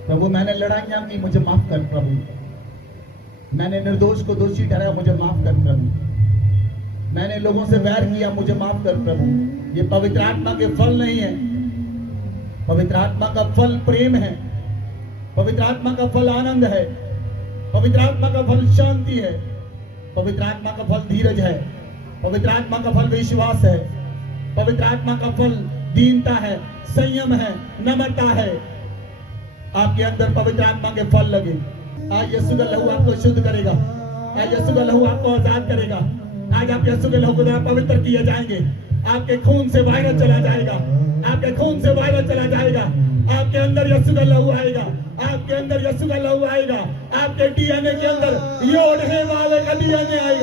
प्रभु मैंने लड़ाइयां की, मुझे माफ कर प्रभु। मैंने निर्दोष को दोषी ठहराया, मुझे माफ कर प्रभु। मैंने लोगों से वैर किया, मुझे माफ कर प्रभु। ये पवित्र आत्मा के फल नहीं है। पवित्र आत्मा का फल प्रेम है, पवित्र आत्मा का फल आनंद है, पवित्र आत्मा का फल शांति है, पवित्र आत्मा का फल धीरज है, पवित्र आत्मा का फल विश्वास है, पवित्र आत्मा का फल दीनता है, संयम है, नम्रता है। आपके अंदर पवित्र आत्मा के फल लगे। आज यीशु का लहू आपको शुद्ध करेगा, आज यीशु का लहू आपको आजाद करेगा। आज आप यीशु के लहू के द्वारा पवित्र किए जाएंगे। आपके खून से वायरस चला जाएगा, आपके खून से वायरस चला जाएगा। आपके अंदर यीशु का लहू आएगा, आपके अंदर यीशु का लहू आएगा। आपके डीएनए के अंदर योड़ है वाले का डीएनए आएगा।